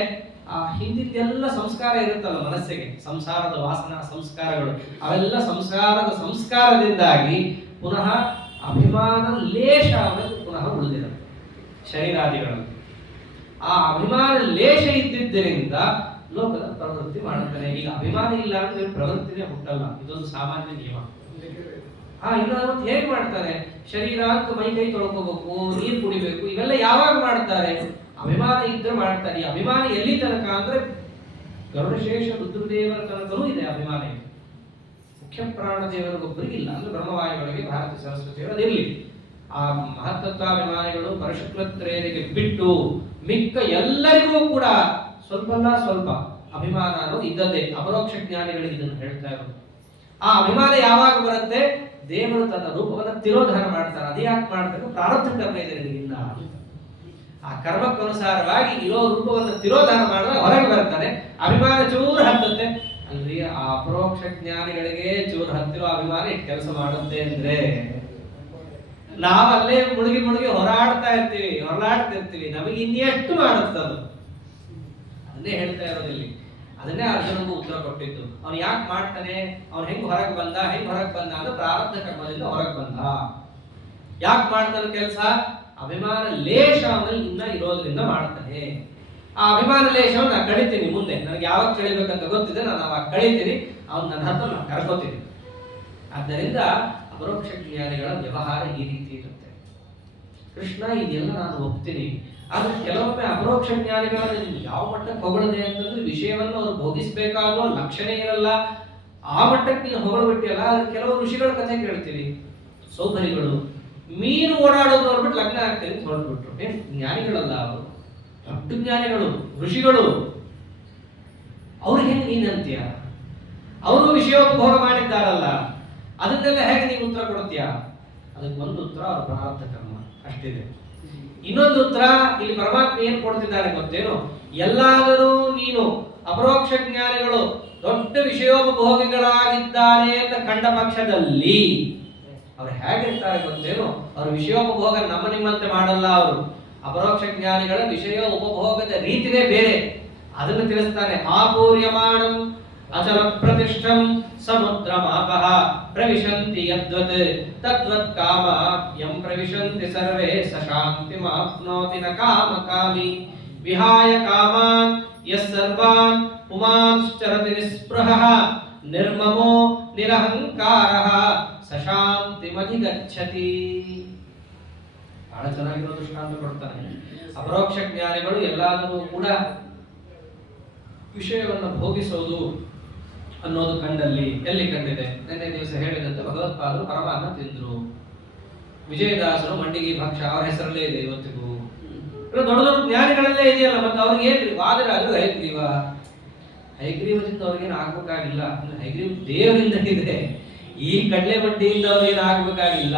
ಆ ಹಿಂದಿದ್ದೆಲ್ಲ ಸಂಸ್ಕಾರ ಇರುತ್ತಲ್ಲ ಮನಸ್ಸಿಗೆ, ಸಂಸಾರದ ವಾಸನಾ ಸಂಸ್ಕಾರಗಳು, ಅವೆಲ್ಲ ಸಂಸಾರದ ಸಂಸ್ಕಾರದಿಂದಾಗಿ ಪುನಃ ಅಭಿಮಾನ ಲೇಷ ಅವನಲ್ಲಿ ಪುನಃ ಉಳಿದಿರುತ್ತೆ ಶರೀರಾದಿಗಳಲ್ಲಿ. ಆ ಅಭಿಮಾನ ಲೇಷ ಇದ್ದಿದ್ದರಿಂದ ಲೋಕದ ಪ್ರವೃತ್ತಿ ಮಾಡುತ್ತಾನೆ. ಈಗ ಅಭಿಮಾನ ಇಲ್ಲ ಅಂದ್ರೆ ಪ್ರವೃತ್ತಿನೇ ಹುಟ್ಟಲ್ಲ, ಇದೊಂದು ಸಾಮಾನ್ಯ ನಿಯಮ. ಇಲ್ಲ ಮತ್ತೆ ಹೇಗೆ ಮಾಡ್ತಾರೆ, ಶರೀರ ಅಂತ ಮೈ ಕೈ ತೊಳ್ಕೋಬೇಕು, ನೀರು ಕುಡಿಬೇಕು, ಇವೆಲ್ಲ ಯಾವಾಗ ಮಾಡ್ತಾರೆ, ಅಭಿಮಾನ ಇದ್ರೆ ಮಾಡ್ತಾರೆ. ಈ ಅಭಿಮಾನ ಎಲ್ಲಿ ತನಕ ಅಂದ್ರೆ ಗರುಡಶೇಷ ರುದ್ರದೇವರ ತನಕನೂ ಇದೆ ಅಭಿಮಾನ. ಇದೆ ಮುಖ್ಯ ಪ್ರಾಣ ದೇವರಿಗೊಬ್ಬರಿಗಿಲ್ಲ, ಅಂದ್ರೆ ಬ್ರಹ್ಮವಾಯುಗಳಿಗೆ ಭಾರತೀಯ ಸರಸ್ವತಿಯವರು ಇರಲಿ. ಆ ಮಹತ್ತತ್ವಾಭಿಮಾನಿಗಳು ಪರಶುಕ್ಲತ್ರೇಯರಿಗೆ ಬಿಟ್ಟು ಮಿಕ್ಕ ಎಲ್ಲರಿಗೂ ಕೂಡ ಸ್ವಲ್ಪ ಅಭಿಮಾನ ಅನ್ನೋದು ಇದ್ದದ್ದೇ. ಅಪರೋಕ್ಷ ಜ್ಞಾನಿಗಳಿಗೆ ಇದನ್ನು ಹೇಳ್ತಾ ಇರೋದು. ಆ ಅಭಿಮಾನ ಯಾವಾಗ ಬರುತ್ತೆ, ದೇವರು ತನ್ನ ರೂಪವನ್ನು ತಿರೋಧಾನ ಮಾಡ್ತಾರೆ. ಅದೇ ಯಾಕೆ ಮಾಡ್ತಾರೆ, ಪ್ರಾರಬ್ಧ ಕರ್ಮ ಇದೆ ನಿನಗಿಲ್ಲ. ಆ ಕರ್ಮಕ್ಕನುಸಾರವಾಗಿ ಇರೋ ರೂಪವನ್ನು ತಿರೋಧಾನ ಮಾಡಿದ್ರೆ ಹೊರಗೆ ಬರ್ತಾನೆ, ಅಭಿಮಾನ ಚೂರು ಹತ್ತುತ್ತೆ. ಅಲ್ರಿ ಆ ಅಪರೋಕ್ಷ ಜ್ಞಾನಿಗಳಿಗೆ ಚೂರು ಹತ್ತಿರೋ ಅಭಿಮಾನ ಇಟ್ಟು ಕೆಲಸ ಮಾಡುತ್ತೆ ಅಂದ್ರೆ ನಾವಲ್ಲೇ ಮುಳುಗಿ ಹೊರಲಾಡ್ತಿರ್ತೀವಿ, ನಮಗೆ ಇನ್ನೆಷ್ಟು ಮಾಡುತ್ತದು. ಅದನ್ನೇ ಹೇಳ್ತಾ ಇರೋದಿಲ್ಲಿ. ಅದನ್ನೇ ಅರ್ಜುನನಿಗೂ ಉತ್ತರ ಕೊಟ್ಟಿದ್ದು. ಅವನು ಯಾಕೆ ಮಾಡ್ತಾನೆ, ಅವನು ಹೆಂಗ್ ಹೊರಗೆ ಬಂದ ಅಂದ್ರೆ ಪ್ರಾರಬ್ಧ ಕರ್ಮದಿಂದ ಹೊರಗೆ ಬಂದ. ಯಾಕೆ ಮಾಡ್ತಾನೆ ಕೆಲಸ, ಅಭಿಮಾನ ಲೇಷ ಅವನಲ್ಲಿ ಇನ್ನ ಇರೋದ್ರಿಂದ ಮಾಡ್ತಾನೆ. ಆ ಅಭಿಮಾನ ಲೇಷವನ್ನು ನಾನು ಕಳಿತೀನಿ ಮುಂದೆ, ನನಗೆ ಯಾವಾಗ ಕಳಿಬೇಕಂತ ಗೊತ್ತಿದೆ, ನಾನು ಅವಾಗ ಕಳಿತೀನಿ, ಅವ್ನು ನನ್ನ ಹತ್ರ ನಾನು ಕರ್ಕೋತೀನಿ. ಆದ್ದರಿಂದ ಅಪರೋಕ್ಷ ಜ್ಞಾನಿಗಳ ವ್ಯವಹಾರ ಈ ರೀತಿ ಇರುತ್ತೆ. ಕೃಷ್ಣ ಇದೆಲ್ಲ ನಾನು ಒಪ್ತೀನಿ, ಆದ್ರೆ ಕೆಲವೊಮ್ಮೆ ಅಪರೋಕ್ಷ ಜ್ಞಾನಿಗಳನ್ನು ಯಾವ ಮಟ್ಟಕ್ಕೆ ಹೊಗಳದೆ ಅಂತಂದ್ರೆ ವಿಷಯವನ್ನು ಅವ್ರು ಭೋಗಿಸ್ಬೇಕಾದ್ರೂ ಲಕ್ಷಣೆ ಇರಲ್ಲ, ಆ ಮಟ್ಟಕ್ಕೆ ನೀನು ಹೊಗಳಬಿಟ್ಟಿಯಲ್ಲ. ಆದ್ರೆ ಕೆಲವು ಋಷಿಗಳ ಕಥೆ ಕೇಳ್ತೀವಿ, ಸೌಂದರ್ಯಗಳು ಮೀನು ಓಡಾಡೋದು ನೋಡ್ಬಿಟ್ಟು ಲಗ್ನ ಆಗ್ತೇನೆ ಅಂತ ಹೊರಟ್ಬಿಟ್ರು. ಜ್ಞಾನಿಗಳಲ್ಲ ಅವರು, ದೊಡ್ಡ ಜ್ಞಾನಿಗಳು, ಋಷಿಗಳು. ಅವ್ರಿಗೆ ಹೆಂಗೆ ನೀನಂತೀಯ, ಅವರು ವಿಷಯೋಪಭೋಗ ಮಾಡಿದ್ದಾರಲ್ಲ, ಅದನ್ನೆಲ್ಲ ಹೇಗೆ ನೀವು ಉತ್ತರ ಕೊಡ್ತೀಯ? ಅದಕ್ಕೆ ಒಂದು ಉತ್ತರ ಅವ್ರ ಪ್ರಾರಬ್ಧ ಕರ್ಮ ಅಷ್ಟಿದೆ. ಇನ್ನೊಂದು ಉತ್ತರ ಇಲ್ಲಿ ಪರಮಾತ್ಮ ಏನ್ ಕೊಡ್ತಿದ್ದಾನೆ ಗೊತ್ತೇನು, ಎಲ್ಲಾದರೂ ನೀನು ಅಪರೋಕ್ಷ ಜ್ಞಾನಿಗಳು ದೊಡ್ಡ ವಿಷಯೋಪಭೋಗಿಗಳಾಗಿದ್ದಾರೆ ಅಂತ ಕಂಡ ಪಕ್ಷದಲ್ಲಿ ಅವ್ರು ಹೇಗಿರ್ತಾರೆ ಗೊತ್ತೇನು, ಅವ್ರ ವಿಷಯೋಪಭೋಗ ನಮ್ಮ ನಿಮ್ಮಂತೆ ಮಾಡಲ್ಲ. ಅವರು ಅಪರೋಕ್ಷ ಜ್ಞಾನಿಗಳ ವಿಷಯ ಉಪಭೋಗದ ರೀತಿನೇ ಬೇರೆ. ಅದನ್ನು ತಿಳಿಸ್ತಾನೆ. ಆಪೂರ್ಯಮಾಣಂ ಅಚಲ ಪ್ರತಿಷ್ಠಂ ಸಮುದ್ರಮಾಪಃ ಪ್ರವಿಶಂತಿ ಯದ್ವತ್ ತದ್ವತ್ ಕಾಮ ಯಂ ಪ್ರವಿಶಂತಿ ಸರ್ವೇ ಸ ಶಾಂತಿಮಾಪ್ನೋತಿ ನ ಕಾಮಕಾಮಿ ವಿಹಾಯ ಕಾಮಾನ್ ಯಸ್ಸರ್ವಾನ್ ಪುಮಾಂಶ್ಚರತಿ ನಿಸ್ಪೃಹಃ ನಿರ್ಮಮೋ ನಿರಹಂಕಾರಃ ಸ ಶಾಂತಿಮಧಿಗಚ್ಚತಿ. ಬಹಳ ಚೆನ್ನಾಗಿರೋ ದೃಷ್ಟಾಂತ ಕೊಡ್ತಾನೆ. ಅಪರೋಕ್ಷ ಜ್ಞಾನಿಗಳು ಎಲ್ಲಾದರೂ ಕೂಡ ವಿಷಯವನ್ನು ಭೋಗಿಸೋದು ಅನ್ನೋದು ಕಂಡಲ್ಲಿ ಎಲ್ಲಿ ಕಂಡಿದೆ? ನಿನ್ನೆ ದಿವಸ ಹೇಳಿದಂತೆ ಭಗವತ್ಪಾದರು ಪರಮಾನ್ನ ತಿಂದ್ರು, ವಿಜಯದಾಸರು ಮಂಡಿಗೆ ಭಕ್ಷ, ಅವರ ಹೆಸರಲ್ಲೇ ಇದೆ ಇವತ್ತಿಗೂ. ದೊಡ್ಡ ದೊಡ್ಡ ಜ್ಞಾನಿಗಳಲ್ಲೇ ಇದೆಯಲ್ಲ, ಮತ್ತೆ ಅವ್ರಿಗೆ ಏನ್ರಿ ವಾದರಾದ್ರು ಹೈಗ್ರೀವದಿಂದ ಅವ್ರಿಗೇನು ಆಗ್ಬೇಕಾಗಿಲ್ಲ. ಹೈಗ್ರೀವ ದೇವರಿಂದ ಇದೆ, ಈ ಕಡಲೆ ಬಡ್ಡಿಯಿಂದ ಅವ್ರಿಗೇನು ಆಗ್ಬೇಕಾಗಿಲ್ಲ.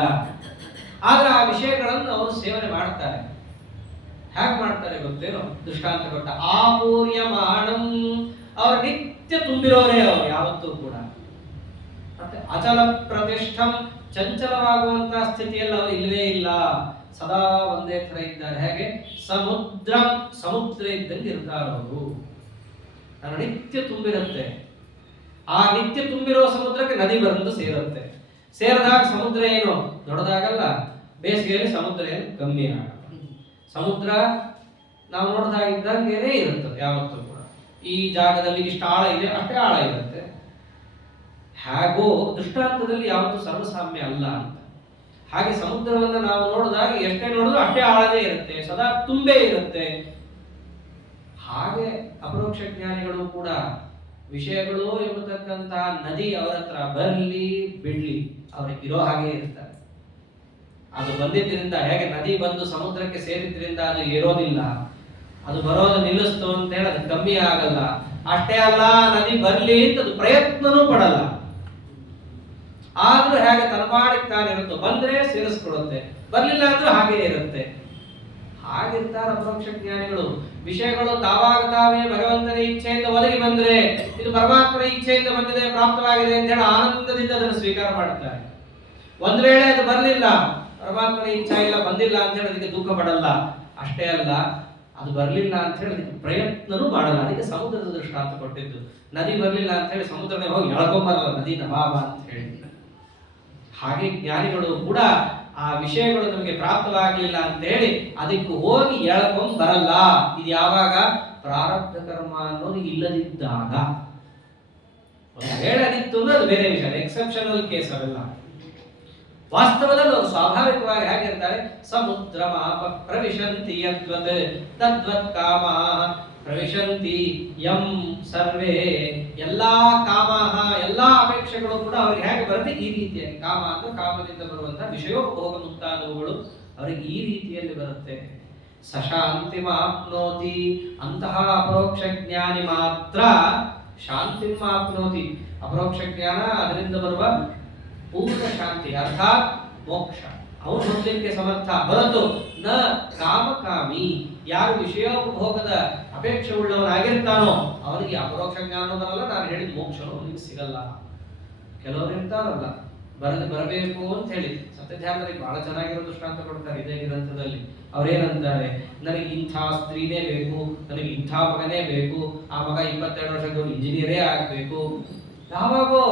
ಆದ್ರೆ ಆ ವಿಷಯಗಳನ್ನು ಅವರು ಸೇವನೆ ಮಾಡ್ತಾರೆ. ಹೇಗೆ ಮಾಡ್ತಾರೆ ಗೊತ್ತೇನೋ? ದೃಷ್ಟಾಂತ ಕೊಟ್ಟ. ಆಪೂರ್ಯಮಾಣಂ, ಅವ್ರ ನಿತ್ಯ ತುಂಬಿರೋರೇ ಅವರು ಯಾವತ್ತೂ ಕೂಡ. ಮತ್ತೆ ಅಚಲ ಪ್ರತಿಷ್ಠಂ, ಚಂಚಲವಾಗುವಂತಹ ಸ್ಥಿತಿಯಲ್ಲಿ ಅವರು ಇಲ್ಲವೇ ಇಲ್ಲ, ಸದಾ ಒಂದೇ ತರ ಇದ್ದಾರೆ. ಹೇಗೆ ಸಮುದ್ರ ಇದ್ದಂಗೆ ಇರ್ತಾರೆ ಅವರು. ನನ್ನ ನಿತ್ಯ ತುಂಬಿರುತ್ತೆ. ಆ ನಿತ್ಯ ತುಂಬಿರೋ ಸಮುದ್ರಕ್ಕೆ ನದಿ ಬಂದು ಸೇರುತ್ತೆ. ಸೇರಿದಾಗ ಸಮುದ್ರ ಏನು ದೊಡ್ಡದಾಗಲ್ಲ, ಬೇಸಿಗೆಯಲ್ಲಿ ಸಮುದ್ರ ಏನು ಕಮ್ಮಿ ಆಗಲ್ಲ. ಸಮುದ್ರ ನಾವು ನೋಡಿದಾಗಿದ್ದಂಗೆನೇ ಇರುತ್ತದೆ ಯಾವತ್ತೂ ಕೂಡ. ಈ ಜಾಗದಲ್ಲಿ ಇಷ್ಟು ಆಳ ಇದೆ, ಅಷ್ಟೇ ಆಳ ಇರುತ್ತೆ. ಹಾಗೋ ದೃಷ್ಟಾಂತದಲ್ಲಿ ಯಾವತ್ತೂ ಸರ್ವಸಾಮ್ಯ ಅಲ್ಲ ಅಂತ. ಹಾಗೆ ಸಮುದ್ರವನ್ನು ನಾವು ನೋಡಿದಾಗ ಎಷ್ಟೇ ನೋಡಿದ್ರು ಅಷ್ಟೇ ಆಳದೇ ಇರುತ್ತೆ, ಸದಾ ತುಂಬೇ ಇರುತ್ತೆ. ಹಾಗೆ ಅಪರೋಕ್ಷ ಜ್ಞಾನಿಗಳು ಕೂಡ ವಿಷಯಗಳು ಎಂಬತಕ್ಕಂತಹ ನದಿ ಅವರ ಹತ್ರ ಬರಲಿ ಬಿಡ್ಲಿ ಅವ್ರಿಗೆ ಇರೋ ಹಾಗೆ ಇರ್ತಾರೆ. ಅದು ಬಂದಿದ್ದರಿಂದ, ಹೇಗೆ ನದಿ ಬಂದು ಸಮುದ್ರಕ್ಕೆ ಸೇರಿದ್ರಿಂದ ಅದು ಏರೋದಿಲ್ಲ, ಅದು ಬರೋದು ನಿಲ್ಲಿಸ್ತು ಅಂತ ಹೇಳಿ ಅದು ಕಮ್ಮಿ ಆಗಲ್ಲ. ಅಷ್ಟೇ ಅಲ್ಲ, ನದಿ ಬರ್ಲಿ ಅಂತ ಅದು ಪ್ರಯತ್ನನೂ ಪಡಲ್ಲ. ಆದ್ರೂ ಹೇಗೆ ತನ್ನ ಪಾಡಿಗೆ ತಾನಿರುತ್ತೋ, ಬಂದ್ರೆ ಸೇರಿಸ್ಕೊಡುತ್ತೆ, ಬರ್ಲಿಲ್ಲ ಅಂದ್ರೆ ಹಾಗೇ ಇರುತ್ತೆ. ಹಾಗಿರ್ತಾರೆ ಅಪರೋಕ್ಷ ಜ್ಞಾನಿಗಳು. ವಿಷಯಗಳು ತಾವಾಗ ತಾವೇ ಭಗವಂತನ ಇಚ್ಛೆಯಿಂದ ಒದಗಿ ಬಂದ್ರೆ ಇದು ಪರಮಾತ್ಮನ ಇಚ್ಛೆಯಿಂದ ಬಂದಿದೆ, ಪ್ರಾಪ್ತವಾಗಿದೆ ಅಂತ ಹೇಳಿ ಆನಂದದಿಂದ ಅದನ್ನು ಸ್ವೀಕಾರ ಮಾಡುತ್ತಾರೆ. ಒಂದ್ ವೇಳೆ ಅದು ಬರ್ಲಿಲ್ಲ, ಪರಮಾತ್ಮನ ಇಚ್ಛೆ ಇಲ್ಲ, ಬಂದಿಲ್ಲ ಅಂತ ಹೇಳಿ ಅದಕ್ಕೆ ದುಃಖ ಪಡಲ್ಲ. ಅಷ್ಟೇ ಅಲ್ಲ, ಅದು ಬರ್ಲಿಲ್ಲ ಅಂತ ಹೇಳಿ ಅದಕ್ಕೆ ಪ್ರಯತ್ನನೂ ಮಾಡಲ್ಲ. ಅದಕ್ಕೆ ಸಮುದ್ರದ ದೃಷ್ಟಾಂತ ಕೊಟ್ಟಿದ್ದು. ನದಿ ಬರ್ಲಿಲ್ಲ ಅಂತ ಹೇಳಿ ಸಮುದ್ರನೇ ಹೋಗಿ ಎಳ್ಕೊಂಬರಲ್ಲ ನದಿನ ಬಾಬ ಅಂತ ಹೇಳಿ. ಹಾಗೆ ಜ್ಞಾನಿಗಳು ಕೂಡ ಆ ವಿಷಯಗಳು ನಮಗೆ ಪ್ರಾಪ್ತವಾಗಲಿಲ್ಲ ಅಂತ ಹೇಳಿ ಅದಕ್ಕೆ ಹೋಗಿ ಎಳ್ಕೊಂಡ್ ಬರಲ್ಲ. ಇದು ಯಾವಾಗ? ಪ್ರಾರಬ್ಧ ಕರ್ಮ ಅನ್ನೋದು ಇಲ್ಲದಿದ್ದಾಗ. ಒಂದು ವೇಳೆ ಅದಿತ್ತು ಅಂದ್ರೆ ಅದು ಬೇರೆ ವಿಷಯ, ಎಕ್ಸೆಪ್ಷನಲ್ ಕೇಸ್ ಅವೆಲ್ಲ. ವಾಸ್ತವದಲ್ಲಿ ಅವರು ಸ್ವಾಭಾವಿಕವಾಗಿ ಹೇಗಿರ್ತಾರೆ? ಸಮುದ್ರ ಮಾಪ ಪ್ರವಿಶಂತಿ ಯದ್ವತ್ ತದ್ವತ್ ಕಾಮಾಃ ಪ್ರವಿಶಂತಿ ಯಂ ಸರ್ವೇ. ಎಲ್ಲಾ ಕಾಮಾಃ, ಎಲ್ಲಾ ಅಪೇಕ್ಷೆಗಳು ಕೂಡ ಅವರಿಗೆ ಹೇಗೆ ಬರುತ್ತೆ? ಈ ರೀತಿಯಾಗಿ. ಕಾಮ ಅಂದ್ರೆ ಕಾಮದಿಂದ ಬರುವಂತಹ ವಿಷಯೋಪಭೋಗ ಮುಂತಾದವುಗಳು ಅವರಿಗೆ ಈ ರೀತಿಯಲ್ಲಿ ಬರುತ್ತೆ. ಸಶಾಂತಿಮಾಪ್ನೋತಿ, ಅಂತಹ ಅಪರೋಕ್ಷ ಜ್ಞಾನಿ ಮಾತ್ರ ಶಾಂತಿಮಾಪ್ನೋತಿ. ಅಪರೋಕ್ಷ ಜ್ಞಾನ, ಅದರಿಂದ ಬರುವ ಪೂರ್ಣ ಶಾಂತಿ ಅರ್ಥಾತ್ ಮೋಕ್ಷ ಅವನು ಹೊಂದಲಿಕ್ಕೆ ಸಮರ್ಥ. ಹೊರತು ನ ಕಾಮಕಾಮಿ, ಯಾರು ವಿಷಯೋಪಭೋಗದ ಅಪೇಕ್ಷೆ ಉಳ್ಳವನಾಗಿರ್ತಾನೋ ಅವನಿಗೆ ಅಪರೋಕ್ಷ ಜ್ಞಾನ ಬರಲ್ಲ. ನಾನು ಹೇಳಿದ ಮೋಕ್ಷನೂ ಅವನಿಗೆ ಸಿಗಲ್ಲ. ಕೆಲವರು ಇರ್ತಾರಲ್ಲ, ಬರಬೇಕು ಅಂತ ಹೇಳಿ ಸತ್ಯಧ್ಯಾನದಲ್ಲಿ ಬಹಳ ಚೆನ್ನಾಗಿರೋ ದೃಷ್ಟಾಂತ ಕೊಡ್ತಾರೆ ಇದೇ ಗ್ರಂಥದಲ್ಲಿ. ಅವ್ರೇನಂತಾರೆ? ನನಗೆ ಇಂಥ ಸ್ತ್ರೀನೇ ಬೇಕು, ನನಗೆ ಇಂಥ ಮಗನೇ ಬೇಕು, ಆ ಮಗ 22 ವರ್ಷದವನು ಇಂಜಿನಿಯರೇ ಆಗ್ಬೇಕು. ಯಾವಾಗೋ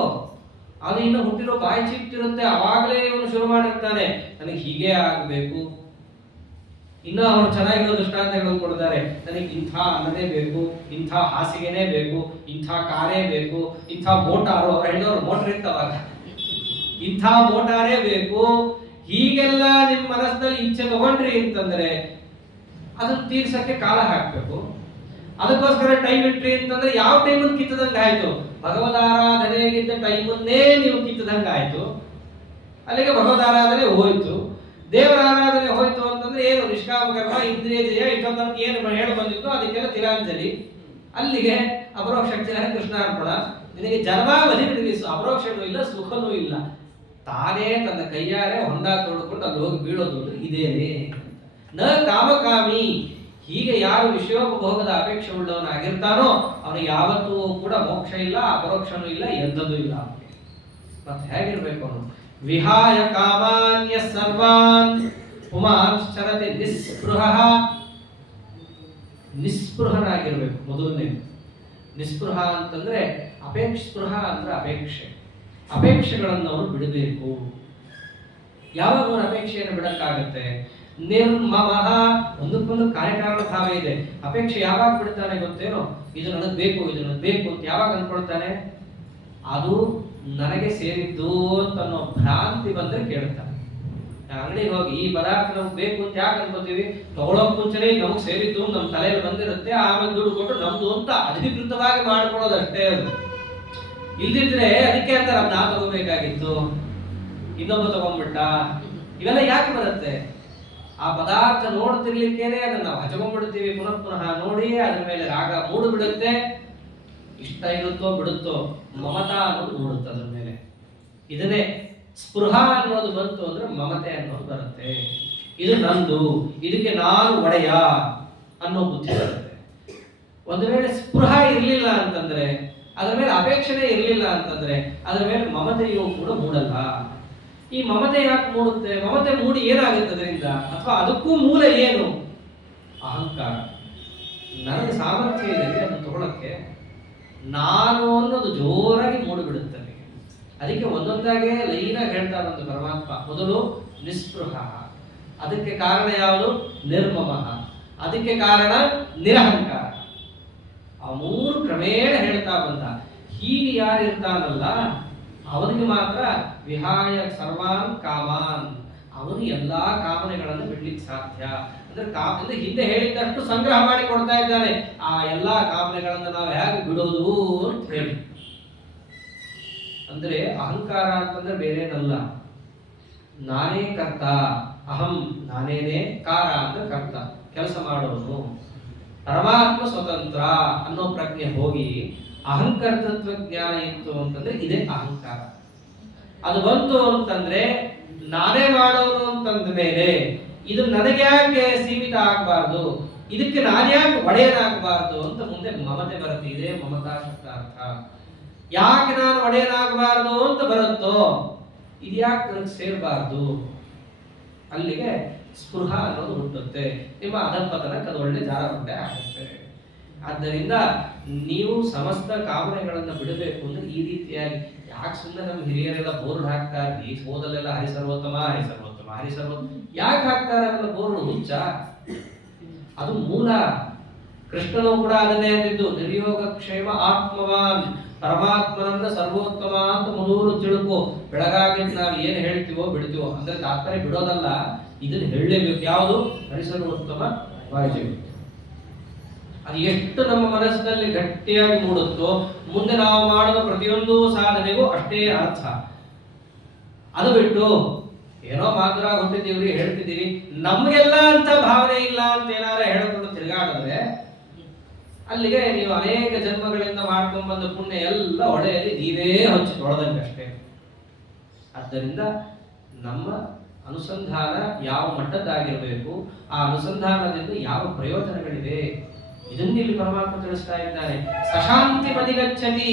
ಅದು ಇನ್ನು ಹುಟ್ಟಿರೋ ಬಾಯಿ ಚಿಪ್ತಿರುತ್ತೆ, ಅವಾಗಲೇ ಇವನು ಶುರು ಮಾಡಿರ್ತಾನೆ ನನಗೆ ಹೀಗೆ ಆಗ್ಬೇಕು. ಇನ್ನು ಅವರು ಚೆನ್ನಾಗಿರೋ ದೃಷ್ಟಾಂತಗಳು ಕೊಡ್ತಾರೆ. ನನಗೆ ಇಂಥ ಅನ್ನದೇ ಬೇಕು, ಇಂಥ ಹಾಸಿಗೆನೇ ಬೇಕು, ಇಂಥ ಕಾರೇ ಬೇಕು, ಇಂಥ ಮೋಟಾರು, ಅವ್ರು ಹೇಳಿದವರು ಮೋಟರ್ ಇತ್ತವಾಗ, ಇಂಥ ಮೋಟಾರೇ ಬೇಕು. ಹೀಗೆಲ್ಲ ನಿಮ್ಮ ಮನಸ್ಸಿನಲ್ಲಿ ಇಚ್ಛೆ ತಗೊಂಡ್ರಿ ಅಂತಂದ್ರೆ ಅದನ್ನ ತೀರ್ಸಕ್ಕೆ ಕಾಲ ಹಾಕ್ಬೇಕು. ಅದಕ್ಕೋಸ್ಕರ ಟೈಮ್ ಇಟ್ರಿ ಅಂತಂದ್ರೆ ಯಾವ ಟೈಮನ್ನು ಕಿತ್ತದಂಗೆ ಆಯ್ತು? ಭಗವದಾರಾಧನೆಗಿದ್ದ ಟೈಮನ್ನೇ ನೀವು ಕಿತ್ತದಂಗೆ ಆಯ್ತು. ಅಲ್ಲಿಗೆ ಭಗವದಾರಾಧನೆ ಹೋಯ್ತು. ದೇವರ ಆರಾಧನೆ ಹೋಯ್ತು ಅಂತಂದ್ರೆ ಏನು? ನಿಷ್ಕಾಮ ಕರ್ಮ, ಇಂದ್ರಿಯ ಜಯ, ಇಷ್ಟೊಂದು ಏನು ಹೇಳಿ ಬಂದಿತ್ತು ಅದಕ್ಕೆಲ್ಲ ತಿಲಾಂಜಲಿ. ಅಲ್ಲಿಗೆ ಅಪರೋಕ್ಷ ಜ್ಞಾನ ಕೃಷ್ಣಾರ್ಪಣ. ನಿನಗೆ ಜನ್ಮಾವಧಿ ನಿನಗೆ ಅಪರೋಕ್ಷನೂ ಇಲ್ಲ, ಸುಖನೂ ಇಲ್ಲ. ತಾನೇ ತನ್ನ ಕೈಯಾರೆ ಹೊಂಡ ತೋಡ್ಕೊಂಡು ಅಲ್ಲಿ ಹೋಗಿ ಬೀಳೋದು ಇದೇನೆ. ನ ಕಾಮಕಾಮಿ. ಹೀಗೆ ಯಾರು ವಿಷಯೋಪಭೋಗದ ಅಪೇಕ್ಷೆ ಉಳ್ಳವನಾಗಿರ್ತಾನೋ ಅವನಿಗೆ ಯಾವತ್ತೂ ಕೂಡ ಮೋಕ್ಷ ಇಲ್ಲ, ಅಪರೋಕ್ಷನೂ ಇಲ್ಲ, ಎಂದದೂ ಇಲ್ಲ. ಮತ್ತೆ ಹೇಗಿರ್ಬೇಕು ಅವನು? ವಿಹಾಯ ಕಾಮಾನ್ಯ ಸರ್ವಾನ್ ಪುಮಾಂಶ್ಚರತಿ ನಿಸ್ಪೃಹಃ. ನಿಸ್ಪೃಹನಾಗಿರ್ಬೇಕು ಮೊದಲನೇ. ನಿಸ್ಪೃಹ ಅಂತಂದ್ರೆ ಸ್ಪೃಹ ಅಂದ್ರೆ ಅಪೇಕ್ಷೆ. ಅಪೇಕ್ಷೆಗಳನ್ನು ಅವನು ಬಿಡಬೇಕು. ಯಾವಾಗ ಅವನ ಅಪೇಕ್ಷೆಯನ್ನು ಬಿಡಕ್ಕಾಗತ್ತೆ? ನಿರ್ಮಮಃ. ಒಂದಕ್ಕೊಂದು ಕಾರ್ಯಕಾರಣ ಭಾವ ಇದೆ. ಅಪೇಕ್ಷೆ ಯಾವಾಗ ಬಿಡ್ತಾನೆ ಗೊತ್ತೇನೋ? ಇದು ನನಗೆ ಬೇಕು, ಇದು ನನಗೆ ಬೇಕು ಅಂತ ಯಾವಾಗ ಅನ್ಕೊಳ್ತಾನೆ? ಅದು ನನಗೆ ಸೇರಿದ್ದು ಅಂತ ಅನ್ನೋ ಭ್ರಾಂತಿ ಬಂದ್ರೆ ಕೇಳ್ತಾನೆ. ಅಂಗಡಿಗೆ ಹೋಗಿ ಈ ಪದಾರ್ಥ ನಮ್ಗೆ ಬೇಕು ಅಂತ ಯಾಕೆ ಅನ್ಕೋತೀವಿ? ತಗೊಳೋಕ್ ಮುಂಚೆನೆ ನಮ್ಗೆ ಸೇರಿದ್ದು ನಮ್ಮ ತಲೆಯಲ್ಲಿ ಬಂದಿರುತ್ತೆ, ಆಮೇಲೆ ದುಡ್ಡು ಕೊಟ್ಟು ನಮ್ದು ಅಂತ ಅಧಿಕೃತವಾಗಿ ಮಾಡ್ಕೊಳ್ಳೋದಷ್ಟೇ. ಅದು ಇಲ್ದಿದ್ರೆ ಅದಕ್ಕೆ ಅಂತಾರೆ ನಾ ತಗೋಬೇಕಾಗಿತ್ತು, ಇನ್ನೊಬ್ಬ ತಗೊಂಡ್ಬಿಟ್ಟ. ಇವೆಲ್ಲ ಯಾಕೆ ಬರುತ್ತೆ? ಆ ಪದಾರ್ಥ ನೋಡ್ತಿರ್ಲಿಕ್ಕೇನೆ ಅದನ್ನ ನಾವು ಹಚ್ಕೊಂಡ್ಬಿಡ್ತೀವಿ. ಪುನಃ ಪುನಃ ನೋಡಿ ಅದ್ರ ಮೇಲೆ ರಾಗ ಮೂಡು ಬಿಡುತ್ತೆ. ಇಷ್ಟ ಇರುತ್ತೋ ಬಿಡುತ್ತೋ ಮಮತಾ ಅನ್ನೋದು ಮೂಡುತ್ತೆ ಅದ್ರ ಮೇಲೆ. ಇದನ್ನೇ ಸ್ಪೃಹ ಅನ್ನೋದು ಬಂತು ಅಂದ್ರೆ ಮಮತೆ ಅನ್ನೋದು ಬರುತ್ತೆ. ಇದು ನಂದು, ಇದಕ್ಕೆ ನಾನು ಒಡೆಯ ಅನ್ನೋ ಬುದ್ಧಿ ಬರುತ್ತೆ. ಒಂದು ವೇಳೆ ಸ್ಪೃಹ ಇರಲಿಲ್ಲ ಅಂತಂದ್ರೆ, ಅದರ ಮೇಲೆ ಅಪೇಕ್ಷಣೆ ಇರಲಿಲ್ಲ ಅಂತಂದ್ರೆ ಅದರ ಮೇಲೆ ಮಮತೆಯೂ ಕೂಡ ಮೂಡಲ್ಲ. ಈ ಮಮತೆ ಯಾಕೆ ಮೂಡುತ್ತೆ? ಮಮತೆ ಮೂಡಿ ಏನಾಗುತ್ತೆ ಅದರಿಂದ? ಅಥವಾ ಅದಕ್ಕೂ ಮೂಲ ಏನು? ಅಹಂಕಾರ. ನನಗೆ ಸಾಮರ್ಥ್ಯ ಇದೆ ಅದನ್ನು ತಗೊಳಕ್ಕೆ, ನಾನು ಅನ್ನೋದು ಜೋರಾಗಿ ಮೂಡಿಬಿಡುತ್ತೆ. ಅದಕ್ಕೆ ಒಂದೊಂದಾಗೆ ಲೈನಾಗಿ ಹೇಳ್ತಾ ಬಂದು ಪರಮಾತ್ಮ. ಮೊದಲು ನಿಸ್ಪೃಹ, ಅದಕ್ಕೆ ಕಾರಣ ಯಾವುದು? ನಿರ್ಮಮಃ, ಅದಕ್ಕೆ ಕಾರಣ ನಿರಹಂಕಾರ. ಆ ಮೂರು ಕ್ರಮೇಣ ಹೇಳ್ತಾ ಬಂದ. ಹೀಗೆ ಯಾರಿರ್ತಾನಲ್ಲ ಅವನಿಗೆ ಮಾತ್ರ ವಿಹಾಯ ಸರ್ವಾನ್ ಕಾಮಾನ್, ಅವನು ಎಲ್ಲಾ ಕಾಮನೆಗಳನ್ನು ಬಿಡ್ಲಿಕ್ಕೆ ಸಾಧ್ಯ. ಅಂದ್ರೆ ಹಿಂದೆ ಹೇಳಿದ್ದಷ್ಟು ಸಂಗ್ರಹ ಮಾಡಿ ಕೊಡ್ತಾ ಇದ್ದಾನೆ. ಆ ಎಲ್ಲಾ ಕಾಮನೆಗಳನ್ನು ನಾವು ಹೇಗೆ ಬಿಡೋದು ಅಂತ ಹೇಳಿ. ಅಂದ್ರೆ ಅಹಂಕಾರ ಅಂತಂದ್ರೆ ಬೇರೇನಲ್ಲ, ನಾನೇ ಕರ್ತ, ಅಹಂ ನಾನೇನೇ, ಕಾರ ಅಂದ್ರೆ ಕರ್ತ, ಕೆಲಸ ಮಾಡೋನು. ಪರಮಾತ್ಮ ಸ್ವತಂತ್ರ ಅನ್ನೋ ಪ್ರಜ್ಞೆ ಹೋಗಿ ಅಹಂಕರ್ತತ್ವ ಜ್ಞಾನ ಇತ್ತು ಅಂತಂದ್ರೆ ಇದೇ ಅಹಂಕಾರ. ಅದು ಬಂತು ಅಂತಂದ್ರೆ ನಾನೇ ಮಾಡೋನು ಅಂತಂದ ಮೇಲೆ ಇದು ನನಗೆ ಯಾಕೆ ಸೀಮಿತ ಆಗಬಾರ್ದು, ಇದಕ್ಕೆ ನಾನ್ಯಾಕೆ ಒಡೆಯನಾಗಬಾರ್ದು ಅಂತ ಮುಂದೆ ಮಮತೆ ಬರುತ್ತೆ. ಇದೇ ಮಮತಾ ಶಬ್ದಾರ್ಥ. ಯಾಕೆ ನಾನು ಒಡೆಯನಾಗಬಾರ್ದು ಅಂತ ಬರುತ್ತೋ, ಇದ್ಯಾಕೆ ನನಗೆ ಸೇರಬಾರ್ದು, ಅಲ್ಲಿಗೆ ಸ್ಪೃಹ ಅನ್ನೋದು ಹುಟ್ಟುತ್ತೆ. ನಿಮ್ಮ ಅಧಪತನಕ್ಕೆ ಅದು ಒಳ್ಳೆ ಜಾರಬಂಡೆ ಆಗುತ್ತೆ. ಆದ್ದರಿಂದ ನೀವು ಸಮಸ್ತ ಕಾಮನೆಗಳನ್ನು ಬಿಡಬೇಕು ಅಂದ್ರೆ ಈ ರೀತಿಯಾಗಿ, ಯಾಕೆ ಸುಮ್ಮನೆ ನಮ್ಮ ಹಿರಿಯರೆಲ್ಲ ಬೋರ್ಡ್ ಹಾಕ್ತಾರೆ, ಈ ಓದಲೆಲ್ಲ ಹರಿಸರ್ವೋತ್ತಮ ಹರಿಸರ್ವೋತ್ತಮ ಹರಿಸರ್ವೋತ್ತಮ ಯಾಕೆ ಹಾಕ್ತಾರೆ ಅದನ್ನ ಬೋರ್ಡ್? ಹುಚ್ಚ, ಅದು ಮೂಲ. ಕೃಷ್ಣನು ಕೂಡ ಅದನ್ನೇ ಅಂದಿದ್ದು, ನಿರ್ಯೋಗ ಕ್ಷೇಮ ಆತ್ಮವಾನ್, ಪರಮಾತ್ಮನನ್ನ ಸರ್ವೋತ್ತಮ ಅಂತ ಮೊದಲು ತಿಳ್ಕೊ. ಬೆಳಗಾಗಿದ್ದು ನಾವು ಏನು ಹೇಳ್ತೀವೋ ಬಿಡ್ತೀವೋ ಅಂದ್ರೆ ತಾತ್ಪರ್ಯ ಬಿಡೋದಲ್ಲ, ಇದನ್ನ ಹೇಳಲೇಬೇಕು. ಯಾವುದು? ಹರಿಸರ್ವೋತ್ತಮ ವಾಯುಜೀವ. ಅದು ಎಷ್ಟು ನಮ್ಮ ಮನಸ್ಸಿನಲ್ಲಿ ಗಟ್ಟಿಯಾಗಿ ಮೂಡುತ್ತೋ ಮುಂದೆ ನಾವು ಮಾಡುವ ಪ್ರತಿಯೊಂದು ಸಾಧನೆಗೂ ಅಷ್ಟೇ ಅರ್ಥ. ಅದು ಬಿಟ್ಟು ಏನೋ ಮಾತ್ರ ಗೊತ್ತಿದ್ದೀವ್ರಿ ಹೇಳ್ತಿದ್ದೀವಿ, ನಮ್ಗೆಲ್ಲ ಅಂತ ಭಾವನೆ ಇಲ್ಲ ಅಂತ ಏನಾರ ಹೇಳ್ಕೊಂಡು ತಿರುಗಾಡಿದ್ರೆ ಅಲ್ಲಿಗೆ ನೀವು ಅನೇಕ ಜನ್ಮಗಳಿಂದ ಮಾಡ್ಕೊಂಡು ಬಂದ ಪುಣ್ಯ ಎಲ್ಲ ಒಡೆಯಲ್ಲಿ ನೀವೇ ಹಚ್ಚಿ ತೊಳೆದಂಗೆ ಅಷ್ಟೇ. ಆದ್ದರಿಂದ ನಮ್ಮ ಅನುಸಂಧಾನ ಯಾವ ಮಟ್ಟದ್ದಾಗಿರಬೇಕು, ಆ ಅನುಸಂಧಾನದಿಂದ ಯಾವ ಪ್ರಯೋಜನಗಳಿವೆ, ಇದನ್ನ ಇಲ್ಲಿ ಪರಮಾತ್ಮ ತಿಳಿಸ್ತಾ ಇದ್ದಾನೆ. ಸಶಾಂತಿ ಮದಿಗಚ್ಚತಿ,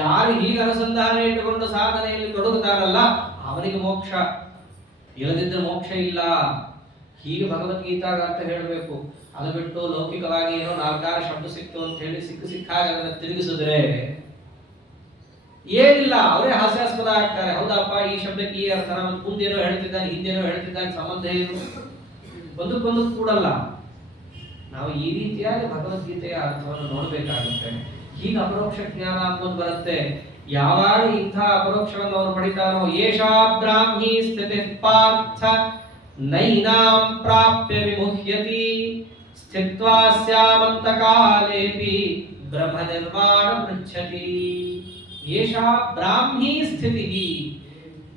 ಯಾರು ಹೀಗೆ ಅನುಸಂಧಾನ ಇಟ್ಟುಕೊಂಡು ಸಾಧನೆಯಲ್ಲಿ ತೊಡಗುತ್ತಾರಲ್ಲ ಅವನಿಗೆ ಮೋಕ್ಷ, ಇಲ್ಲದಿದ್ದರೆ ಮೋಕ್ಷ ಇಲ್ಲ. ಹೀಗೆ ಭಗವದ್ಗೀತಾಗ ಅಂತ ಹೇಳಬೇಕು. ಅದು ಬಿಟ್ಟು ಲೌಕಿಕವಾಗಿ ಏನೋ ನಾಲ್ಕಾರು ಶಬ್ದ ಸಿಕ್ತು ಅಂತ ಹೇಳಿ ಸಿಕ್ಕಾಗ ಅದನ್ನ ತಿರುಗಿಸಿದ್ರೆ ಏನಿಲ್ಲ, ಅವರೇ ಹಾಸ್ಯಾಸ್ಪದ ಆಗ್ತಾರೆ. ಹೌದಪ್ಪ ಈ ಶಬ್ದಕ್ಕೆ ಈ ಅರ್ಥ, ಮುಂದೇನೋ ಹೇಳ್ತಿದ್ದಾನೆ ಹಿಂದೇನೋ ಹೇಳ್ತಿದ್ದಾನೆ, ಸಂಬಂಧ ಏನು, ಒಂದಕ್ಕೊಂದು ಕೂಡಲ್ಲ. ನಾವು ಈ ರೀತಿಯಾಗಿ ಭಗವದ್ಗೀತೆಯ ಅರ್ಥವನ್ನು ನೋಡಬೇಕಾಗುತ್ತೆ. ಹೀಗೆ ಅಪರೋಕ್ಷ ಜ್ಞಾನ ಅಂಬೋದು ಬರುತ್ತೆ. ಯಾವಾಗ ಇಂಥ ಅಪರೋಕ್ಷವನ್ನು ಅವರು ಪಡಿತಾರೋ, ಏಷಾ ಬ್ರಾಹ್ಮಿ ಸ್ಥಿತಿ ಪಾರ್ಥ ನೈನಾಂ ಪ್ರಾಪ್ಯ ವಿಮುಹ್ಯತಿ ಸ್ಥಿತ್ವಾ ಸ್ಯಾಮಂತ ಕಾಲೇಪಿ ಬ್ರಹ್ಮ ನಿರ್ವಾಣ ಪೃಚ್ಛತಿ. ಏಷಾ ಬ್ರಾಹ್ಮಿ ಸ್ಥಿತಿ.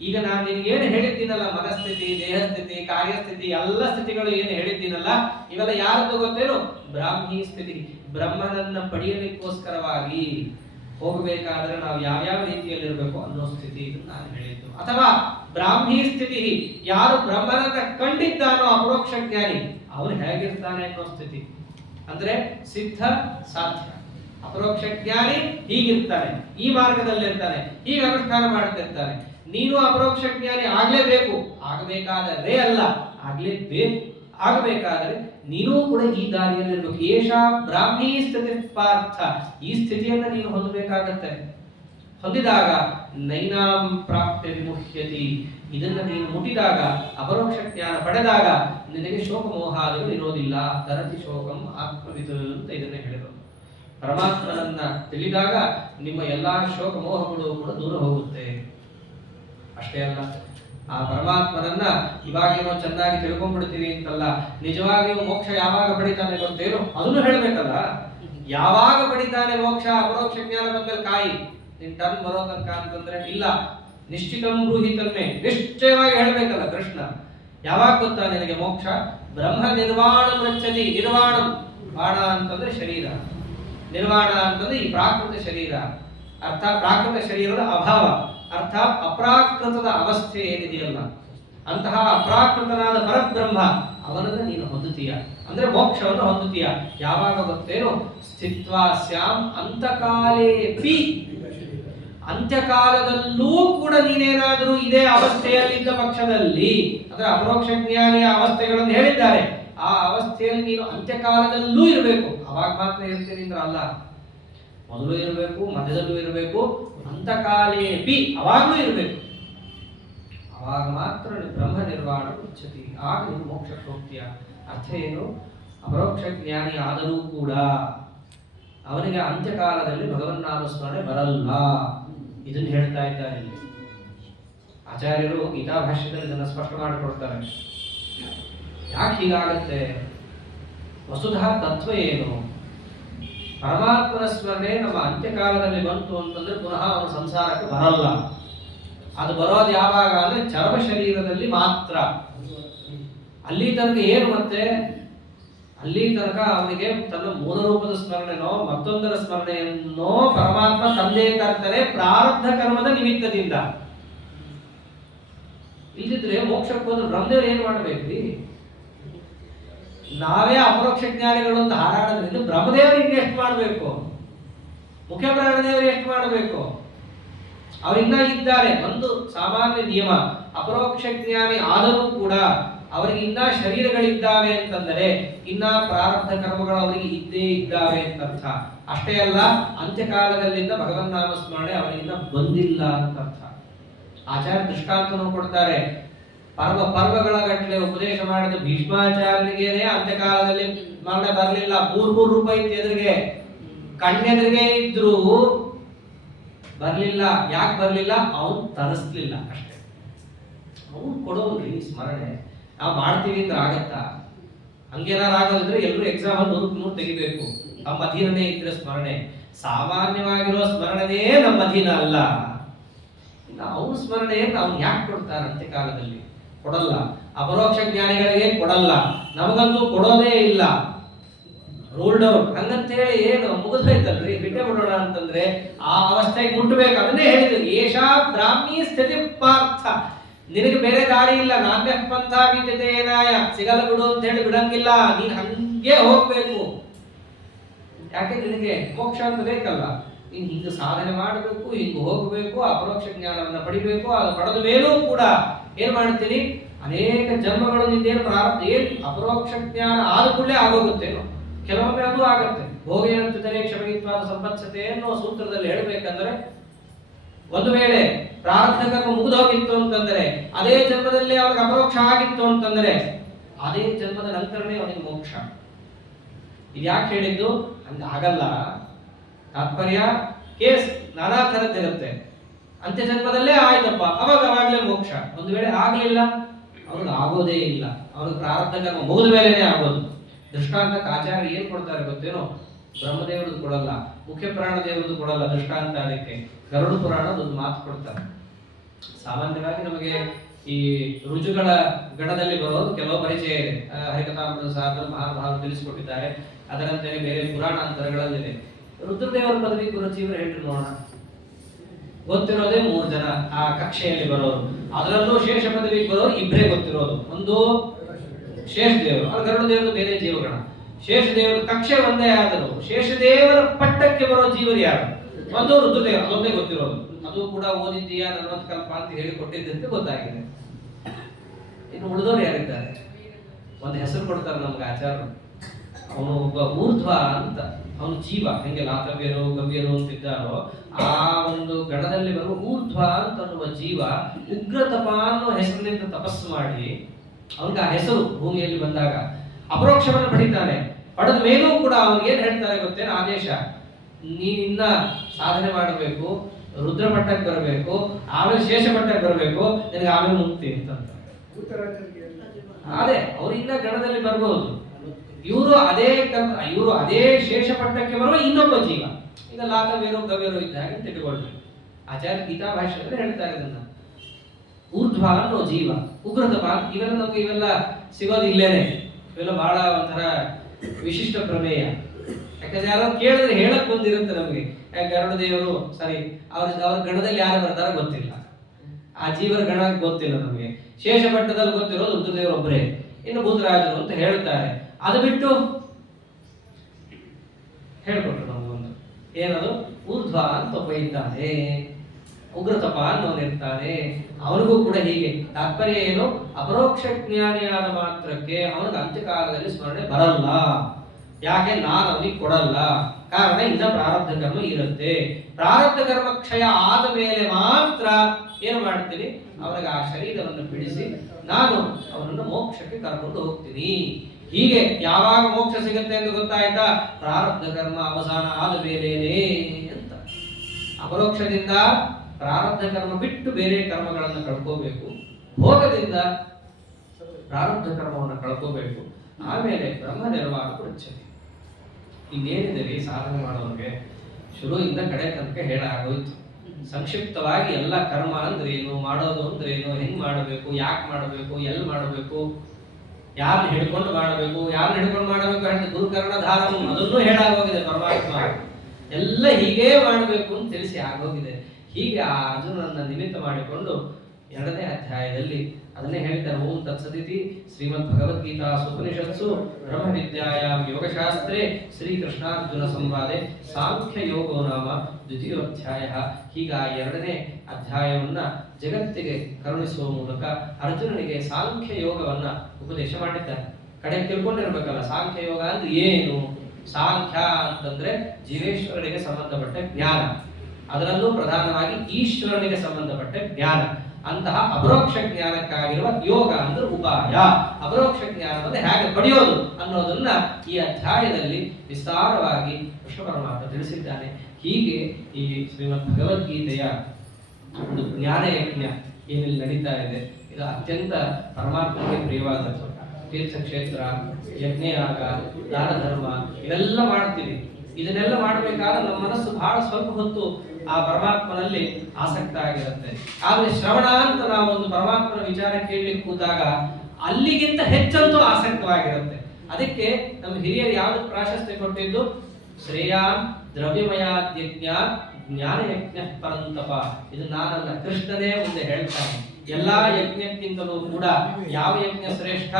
ಈಗ ನಾನು ನಿನಗೆ ಏನು ಹೇಳಿದ್ದೀನಲ್ಲ, ಮನಸ್ಥಿತಿ, ದೇಹಸ್ಥಿತಿ, ಕಾರ್ಯಸ್ಥಿತಿ, ಎಲ್ಲ ಸ್ಥಿತಿಗಳು ಏನು ಹೇಳಿದ್ದೀನಲ್ಲ, ಇವೆಲ್ಲ ಯಾರದ್ದು ಗೊತ್ತೇನು? ಬ್ರಾಹ್ಮಿ ಸ್ಥಿತಿ. ಬ್ರಹ್ಮನನ್ನ ಪಡೆಯಲಿಕ್ಕೋಸ್ಕರವಾಗಿ ಹೋಗಬೇಕಾದ್ರೆ ನಾವು ಯಾವ್ಯಾವ ರೀತಿಯಲ್ಲಿರಬೇಕು ಅನ್ನೋ ಸ್ಥಿತಿ ನಾನು ಹೇಳಿದ್ದು. ಅಥವಾ ಬ್ರಾಹ್ಮಿ ಸ್ಥಿತಿ, ಯಾರು ಬ್ರಹ್ಮನನ್ನ ಕಂಡಿದ್ದಾನೋ ಅಪರೋಕ್ಷ ಜ್ಞಾನಿ ಅವನು ಹೇಗಿರ್ತಾನೆ ಅನ್ನೋ ಸ್ಥಿತಿ. ಅಂದ್ರೆ ಸಿದ್ಧ ಸಾಧ್ಯ. ಅಪರೋಕ್ಷ ಜ್ಞಾನಿ ಹೀಗಿರ್ತಾನೆ, ಈ ಮಾರ್ಗದಲ್ಲಿರ್ತಾನೆ, ಹೀಗೆ ಅನುಷ್ಠಾನ ಮಾಡ್ತಿರ್ತಾನೆ. ನೀನು ಅಪರೋಕ್ಷ ಜ್ಞಾನಿ ಆಗ್ಲೇಬೇಕು, ಆಗಬೇಕಾದರೆ ಅಲ್ಲ, ಆಗ್ಲೇಬೇಕು. ಆಗಬೇಕಾದ್ರೆ ನೀನು ಕೂಡ ಈ ದಾರಿಯಲ್ಲಿರ್ಬೇಕು. ಏಷಾ ಬ್ರಾಹ್ಮೀ ಸ್ಥಿತಿ ಪಾರ್ಥ, ಈ ಸ್ಥಿತಿಯನ್ನ ನೀನು ಹೊಂದಬೇಕಾಗತ್ತೆ. ಹೊಂದಿದಾಗ ನೈನಾಂ ಪ್ರಾಪ್ಯ ವಿಮುಹ್ಯತಿ, ಇದನ್ನ ನೀನು ಮುಟ್ಟಿದಾಗ, ಅಪರೋಕ್ಷ ಜ್ಞಾನ ಪಡೆದಾಗ ನಿನಗೆ ಶೋಕ ಮೋಹಾದಿಗಳು ಇರೋದಿಲ್ಲ. ತರತಿ ಶೋಕಂ ಆತ್ಮವಿತ್ ಅಂತ ಇದನ್ನೇ ಹೇಳಿದರು. ಪರಮಾತ್ಮನನ್ನ ತಿಳಿದಾಗ ನಿಮ್ಮ ಎಲ್ಲಾ ಶೋಕ ಮೋಹಗಳು ಕೂಡ ದೂರ ಹೋಗುತ್ತೆ. ಅಷ್ಟೇ ಅಲ್ಲ, ಆ ಪರಮಾತ್ಮನನ್ನ ಇವಾಗೇನೋ ಚೆನ್ನಾಗಿ ತಿಳ್ಕೊಂಡ್ಬಿಡ್ತೀವಿ ಅಂತಲ್ಲ, ನಿಜವಾಗಿಯೂ ಮೋಕ್ಷ ಯಾವಾಗ ಪಡಿತಾನೆ ಗೊತ್ತೇನು ಅದನ್ನು ಹೇಳ್ಬೇಕಲ್ಲ. ಯಾವಾಗ ಪಡಿತಾನೆ ಮೋಕ್ಷ? ಅಪರೋಕ್ಷ ಜ್ಞಾನ ಬಂದಲ್ಲಿ ಕಾಯಿ, ನಿನ್ ಟರ್ನ್ ಬರೋ ತನಕ ಅಂತಂದ್ರೆ ಇಲ್ಲ. ನಿಶ್ಚಿತಂ ಬ್ರೂಹಿ ತನ್ಮೆ, ನಿಶ್ಚಯವಾಗಿ ಹೇಳ್ಬೇಕಲ್ಲ ಕೃಷ್ಣ. ಯಾವಾಗ ಗೊತ್ತಾ ನಿನಗೆ ಮೋಕ್ಷ? ಬ್ರಹ್ಮ ನಿರ್ವಾಣ ರಚ್ಚತಿ. ನಿರ್ವಾಣಂ, ಬಾಣ ಅಂತಂದ್ರೆ ಶರೀರ, ನಿರ್ವಾಣ ಅಂತಂದ್ರೆ ಈ ಪ್ರಾಕೃತ ಶರೀರ, ಅರ್ಥಾತ್ ಪ್ರಾಕೃತ ಶರೀರದ ಅಭಾವ, ಅರ್ಥಾತ್ ಅಪ್ರಾಕೃತದ ಅವಸ್ಥೆ ಏನಿದೆಯಲ್ಲ, ಅಂತಹ ಅಪ್ರಾಕೃತನಾದ ಪರಬ್ರಹ್ಮ ಅವನನ್ನು ನೀನು ಹೊಂದುತ್ತೀಯ, ಅಂದ್ರೆ ಮೋಕ್ಷವನ್ನು ಹೊಂದುತ್ತೀಯ. ಯಾವಾಗ ಗೊತ್ತೇನು? ಸ್ಥಿತ್ವಾ ಸ್ಯಾಂ ಅಂತಕಾಲೇಪಿ, ಅಂತ್ಯಕಾಲದಲ್ಲೂ ಕೂಡ ನೀನೇನಾದರೂ ಇದೇ ಅವಸ್ಥೆಯಲ್ಲಿದ್ದ ಪಕ್ಷದಲ್ಲಿ, ಅಂದ್ರೆ ಅಪರೋಕ್ಷ ಜ್ಞಾನಿಯ ಅವಸ್ಥೆಗಳನ್ನು ಹೇಳಿದ್ದಾರೆ, ಆ ಅವಸ್ಥೆಯಲ್ಲಿ ನೀನು ಅಂತ್ಯಕಾಲದಲ್ಲೂ ಇರಬೇಕು. ಅವಾಗ ಮಾತ್ರ ಇರ್ತೀನಿ ಅಂದ್ರೆ ಅಲ್ಲ, ಮೊದಲು ಇರಬೇಕು, ಮಧ್ಯದಲ್ಲೂ ಇರಬೇಕು, ಅಂತಕಾಲೇಪಿ ಅವಾಗಲೂ ಇರಬೇಕು. ಅವಾಗ ಮಾತ್ರ ಬ್ರಹ್ಮ ನಿರ್ವಾಣ ಉಚ್ಚತಿ, ಆಗ ನೀನು ಮೋಕ್ಷಕ್ಕೆ ಹೋಗ್ತೀಯ. ಅರ್ಥ ಏನು? ಅಪರೋಕ್ಷ ಜ್ಞಾನಿ ಆದರೂ ಕೂಡ ಅವನಿಗೆ ಅಂತ್ಯಕಾಲದಲ್ಲಿ ಭಗವನ್ನಾಮ ಸ್ಮರಣೆ ಬರಲ್ಲ. ಇದನ್ನು ಹೇಳ್ತಾ ಇದ್ದಾರೆ ಇಲ್ಲಿ ಆಚಾರ್ಯರು. ಗೀತಾ ಭಾಷ್ಯದಲ್ಲಿ ಇದನ್ನು ಸ್ಪಷ್ಟ ಮಾಡಿಕೊಡ್ತಾರೆ. ಯಾಕೆ ಹೀಗಾಗತ್ತೆ? ವಸ್ತುತಃ ತತ್ವ ಏನು? ಪರಮಾತ್ಮನ ಸ್ಮರಣೆ ನಮ್ಮ ಅಂತ್ಯಕಾಲದಲ್ಲಿ ಬಂತು ಅಂತಂದ್ರೆ ಪುನಃ ಅವನು ಸಂಸಾರಕ್ಕೆ ಬರಲ್ಲ. ಅದು ಬರೋದು ಯಾವಾಗ ಅಂದ್ರೆ ಚರ್ಮ ಶರೀರದಲ್ಲಿ ಮಾತ್ರ. ಅಲ್ಲಿ ತನಕ ಏನು ಮತ್ತೆ? ಅಲ್ಲಿ ತನಕ ಅವನಿಗೆ ತನ್ನ ಮೂಲ ರೂಪದ ಸ್ಮರಣೆನೋ ಮತ್ತೊಂದರ ಸ್ಮರಣೆಯನ್ನೋ ಪರಮಾತ್ಮ ತಂದೆ ತರ್ತಾರೆ ಪ್ರಾರಬ್ಧ ಕರ್ಮದ ನಿಮಿತ್ತದಿಂದ. ಇಲ್ದಿದ್ರೆ ಮೋಕ್ಷಕ್ಕೆ ಹೋದ್ರೆ ಬ್ರಹ್ಮದೇವರು ಏನ್ ಮಾಡ್ಬೇಕ್ರಿ? ನಾವೇ ಅಪರೋಕ್ಷ ಜ್ಞಾನಿಗಳು ಅಂತ ಹಾರಾಡೋದ್ರಿಂದ ಬ್ರಹ್ಮದೇವರು ಇನ್ನೆಷ್ಟು ಮಾಡಬೇಕು? ಮುಖ್ಯ ಪ್ರಾಣದೇವರು ಎಷ್ಟು ಮಾಡಬೇಕು? ಅವರಿನ್ನ ಇದ್ದಾರೆ. ಒಂದು ಸಾಮಾನ್ಯ ನಿಯಮ, ಅಪರೋಕ್ಷ ಜ್ಞಾನಿ ಆದರೂ ಕೂಡ ಅವರಿಗೆ ಇನ್ನ ಶರೀರಗಳಿದ್ದಾವೆ ಅಂತಂದರೆ ಇನ್ನ ಪ್ರಾರಬ್ಧ ಕರ್ಮಗಳು ಅವರಿಗೆ ಇದ್ದೇ ಇದ್ದಾವೆ ಅಂತ ಅರ್ಥ. ಅಷ್ಟೇ ಅಲ್ಲ, ಅಂತ್ಯಕಾಲದಲ್ಲಿಂದ ಭಗವನ್ನಾಮ ಸ್ಮರಣೆ ಅವರಿಗಿನ್ನ ಬಂದಿಲ್ಲ ಅಂತ ಅರ್ಥ. ಆಚಾರ್ಯ ದೃಷ್ಟಾಂತನೂ ಕೊಡ್ತಾರೆ. ಪರ್ವಗಳ ಗಟ್ಟಲೆ ಉಪದೇಶ ಮಾಡಿದ ಭೀಷ್ಮಾಚಾರ್ಯರಿಗೇನೆ ಅಂತ್ಯಕಾಲದಲ್ಲಿ ಮರಣ ಬರಲಿಲ್ಲ. 3 ರೂಪಾಯಿ ಎದುರಿಗೆ ಕಣ್ಣೆದುರಿಗೆ ಇದ್ರು ಬರ್ಲಿಲ್ಲ. ಯಾಕೆ ಬರ್ಲಿಲ್ಲ? ಅವನು ತರಿಸ್ಲಿಲ್ಲ ಅಷ್ಟೇ. ಅವನು ಕೊಡೋನ್ರಿ ಸ್ಮರಣೆ. ನಾವು ಮಾಡ್ತೀವಿ ಅಂದ್ರೆ ಆಗತ್ತಾ? ಹಂಗೇನಾರು ಆಗೋದಿದ್ರೆ ಎಲ್ಲರೂ ಎಕ್ಸಾಮ್ ಅಲ್ಲಿ 100 ತೆಗಿಬೇಕು. ನಮ್ಮ ಅಧೀನನೇ ಇದ್ರೆ ಸ್ಮರಣೆ. ಸಾಮಾನ್ಯವಾಗಿರೋ ಸ್ಮರಣೆನೇ ನಮ್ಮ ಅಧೀನ ಅಲ್ಲ. ಇನ್ನು ಅವ್ರ ಸ್ಮರಣೆಯನ್ನು ಅವ್ನು ಯಾಕೆ ಕೊಡ್ತಾರಂತೆ ಕಾಲದಲ್ಲಿ? ಕೊಡಲ್ಲ. ಅಪರೋಕ್ಷ ಜ್ಞಾನಿಗಳಿಗೆ ಕೊಡಲ್ಲ, ನಮಗಂತೂ ಕೊಡೋದೇ ಇಲ್ಲ. Ruled out. ಹಂಗಂತೇಳಿ ಏನು ಮುಗಿದೋಯ್ತಲ್ರಿ, ಬಿಟ್ಟೆ ಬಿಡೋಣ ಅಂತಂದ್ರೆ ಆ ಅವಸ್ಥೆಗೆ ಮುಟ್ಟಬೇಕು. ಅದನ್ನೇ ಹೇಳಿದ್ರು, ಏಷಾ ಬ್ರಾಹ್ಮಿ ಸ್ಥಿತಿ ಪಾರ್ಥ. ನಿನಗೆ ಬೇರೆ ದಾರಿ ಇಲ್ಲ. ನಾಣ್ಯ ಪಂಥ ವಿದ್ಯತೆ ಏನಾಯ, ಸಿಗಲ್ಲ ಬಿಡು ಅಂತ ಹೇಳಿ ಬಿಡಂಗಿಲ್ಲ. ನೀನ್ ಹಂಗೆ ಹೋಗ್ಬೇಕು. ಯಾಕೆ? ನಿನಗೆ ಮೋಕ್ಷ ಅಂತ ಬೇಕಲ್ಲ. ನೀನ್ ಹಿಂಗ ಸಾಧನೆ ಮಾಡಬೇಕು, ಹಿಂಗ ಹೋಗ್ಬೇಕು, ಅಪರೋಕ್ಷ ಜ್ಞಾನವನ್ನ ಪಡಿಬೇಕು. ಅದು ಪಡೆದ ಮೇಲೂ ಕೂಡ ಏನ್ ಮಾಡ್ತೀನಿ? ಅನೇಕ ಜನ್ಮಗಳು ನಿಂದೇನು ಪ್ರಾರಂಭ ಏನ್ ಅಪರೋಕ್ಷ ಜ್ಞಾನ ಆದ ಕೂಡಲೇ ಆಗೋಗುತ್ತೇನೋ. ಕೆಲವೊಮ್ಮೆ ಅದು ಆಗತ್ತೆ. ಭೋಗೇನಂತಿದ್ದರೆ ಕ್ಷಮಯಿತ್ವಾದ ಸಂಪತ್ಸತೆ ಅನ್ನೋ ಸೂತ್ರದಲ್ಲಿ ಹೇಳಬೇಕಂದ್ರೆ, ಒಂದು ವೇಳೆ ಪ್ರಾರಬ್ಧ ಕರ್ಮ ಮುಗಿದೋಗಿತ್ತು ಅಂತಂದ್ರೆ, ಅದೇ ಜನ್ಮದಲ್ಲಿ ಅವ್ರಿಗೆ ಅಪರೋಕ್ಷ ಆಗಿತ್ತು ಅಂತಂದ್ರೆ, ಅದೇ ಜನ್ಮದ ನಂತರನೇ ಅವನಿಗೆ ಮೋಕ್ಷ. ಇದು ಯಾಕೆ ಹೇಳಿದ್ದು? ಹಂಗ ಆಗಲ್ಲ. ತಾತ್ಪರ್ಯ ಕೇಸ್ ನಾನಾ ಥರದ್ದಿರುತ್ತೆ. ಅಂತ್ಯ ಜನ್ಮದಲ್ಲೇ ಆಯ್ತಪ್ಪ, ಅವಾಗಲೇ ಮೋಕ್ಷ. ಒಂದು ವೇಳೆ ಆಗ್ಲಿಲ್ಲ, ಅವ್ರಿಗೆ ಆಗೋದೇ ಇಲ್ಲ. ಅವ್ರಿಗೆ ಪ್ರಾರಬ್ಧ ಕರ್ಮ ಮುಗಿದ ಮೇಲೆನೆ ಆಗೋದು. ದೃಷ್ಟಾಂತಕ್ಕೆ ಆಚಾರ್ಯ ಏನ್ ಕೊಡ್ತಾರೆ ಗೊತ್ತೇನೋ? ಬ್ರಹ್ಮದೇವರದ್ದು ಕೊಡಲ್ಲ, ಮುಖ್ಯ ಪ್ರಾಣ ದೇವರದ್ದು ಕೊಡಲ್ಲ. ದೃಷ್ಟಾಂತ ಅದಕ್ಕೆ ಗರುಡ ಪುರಾಣದ ಒಂದು ಮಾತು ಕೊಡ್ತಾರೆ. ಸಾಮಾನ್ಯವಾಗಿ ನಮಗೆ ಈ ರುಜುಗಳ ಗಣದಲ್ಲಿ ಬರೋದು ಕೆಲವು ಪರಿಚಯ ಇದೆ. ಹರಿಕಥಾಮೃತ ಸಾಗರ ಮಹಾಭಾರತ ತಿಳಿಸಿಕೊಟ್ಟಿದ್ದಾರೆ. ಅದರಂತೆಯೇ ಬೇರೆ ಪುರಾಣಾಂತರಗಳಲ್ಲಿದೆ. ರುದ್ರದೇವರ ಪದವಿ ಗುರುಜೀವರು ಹೇಳ್ರಿ ನೋಡೋಣ. ಗೊತ್ತಿರೋದೇ 3 ಜನ ಆ ಕಕ್ಷೆಯಲ್ಲಿ ಬರೋರು. ಅದರಲ್ಲೂ ಶೇಷ ಪದವಿಗೆ ಬರೋರು ಇಬ್ಬರೇ ಗೊತ್ತಿರೋದು. ಒಂದು ಶೇಷ ದೇವರು, ಅದು ಗರುಡ ದೇವರು ಬೇರೆ ಜೀವಗಣ. ಶೇಷ ದೇವರ ಕಕ್ಷೆ ಒಂದೇ ಆದರೂ ಶೇಷ ದೇವರ ಪಟ್ಟಕ್ಕೆ ಬರೋ ಜೀವರು ಯಾರು? ಒಂದು ರುದ್ರದೇವರು, ಅದೊಂದೇ ಗೊತ್ತಿರೋದು. ಅದು ಕೂಡ ಓದಿದ್ದೀಯಾ 40 ಕಲ್ಪ ಅಂತ ಹೇಳಿ ಕೊಟ್ಟಿದ್ದಂತೆ ಗೊತ್ತಾಗಿದೆ. ಇನ್ನು ಉಳಿದವರು ಯಾರಿದ್ದಾರೆ? ಒಂದು ಹೆಸರು ಕೊಡ್ತಾರೆ ನಮ್ಗೆ ಆಚಾರ್ಯರು. ಅವನು ಒಬ್ಬ ಊರ್ಧ್ವ ಅಂತ. ಅವನು ಜೀವ. ಹೆಂಗೆ ಲಾತವ್ಯರು ಗವ್ಯರು ಅಂತಿದ್ದಾರೋ ಆ ಒಂದು ಗಣದಲ್ಲಿ ಬರುವ ಊರ್ಧ್ವ ಅಂತ ಅನ್ನುವ ಜೀವ ಉಗ್ರತಪ ಅನ್ನೋ ಹೆಸರಿನಿಂದ ತಪಸ್ಸು ಮಾಡಿ ಅವನಿಗೆ ಆ ಹೆಸರು ಭೂಮಿಯಲ್ಲಿ ಬಂದಾಗ ಅಪರೋಕ್ಷವನ್ನು ಪಡಿತಾನೆ. ಪಡೆದ ಮೇಲೂ ಕೂಡ ಅವನಿಗೆ ಏನ್ ಹೇಳ್ತಾರೆ ಗೊತ್ತೇನು ಆದೇಶ? ನೀನಿನ್ನ ಸಾಧನೆ ಮಾಡಬೇಕು, ರುದ್ರ ಪಟ್ಟಕ್ಕೆ ಬರಬೇಕು, ಆಮೇಲೆ ಶೇಷ ಪಟ್ಟಕ್ಕೆ ಬರಬೇಕು, ನಿನಗೆ ಆಮೇಲೆ ಮುಕ್ತಿ ಅಂತ. ಅದೇ ಅವರಿಂದ ಗಣದಲ್ಲಿ ಬರ್ಬೋದು. ಇವರು ಅದೇ ಶೇಷ ಪಟ್ಟಕ್ಕೆ ಬರುವ ಇನ್ನೊಬ್ಬ ಜೀವ. ಈಗ ಲಾತವ್ಯರು ಗವ್ಯರು ಇದ್ದ ಹಾಗೆ ತಿಳ್ಕೊಳ್ಬೇಕು. ಆಚಾರ್ಯ ಗೀತಾ ಭಾಷೆಯಲ್ಲಿ ಹೇಳ್ತಾರೆ ಇದನ್ನ. ಊರ್ಧ್ವ ಅನ್ನೋ ಜೀವ, ಉಗ್ರತಪ, ಇವೆಲ್ಲ ಸಿಗೋದು ಇಲ್ಲೇನೆ. ಇವೆಲ್ಲ ಬಹಳ ಒಂಥರ ವಿಶಿಷ್ಟ ಪ್ರಮೇಯ. ಯಾಕಂದ್ರೆ ಯಾರೋ ಕೇಳಿದ್ರೆ ಹೇಳಕ್ ಬಂದಿರುತ್ತೆ ನಮಗೆ. ಯಾಕೆ ಗರುಡ ದೇವರು ಸರಿ, ಅವ್ರ ಗಣದಲ್ಲಿ ಯಾರು ಬರ್ತಾರ ಗೊತ್ತಿಲ್ಲ, ಆ ಜೀವರ ಗಣ ಗೊತ್ತಿಲ್ಲ ನಮಗೆ. ಶೇಷ ಪಟ್ಟದಲ್ಲಿ ಗೊತ್ತಿರೋದು ರುದ್ರದೇವರು ಒಬ್ಬರೇ, ಇನ್ನು ಭೂತರಾಜರು ಅಂತ ಹೇಳ್ತಾರೆ. ಅದು ಬಿಟ್ಟು ಹೇಳ್ಕೊಟ್ರು ನಮಗೊಂದು, ಏನದು? ಊರ್ಧ್ವ ಅಂತ ಒಬ್ಬ ಇದ್ದಾನೆ, ಉಗ್ರತಪ ಅನ್ನೋನಿರ್ತಾನೆ, ಅವನಿಗೂ ಕೂಡ ಹೀಗೆ. ತಾತ್ಪರ್ಯ ಏನು? ಅಪರೋಕ್ಷ ಜ್ಞಾನಿಯಾದ ಮಾತ್ರಕ್ಕೆ ಅವನಿಗೆ ಅಂತ್ಯಕಾಲದಲ್ಲಿ ಸ್ಮರಣೆ ಬರಲ್ಲ. ಯಾಕೆ? ನಾನು ಅವನಿಗೆ ಕೊಡಲ್ಲ. ಕಾರಣ ಇನ್ನ ಪ್ರಾರಬ್ಧ ಕರ್ಮ ಇರುತ್ತೆ. ಪ್ರಾರಬ್ಧ ಕರ್ಮ ಕ್ಷಯ ಆದ ಮೇಲೆ ಮಾತ್ರ ಏನು ಮಾಡ್ತೀನಿ? ಅವನಿಗೆ ಆ ಶರೀರವನ್ನು ಬಿಡಿಸಿ ನಾನು ಅವನನ್ನು ಮೋಕ್ಷಕ್ಕೆ ಕರ್ಕೊಂಡು ಹೋಗ್ತೀನಿ. ಹೀಗೆ ಯಾವಾಗ ಮೋಕ್ಷ ಸಿಗುತ್ತೆ ಎಂದು ಗೊತ್ತಾಯ್ತಾ? ಪ್ರಾರಬ್ಧ ಕರ್ಮ ಅವಸಾನ ಆದ ಮೇಲೇನೆ ಅಂತ. ಅಪರೋಕ್ಷದಿಂದ ಪ್ರಾರಬ್ಧ ಕರ್ಮ ಬಿಟ್ಟು ಬೇರೆ ಕರ್ಮಗಳನ್ನು ಕಳ್ಕೋಬೇಕು, ಭೋಗದಿಂದ ಪ್ರಾರಬ್ಧ ಕರ್ಮವನ್ನು ಕಳ್ಕೋಬೇಕು. ಆಮೇಲೆ ಬ್ರಹ್ಮ ನಿರ್ವಾಣ ಪೃಚ್ಛತಿ. ಇನ್ನೇನಿದೆ ಸಾಧನೆ ಮಾಡೋರಿಗೆ ಶುರುವಿಂದ ಕಡೆ ತನಕ ಹೇಳಾಗೋಯ್ತು. ಸಂಕ್ಷಿಪ್ತವಾಗಿ ಎಲ್ಲ ಕರ್ಮ ಅಂದ್ರೆ ಏನು, ಮಾಡೋದು ಅಂದ್ರೆ ಏನು, ಹೆಂಗ್ ಮಾಡಬೇಕು, ಯಾಕೆ ಮಾಡಬೇಕು, ಎಲ್ಲಿ ಮಾಡಬೇಕು, ಯಾರನ್ನ ಹಿಡ್ಕೊಂಡು ಮಾಡಬೇಕು, ಯಾರನ್ನ ಹಿಡ್ಕೊಂಡು ಮಾಡಬೇಕು ಅಂತ ಗುರುಕರ್ಣಧಾರಂ ಅದನ್ನು ಹೇಳಾಗೋಗಿದೆ ಪರಮಾತ್ಮ. ಎಲ್ಲ ಹೀಗೇ ಮಾಡಬೇಕು ಅಂತ ತಿಳಿಸಿ ಆಗೋಗಿದೆ. ಹೀಗೆ ಆ ಅರ್ಜುನನನ್ನ ನಿಮಿತ್ತ ಮಾಡಿಕೊಂಡು 2ನೇ ಅಧ್ಯಾಯದಲ್ಲಿ ಅದನ್ನೇ ಹೇಳ್ತಾರೆ. ಓಂ ತತ್ಸದಿತಿ ಶ್ರೀಮದ್ ಭಗವದ್ಗೀತಾ ಉಪನಿಷತ್ಸು ಬ್ರಹ್ಮ ವಿದ್ಯಾಯಾಂ ಯೋಗಶಾಸ್ತ್ರೇ ಶ್ರೀಕೃಷ್ಣಾರ್ಜುನ ಸಂವಾದೆ ಸಾಂಖ್ಯ ಯೋಗೋ ನಾಮ ದ್ವಿತೀಯೋಧ್ಯಾಯ. ಹೀಗ ಎರಡನೇ ಅಧ್ಯಾಯವನ್ನ ಜಗತ್ತಿಗೆ ಕರುಣಿಸುವ ಮೂಲಕ ಅರ್ಜುನನಿಗೆ ಸಾಂಖ್ಯ ಯೋಗವನ್ನ ಉಪದೇಶ ಮಾಡಿದ್ದಾರೆ. ಕಡೆ ತಿಳ್ಕೊಂಡಿರ್ಬೇಕಲ್ಲ, ಸಾಂಖ್ಯ ಯೋಗ ಅಂದ್ರೆ ಏನು? ಸಾಂಖ್ಯ ಅಂತಂದ್ರೆ ಜೀವೇಶ್ವರನಿಗೆ ಸಂಬಂಧಪಟ್ಟ ಜ್ಞಾನ, ಅದರಲ್ಲೂ ಪ್ರಧಾನವಾಗಿ ಈಶ್ವರನಿಗೆ ಸಂಬಂಧಪಟ್ಟ ಜ್ಞಾನ. ಅಂತಹ ಅಪರೋಕ್ಷ ಜ್ಞಾನಕ್ಕಾಗಿರುವ ಯೋಗ ಅಂದ್ರೆ ಉಪಾಯ. ಅಪರೋಕ್ಷ ಜ್ಞಾನವನ್ನು ಹೇಗೆ ಪಡೆಯೋದು ಅನ್ನೋದನ್ನ ಈ ಅಧ್ಯಾಯದಲ್ಲಿ ವಿಸ್ತಾರವಾಗಿ ಕೃಷ್ಣ ಪರಮಾತ್ಮ ತಿಳಿಸಿದ್ದಾನೆ. ಹೀಗೆ ಈ ಶ್ರೀಮದ್ ಭಗವದ್ಗೀತೆಯ ಒಂದು ಜ್ಞಾನ ಯಜ್ಞ ಏನಿಲ್ಲಿ ನಡೀತಾ ಇದೆ, ಇದು ಅತ್ಯಂತ ಪರಮಾತ್ಮನಿಗೆ ಪ್ರಿಯವಾದದ್ದು. ತೀರ್ಥಕ್ಷೇತ್ರ, ಯಜ್ಞಯಾಗ, ದಾನ ಧರ್ಮ ಇವೆಲ್ಲ ಮಾಡ್ತೀವಿ. ಇದನ್ನೆಲ್ಲ ಮಾಡಬೇಕಾದ್ರೆ ನಮ್ಮ ಮನಸ್ಸು ಬಹಳ ಸ್ವಲ್ಪ ಹೊತ್ತು ಆ ಪರಮಾತ್ಮನಲ್ಲಿ ಆಸಕ್ತ ಆಗಿರುತ್ತೆ. ಆದ್ರೆ ಶ್ರವಣ ಅಂತ ನಾವು ಒಂದು ಪರಮಾತ್ಮನ ವಿಚಾರ ಕೇಳಲಿಕ್ಕೆ ಕೂತಾಗ ಅಲ್ಲಿಗಿಂತ ಹೆಚ್ಚಂತೂ ಆಸಕ್ತವಾಗಿರುತ್ತೆ. ಅದಕ್ಕೆ ನಮ್ಮ ಹಿರಿಯರು ಯಾವ್ದಕ್ಕೆ ಪ್ರಾಶಸ್ತ್ಯ ಕೊಟ್ಟಿದ್ದು? ಶ್ರೇಯಾನ್ ದ್ರವ್ಯಮಯಾದ್ಯಜ್ಞ ಜ್ಞಾನ ಯಜ್ಞ ಪರಂತಪ. ಇದು ನಾನಲ್ಲ, ಕೃಷ್ಣನೇ ಮುಂದೆ ಹೇಳ್ತಾನೆ. ಎಲ್ಲಾ ಯಜ್ಞಕ್ಕಿಂತಲೂ ಕೂಡ ಯಾವ ಯಜ್ಞ ಶ್ರೇಷ್ಠ?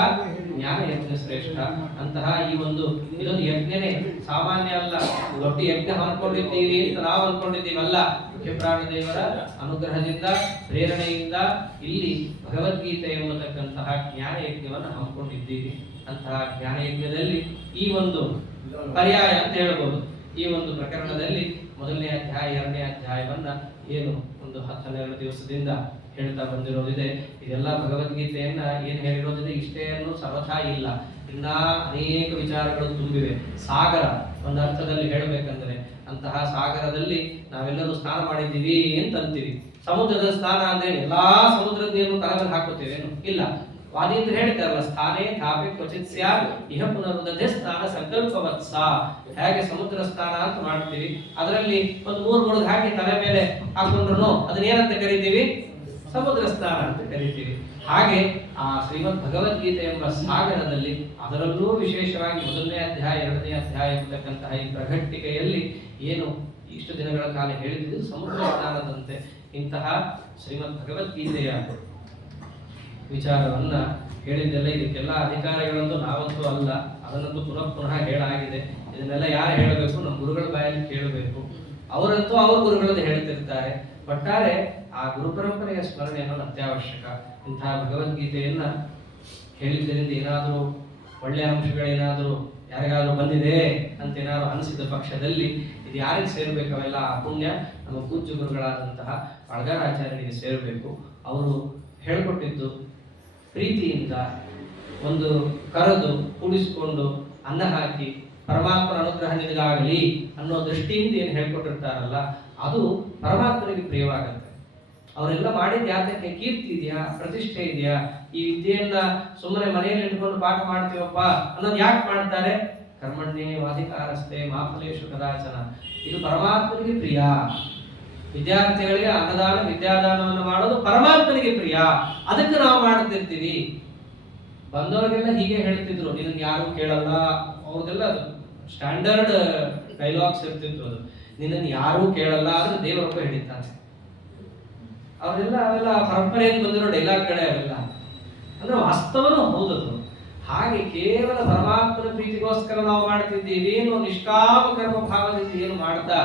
ಜ್ಞಾನ ಯಜ್ಞ ಶ್ರೇಷ್ಠ. ಅಂತಹ ಈ ಒಂದು ಇದೊಂದು ಯಜ್ಞನೇ, ಸಾಮಾನ್ಯ ಅಲ್ಲ. ದೊಡ್ಡ ಯಜ್ಞ ಅನ್ಕೊಂಡಿದ್ದೀವಿ ಅಂತ ನಾವು ಅನ್ಕೊಂಡಿದ್ದೀವಲ್ಲ. ಮುಖ್ಯಪ್ರಾಣದೇವರ ಅನುಗ್ರಹದಿಂದ, ಪ್ರೇರಣೆಯಿಂದ ಇಲ್ಲಿ ಭಗವದ್ಗೀತೆ ಎಂಬತಕ್ಕಂತಹ ಜ್ಞಾನ ಯಜ್ಞವನ್ನು ಹಮ್ಮಿಕೊಂಡಿದ್ದೀವಿ. ಅಂತಹ ಜ್ಞಾನ ಯಜ್ಞದಲ್ಲಿ ಈ ಒಂದು ಪರ್ಯಾಯ ಅಂತ ಹೇಳ್ಬೋದು. ಈ ಒಂದು ಪ್ರಕರಣದಲ್ಲಿ ಮೊದಲನೇ ಅಧ್ಯಾಯ, ಎರಡನೇ ಅಧ್ಯಾಯವನ್ನ ಏನು ಒಂದು 10-12 ದಿವಸದಿಂದ ಹೇಳ್ತಾ ಬಂದಿರೋದಿದೆ. ಇದೆಲ್ಲ ಭಗವದ್ಗೀತೆಯನ್ನ ಏನು ಹೇಳಿರೋದಿದೆ ಇಷ್ಟೇ ಅನ್ನೋ ಸರ್ವಥಾ ಇಲ್ಲ. ಇನ್ನ ಅನೇಕ ವಿಚಾರಗಳು ತುಂಬಿವೆ. ಸಾಗರ ಒಂದು ಅರ್ಥದಲ್ಲಿ ಹೇಳಬೇಕಂದ್ರೆ, ಅಂತಹ ಸಾಗರದಲ್ಲಿ ನಾವೆಲ್ಲರೂ ಸ್ನಾನ ಮಾಡಿದ್ದೀವಿ ಅಂತ ಅಂತೀವಿ. ಸಮುದ್ರದ ಸ್ನಾನ ಅಂದ್ರೆ ಎಲ್ಲಾ ಸಮುದ್ರದ ನೀರು ತಲೆಮೇಲೆ ಹಾಕುತ್ತೇವೇನು? ಇಲ್ಲ. ವಾದಿಯಿಂದ ಹೇಳ್ತಾರಲ್ಲ, ಸ್ಥಾನೇ ಥಾಪಿ ಕ್ವಚಿತ್ ಸ್ಯಾತ್ ಇಹ ಪುನರುದ್ಧತೆ ಸ್ನಾನ ಸಂಕಲ್ಪವತ್ಸ. ಹೇಗೆ ಸಮುದ್ರ ಸ್ನಾನ ಅಂತ ಮಾಡ್ತೀವಿ, ಅದರಲ್ಲಿ ಒಂದು 3 ಮುಳುಗು ಹಾಕಿ ತಲೆ ಮೇಲೆ ಹಾಕೊಂಡ್ರು ಅದನ್ನೇನಂತ ಕರಿತೀವಿ? ಸಮುದ್ರ ಸ್ನಾನ ಅಂತ ಕರಿತೀವಿ. ಹಾಗೆ ಆ ಶ್ರೀಮದ್ ಭಗವದ್ಗೀತೆ ಎಂಬ ಸಾಗರದಲ್ಲಿ, ಅದರಲ್ಲೂ ವಿಶೇಷವಾಗಿ ಮೊದಲನೇ ಅಧ್ಯಾಯ, ಎರಡನೇ ಅಧ್ಯಾಯ ಎಂಬತಕ್ಕಂತಹ ಈ ಪ್ರಘಟ್ಟಿಕೆಯಲ್ಲಿ ಏನು ಇಷ್ಟು ದಿನಗಳ ಕಾಲ ಹೇಳಿದ್ದು ಸಮುದ್ರ ಸ್ನಾನದಂತೆ ಇಂತಹ ಶ್ರೀಮದ್ ಭಗವದ್ಗೀತೆಯ ವಿಚಾರವನ್ನ ಹೇಳಿದ್ದೆಲ್ಲ. ಇದಕ್ಕೆಲ್ಲ ಅಧಿಕಾರಿಗಳಂತೂ ನಾವಂತೂ ಅಲ್ಲ, ಅದನ್ನಂತೂ ಪುನಃ ಹೇಳಾಗಿದೆ. ಇದನ್ನೆಲ್ಲ ಯಾರು ಹೇಳಬೇಕು? ನಮ್ಮ ಗುರುಗಳ ಬಾಯಲ್ಲಿ ಕೇಳಬೇಕು. ಅವರಂತೂ ಅವ್ರ ಗುರುಗಳನ್ನು ಹೇಳ್ತಿರ್ತಾರೆ. ಒಟ್ಟಾರೆ ಆ ಗುರು ಪರಂಪರೆಯ ಸ್ಮರಣೆ ಅನ್ನೋದು ಅತ್ಯವಶ್ಯಕ. ಇಂತಹ ಭಗವದ್ಗೀತೆಯನ್ನ ಹೇಳಿದ್ದರಿಂದ ಏನಾದರೂ ಒಳ್ಳೆಯ ಅಂಶಗಳೇನಾದರೂ ಯಾರಿಗಾದ್ರೂ ಬಂದಿದೆ ಅಂತ ಏನಾದ್ರು ಅನಿಸಿದ ಪಕ್ಷದಲ್ಲಿ ಇದು ಯಾರಿಗೆ ಸೇರ್ಬೇಕು? ಅವೆಲ್ಲ ಆ ಪುಣ್ಯ ನಮ್ಮ ಪೂಜ್ಯ ಗುರುಗಳಾದಂತಹ ಅಳಗಾರಾಚಾರ್ಯರಿಗೆ ಸೇರಬೇಕು. ಅವರು ಹೇಳ್ಕೊಟ್ಟಿದ್ದು ಪ್ರೀತಿಯಿಂದ ಒಂದು ಕರೆದು ಕೂಡಿಸಿಕೊಂಡು ಅನ್ನ ಹಾಕಿ ಪರಮಾತ್ಮನ ಅನುಗ್ರಹ ನಿನಗಾಗಲಿ ಅನ್ನೋ ದೃಷ್ಟಿಯಿಂದ ಏನು ಹೇಳ್ಕೊಟ್ಟಿರ್ತಾರಲ್ಲ, ಅದು ಪರಮಾತ್ಮನಿಗೆ ಪ್ರಿಯವಾಗುತ್ತೆ. ಅವರೆಲ್ಲ ಮಾಡಿದ ಯಾತಕ್ಕೆ? ಕೀರ್ತಿ ಇದೆಯಾ? ಪ್ರತಿಷ್ಠೆ ಇದೆಯಾ? ಈ ವಿದ್ಯೆಯನ್ನ ಸುಮ್ಮನೆ ಮನೆಯಲ್ಲಿ ಇಟ್ಕೊಂಡು ಪಾಠ ಮಾಡ್ತೀವಪ್ಪ ಅನ್ನೋದು ಯಾಕೆ ಮಾಡ್ತಾರೆ? ಕರ್ಮಣ್ಯೇ ವಾಧಿಕಾರಸ್ಥೆ ಮಾ ಫಲೇಷು ಕದಾಚನ. ಇದು ಪರಮಾತ್ಮನಿಗೆ ಪ್ರಿಯ. ವಿದ್ಯಾರ್ಥಿಗಳಿಗೆ ಅನ್ನದಾನ ವಿದ್ಯಾದಾನವನ್ನು ಮಾಡೋದು ಪರಮಾತ್ಮನಿಗೆ ಪ್ರಿಯ. ಅದಕ್ಕೆ ನಾವು ಮಾಡ್ತಿರ್ತೀವಿ. ಬಂದವರಿಗೆಲ್ಲ ಹೀಗೆ ಹೇಳ್ತಿದ್ರು, ನಿನಗೆ ಯಾರು ಕೇಳಲ್ಲ. ಅವ್ರದೆಲ್ಲ ಅದು ಸ್ಟ್ಯಾಂಡರ್ಡ್ ಡೈಲಾಗ್ಸ್ ಇರ್ತಿದ್ರು. ಅದು ನಿನ್ನನ್ನು ಯಾರೂ ಕೇಳಲ್ಲ ಅಂದ್ರೆ ದೇವರೊಬ್ಬ ಹಿಡಿತಾನೆ. ಅವೆಲ್ಲ ಪರಂಪರೆಯಿಂದ ಬಂದಿರೋ ಡೈಲಾಗ್ಗಳೇ ಅವೆಲ್ಲ. ಅಂದ್ರೆ ವಾಸ್ತವನೂ ಹೌದದು. ಹಾಗೆ ಕೇವಲ ಪರಮಾತ್ಮನ ಪ್ರೀತಿಗೋಸ್ಕರ ನಾವು ಮಾಡ್ತಿದ್ದೀವಿ ಏನು ನಿಷ್ಕಾಮ ಕರ್ಮ ಭಾವದಿಂದ ಏನು ಮಾಡ್ತಾ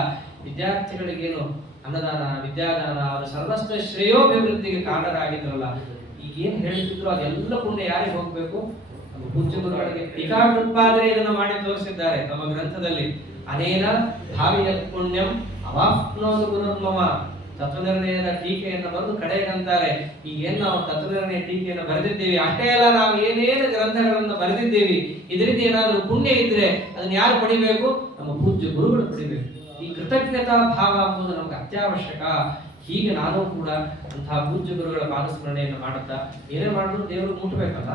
ವಿದ್ಯಾರ್ಥಿಗಳಿಗೇನು ಅನ್ನದಾನ ವಿದ್ಯಾದಾನ ಅವರ ಸರ್ವಸ್ವ ಶ್ರೇಯೋಭಿವೃದ್ಧಿಗೆ ಕಾರಣರಾಗಿದ್ರಲ್ಲ, ಈಗ ಏನ್ ಹೇಳ್ತಿದ್ರು ಅದೆಲ್ಲ ಪುಣ್ಯ ಯಾರಿಗೆ ಹೋಗ್ಬೇಕು? ನಮ್ಮ ಪೂಜ್ಯ ಗುರುಗಳಿಗೆ. ಟೀಕಾಕೃತ್ಪಾದನೆ ಇದನ್ನು ಮಾಡಿ ತೋರಿಸಿದ್ದಾರೆ ತಮ್ಮ ಗ್ರಂಥದಲ್ಲಿ. ಅನೇನ ಭಾವಿಯ ಪುಣ್ಯಂ ಅವಾಪ್ನೋದು ಗುರುರ್ಮಮ. ತತ್ವನಿರ್ಣಯದ ಟೀಕೆಯನ್ನು ಬರೆದು ಕಡೆಗಂತಾರೆ, ಈಗೇನು ನಾವು ತತ್ವನಿರ್ಣಯ ಟೀಕೆಯನ್ನು ಬರೆದಿದ್ದೀವಿ ಅಷ್ಟೇ ಅಲ್ಲ, ನಾವು ಏನೇನು ಗ್ರಂಥಗಳನ್ನು ಬರೆದಿದ್ದೀವಿ ಇದರಿಂದ ಏನಾದರೂ ಪುಣ್ಯ ಇದ್ರೆ ಅದನ್ನ ಯಾರು ಪಡಿಬೇಕು? ನಮ್ಮ ಪೂಜ್ಯ ಗುರುಗಳು ಪಡಿಬೇಕು. ಈ ಕೃತಜ್ಞತಾ ಭಾವ ಎಂಬುದು ನಮ್ಗೆ ಅತ್ಯವಶ್ಯಕ. ಹೀಗೆ ನಾನು ಕೂಡ ಅಂತಹ ಪೂಜ್ಯ ಗುರುಗಳ ಪಾದಸ್ಮರಣೆಯನ್ನು ಮಾಡುತ್ತಾ ಏನೇ ಮಾಡಿದ್ರು ದೇವರು ಮುಟ್ಟಬೇಕಲ್ಲ.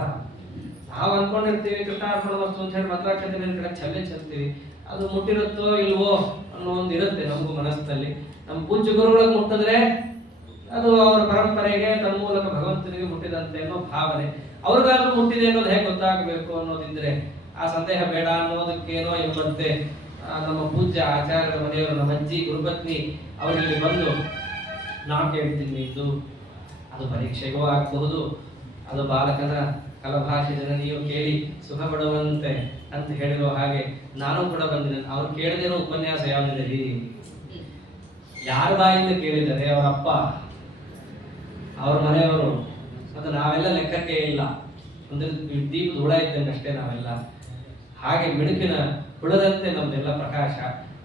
ನಾವು ಅನ್ಕೊಂಡಿರ್ತೀವಿ ಕೃಷ್ಣಾರ್ಪಣ ವಸ್ತು ಅಂತ ಹೇಳಿ ಮಂತ್ರಾಕ್ಷತೆ ಕಡೆ ಚೆಲ್ಲೆ ಚೆಲ್ತೀವಿ, ಅದು ಮುಟ್ಟಿರುತ್ತೋ ಇಲ್ವೋ ಅನ್ನೋ ಒಂದು ಇರುತ್ತೆ ನಮಗೂ ಮನಸ್ಸಿನಲ್ಲಿ. ನಮ್ಮ ಪೂಜ್ಯ ಗುರುಗಳಿಗೆ ಮುಟ್ಟಿದ್ರೆ ಅದು ಅವರ ಪರಂಪರೆಗೆ ತನ್ನ ಮೂಲಕ ಭಗವಂತನಿಗೆ ಮುಟ್ಟಿದಂತೆ ಅನ್ನೋ ಭಾವನೆ. ಅವ್ರಿಗಾದ್ರೂ ಮುಟ್ಟಿದೆ ಅನ್ನೋದು ಹೇಗೆ ಗೊತ್ತಾಗಬೇಕು ಅನ್ನೋದಿದ್ರೆ ಆ ಸಂದೇಹ ಬೇಡ ಅನ್ನೋದಕ್ಕೇನೋ ಎಂಬಂತೆ ನಮ್ಮ ಪೂಜ್ಯ ಆಚಾರ್ಯರ ಮನೆಯವರು ನಮ್ಮ ಅಜ್ಜಿ ಗುರುಪತ್ನಿ ಅವರಲ್ಲಿ ಬಂದು ನಾವು ಕೇಳ್ತೀನಿ, ಇದು ಅದು ಪರೀಕ್ಷೆಗೂ ಆಗಬಹುದು, ಅದು ಬಾಲಕನ ಕಲಭಾಷೆ ಜನನಿಯು ಕೇಳಿ ಸುಖ ಪಡುವಂತೆ ಅಂತ ಹೇಳಿರೋ ಹಾಗೆ ನಾನು ಕೂಡ ಬಂದಿದ್ದೇನೆ. ಅವ್ರು ಕೇಳದಿರೋ ಉಪನ್ಯಾಸ ಯಾವುದಿದೆ? ಯಾರ ಬಾಯಿಂದ ಕೇಳಿದರೆ? ಅವರ ಅಪ್ಪ, ಅವ್ರ ಮನೆಯವರು, ಮತ್ತು ನಾವೆಲ್ಲ ಲೆಕ್ಕಕ್ಕೆ ಇಲ್ಲ. ಒಂದು ದೀಪದ ಹುಳ ಇದ್ದಂಗೆ ಅಷ್ಟೇ ನಾವೆಲ್ಲ. ಹಾಗೆ ಮಿಡುಕಿನ ಹುಳದಂತೆ ನಮ್ದೆಲ್ಲ ಪ್ರಕಾಶ.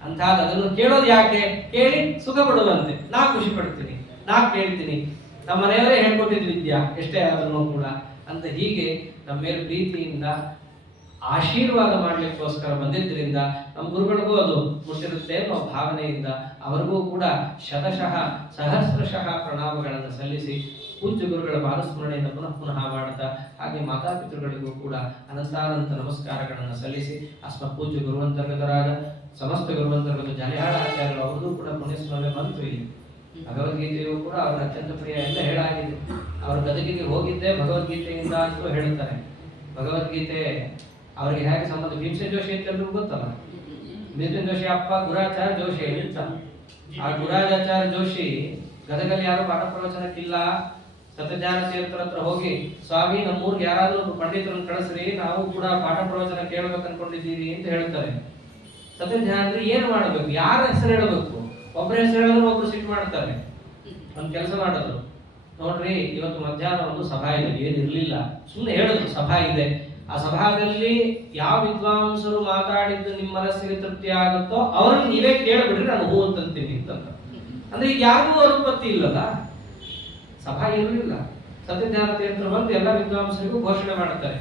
ಅಂತಾದ ಅದನ್ನು ಕೇಳೋದು ಯಾಕೆ? ಕೇಳಿ ಸುಖ ಪಡುವಂತೆ. ನಾ ಖುಷಿ ಪಡ್ತೀನಿ, ನಾ ಕೇಳ್ತೀನಿ, ನಮ್ಮ ಮನೆಯವರೇ ಹೇಳ್ಕೊಟ್ಟಿದ್ ವಿದ್ಯಾ ಎಷ್ಟೇ ಆದ್ರೂ ಕೂಡ ಅಂತ. ಹೀಗೆ ನಮ್ಮ ಮೇಲೆ ಪ್ರೀತಿಯಿಂದ ಆಶೀರ್ವಾದ ಮಾಡ್ಲಿಕ್ಕೋಸ್ಕರ ಬಂದಿದ್ದರಿಂದ ನಮ್ಮ ಗುರುಗಳಿಗೂ ಅದು ಮುಟ್ಟಿರುತ್ತೆ ಅನ್ನೋ ಭಾವನೆಯಿಂದ ಅವರಿಗೂ ಕೂಡ ಶತಶಃ ಸಹಸ್ರಶಃ ಪ್ರಣಾಮಗಳನ್ನು ಸಲ್ಲಿಸಿ ಪೂಜ್ಯ ಗುರುಗಳ ಪಾದಸ್ಮರಣೆಯನ್ನು ಪುನಃ ಪುನಃ ಮಾಡುತ್ತಾ, ಹಾಗೆ ಮಾತಾಪಿತೃಗಳಿಗೂ ಕೂಡ ಅನಂತಾನಂತ ನಮಸ್ಕಾರಗಳನ್ನು ಸಲ್ಲಿಸಿ ಅಸ್ಮತ್ ಪೂಜ್ಯ ಗುರುವಂತರ್ಗತರಾದ ಸಮಸ್ತ ಗುರುವಂತರ್ಗತ ಜಲಯಾಳ ಆಚಾರ್ಯರು ಅವ್ರಿಗೂ ಕೂಡ ಪುಣ್ಯಸ್ಮರಣೆ ಬಂತು. ಇಲ್ಲಿ ಭಗವದ್ಗೀತೆಯು ಕೂಡ ಅವರ ಅತ್ಯಂತ ಪ್ರಿಯ ಎಲ್ಲ ಹೇಳಾಗಿದೆ. ಅವರ ಗದಗಿಗೆ ಹೋಗಿದ್ದೆ ಭಗವದ್ಗೀತೆಯಿಂದ ಅಂತೂ ಹೇಳುತ್ತಾರೆ. ಭಗವದ್ಗೀತೆ ಅವರಿಗೆ ಹೇಗೆ ಸಂಬಂಧ? ಭೀಮಸೇನ್ ಜೋಶಿ ಅಂತ ಎಲ್ರಿಗೂ ಗೊತ್ತಲ್ಲ. ಭೀಮಸೇನ್ ಜೋಶಿ ಅಪ್ಪ ಗುರಾಚಾರ್ಯ ಜೋಶಿ ಅಂತ. ಆ ಗುರಾಚಾರ್ಯ ಜೋಶಿ ಗದಗಲ್ಲಿ ಯಾರು ಪಾಠ ಪ್ರವಚನಕ್ಕಿಲ್ಲ, ಸತ್ಯಜ್ಞಾನ ತೀರ್ಥರ ಹತ್ರ ಹೋಗಿ, ಸ್ವಾಮಿ ನಮ್ಮೂರ್ಗೆ ಯಾರಾದ್ರೂ ಪಂಡಿತರನ್ನು ಕಳಿಸ್ರಿ, ನಾವು ಕೂಡ ಪಾಠ ಪ್ರವಚನ ಕೇಳಬೇಕು ಅನ್ಕೊಂಡಿದ್ದೀವಿ ಅಂತ ಹೇಳ್ತಾರೆ. ಸತ್ಯಜ್ಞಾನ ಏನು ಮಾಡಬೇಕು? ಯಾರ ಹೆಸರು ಹೇಳಬೇಕು? ಒಬ್ಬರ ಹೆಸರು ಹೇಳಿದ್ರು ಒಬ್ರು ಸಿಟ್ಟು ಮಾಡ್ತಾರೆ. ಒಂದ್ ಕೆಲಸ ಮಾಡಿದ್ರು, ನೋಡ್ರಿ ಇವತ್ತು ಮಧ್ಯಾಹ್ನ ಒಂದು ಸಭಾ ಇದೆ, ಏನಿರ್ಲಿಲ್ಲ, ಸುಮ್ಮನೆ ಹೇಳಿದ್ರು ಸಭಾ ಇದೆ, ಆ ಸಭಾದಲ್ಲಿ ಯಾವ ವಿದ್ವಾಂಸರು ಮಾತಾಡಿದ್ದು ನಿಮ್ಮ ಮನಸ್ಸಿಗೆ ತೃಪ್ತಿ ಆಗುತ್ತೋ ಅವ್ರನ್ನ ನೀವೇ ಕೇಳ್ಬಿಡ್ರಿ, ನಾನು ಹೂ ಅಂತೀನಿ ಅಂತ. ಅಂದ್ರೆ ಈಗ ಯಾರಿಗೂ ಅನುಪತ್ತಿ ಇಲ್ಲಲ್ಲ, ಸಭಾ ಇರಲಿಲ್ಲ. ಸತ್ಯಜ್ಞಾನ ತೀರ್ಥರು ಬಂದು ಎಲ್ಲ ವಿದ್ವಾಂಸರಿಗೂ ಘೋಷಣೆ ಮಾಡುತ್ತಾರೆ.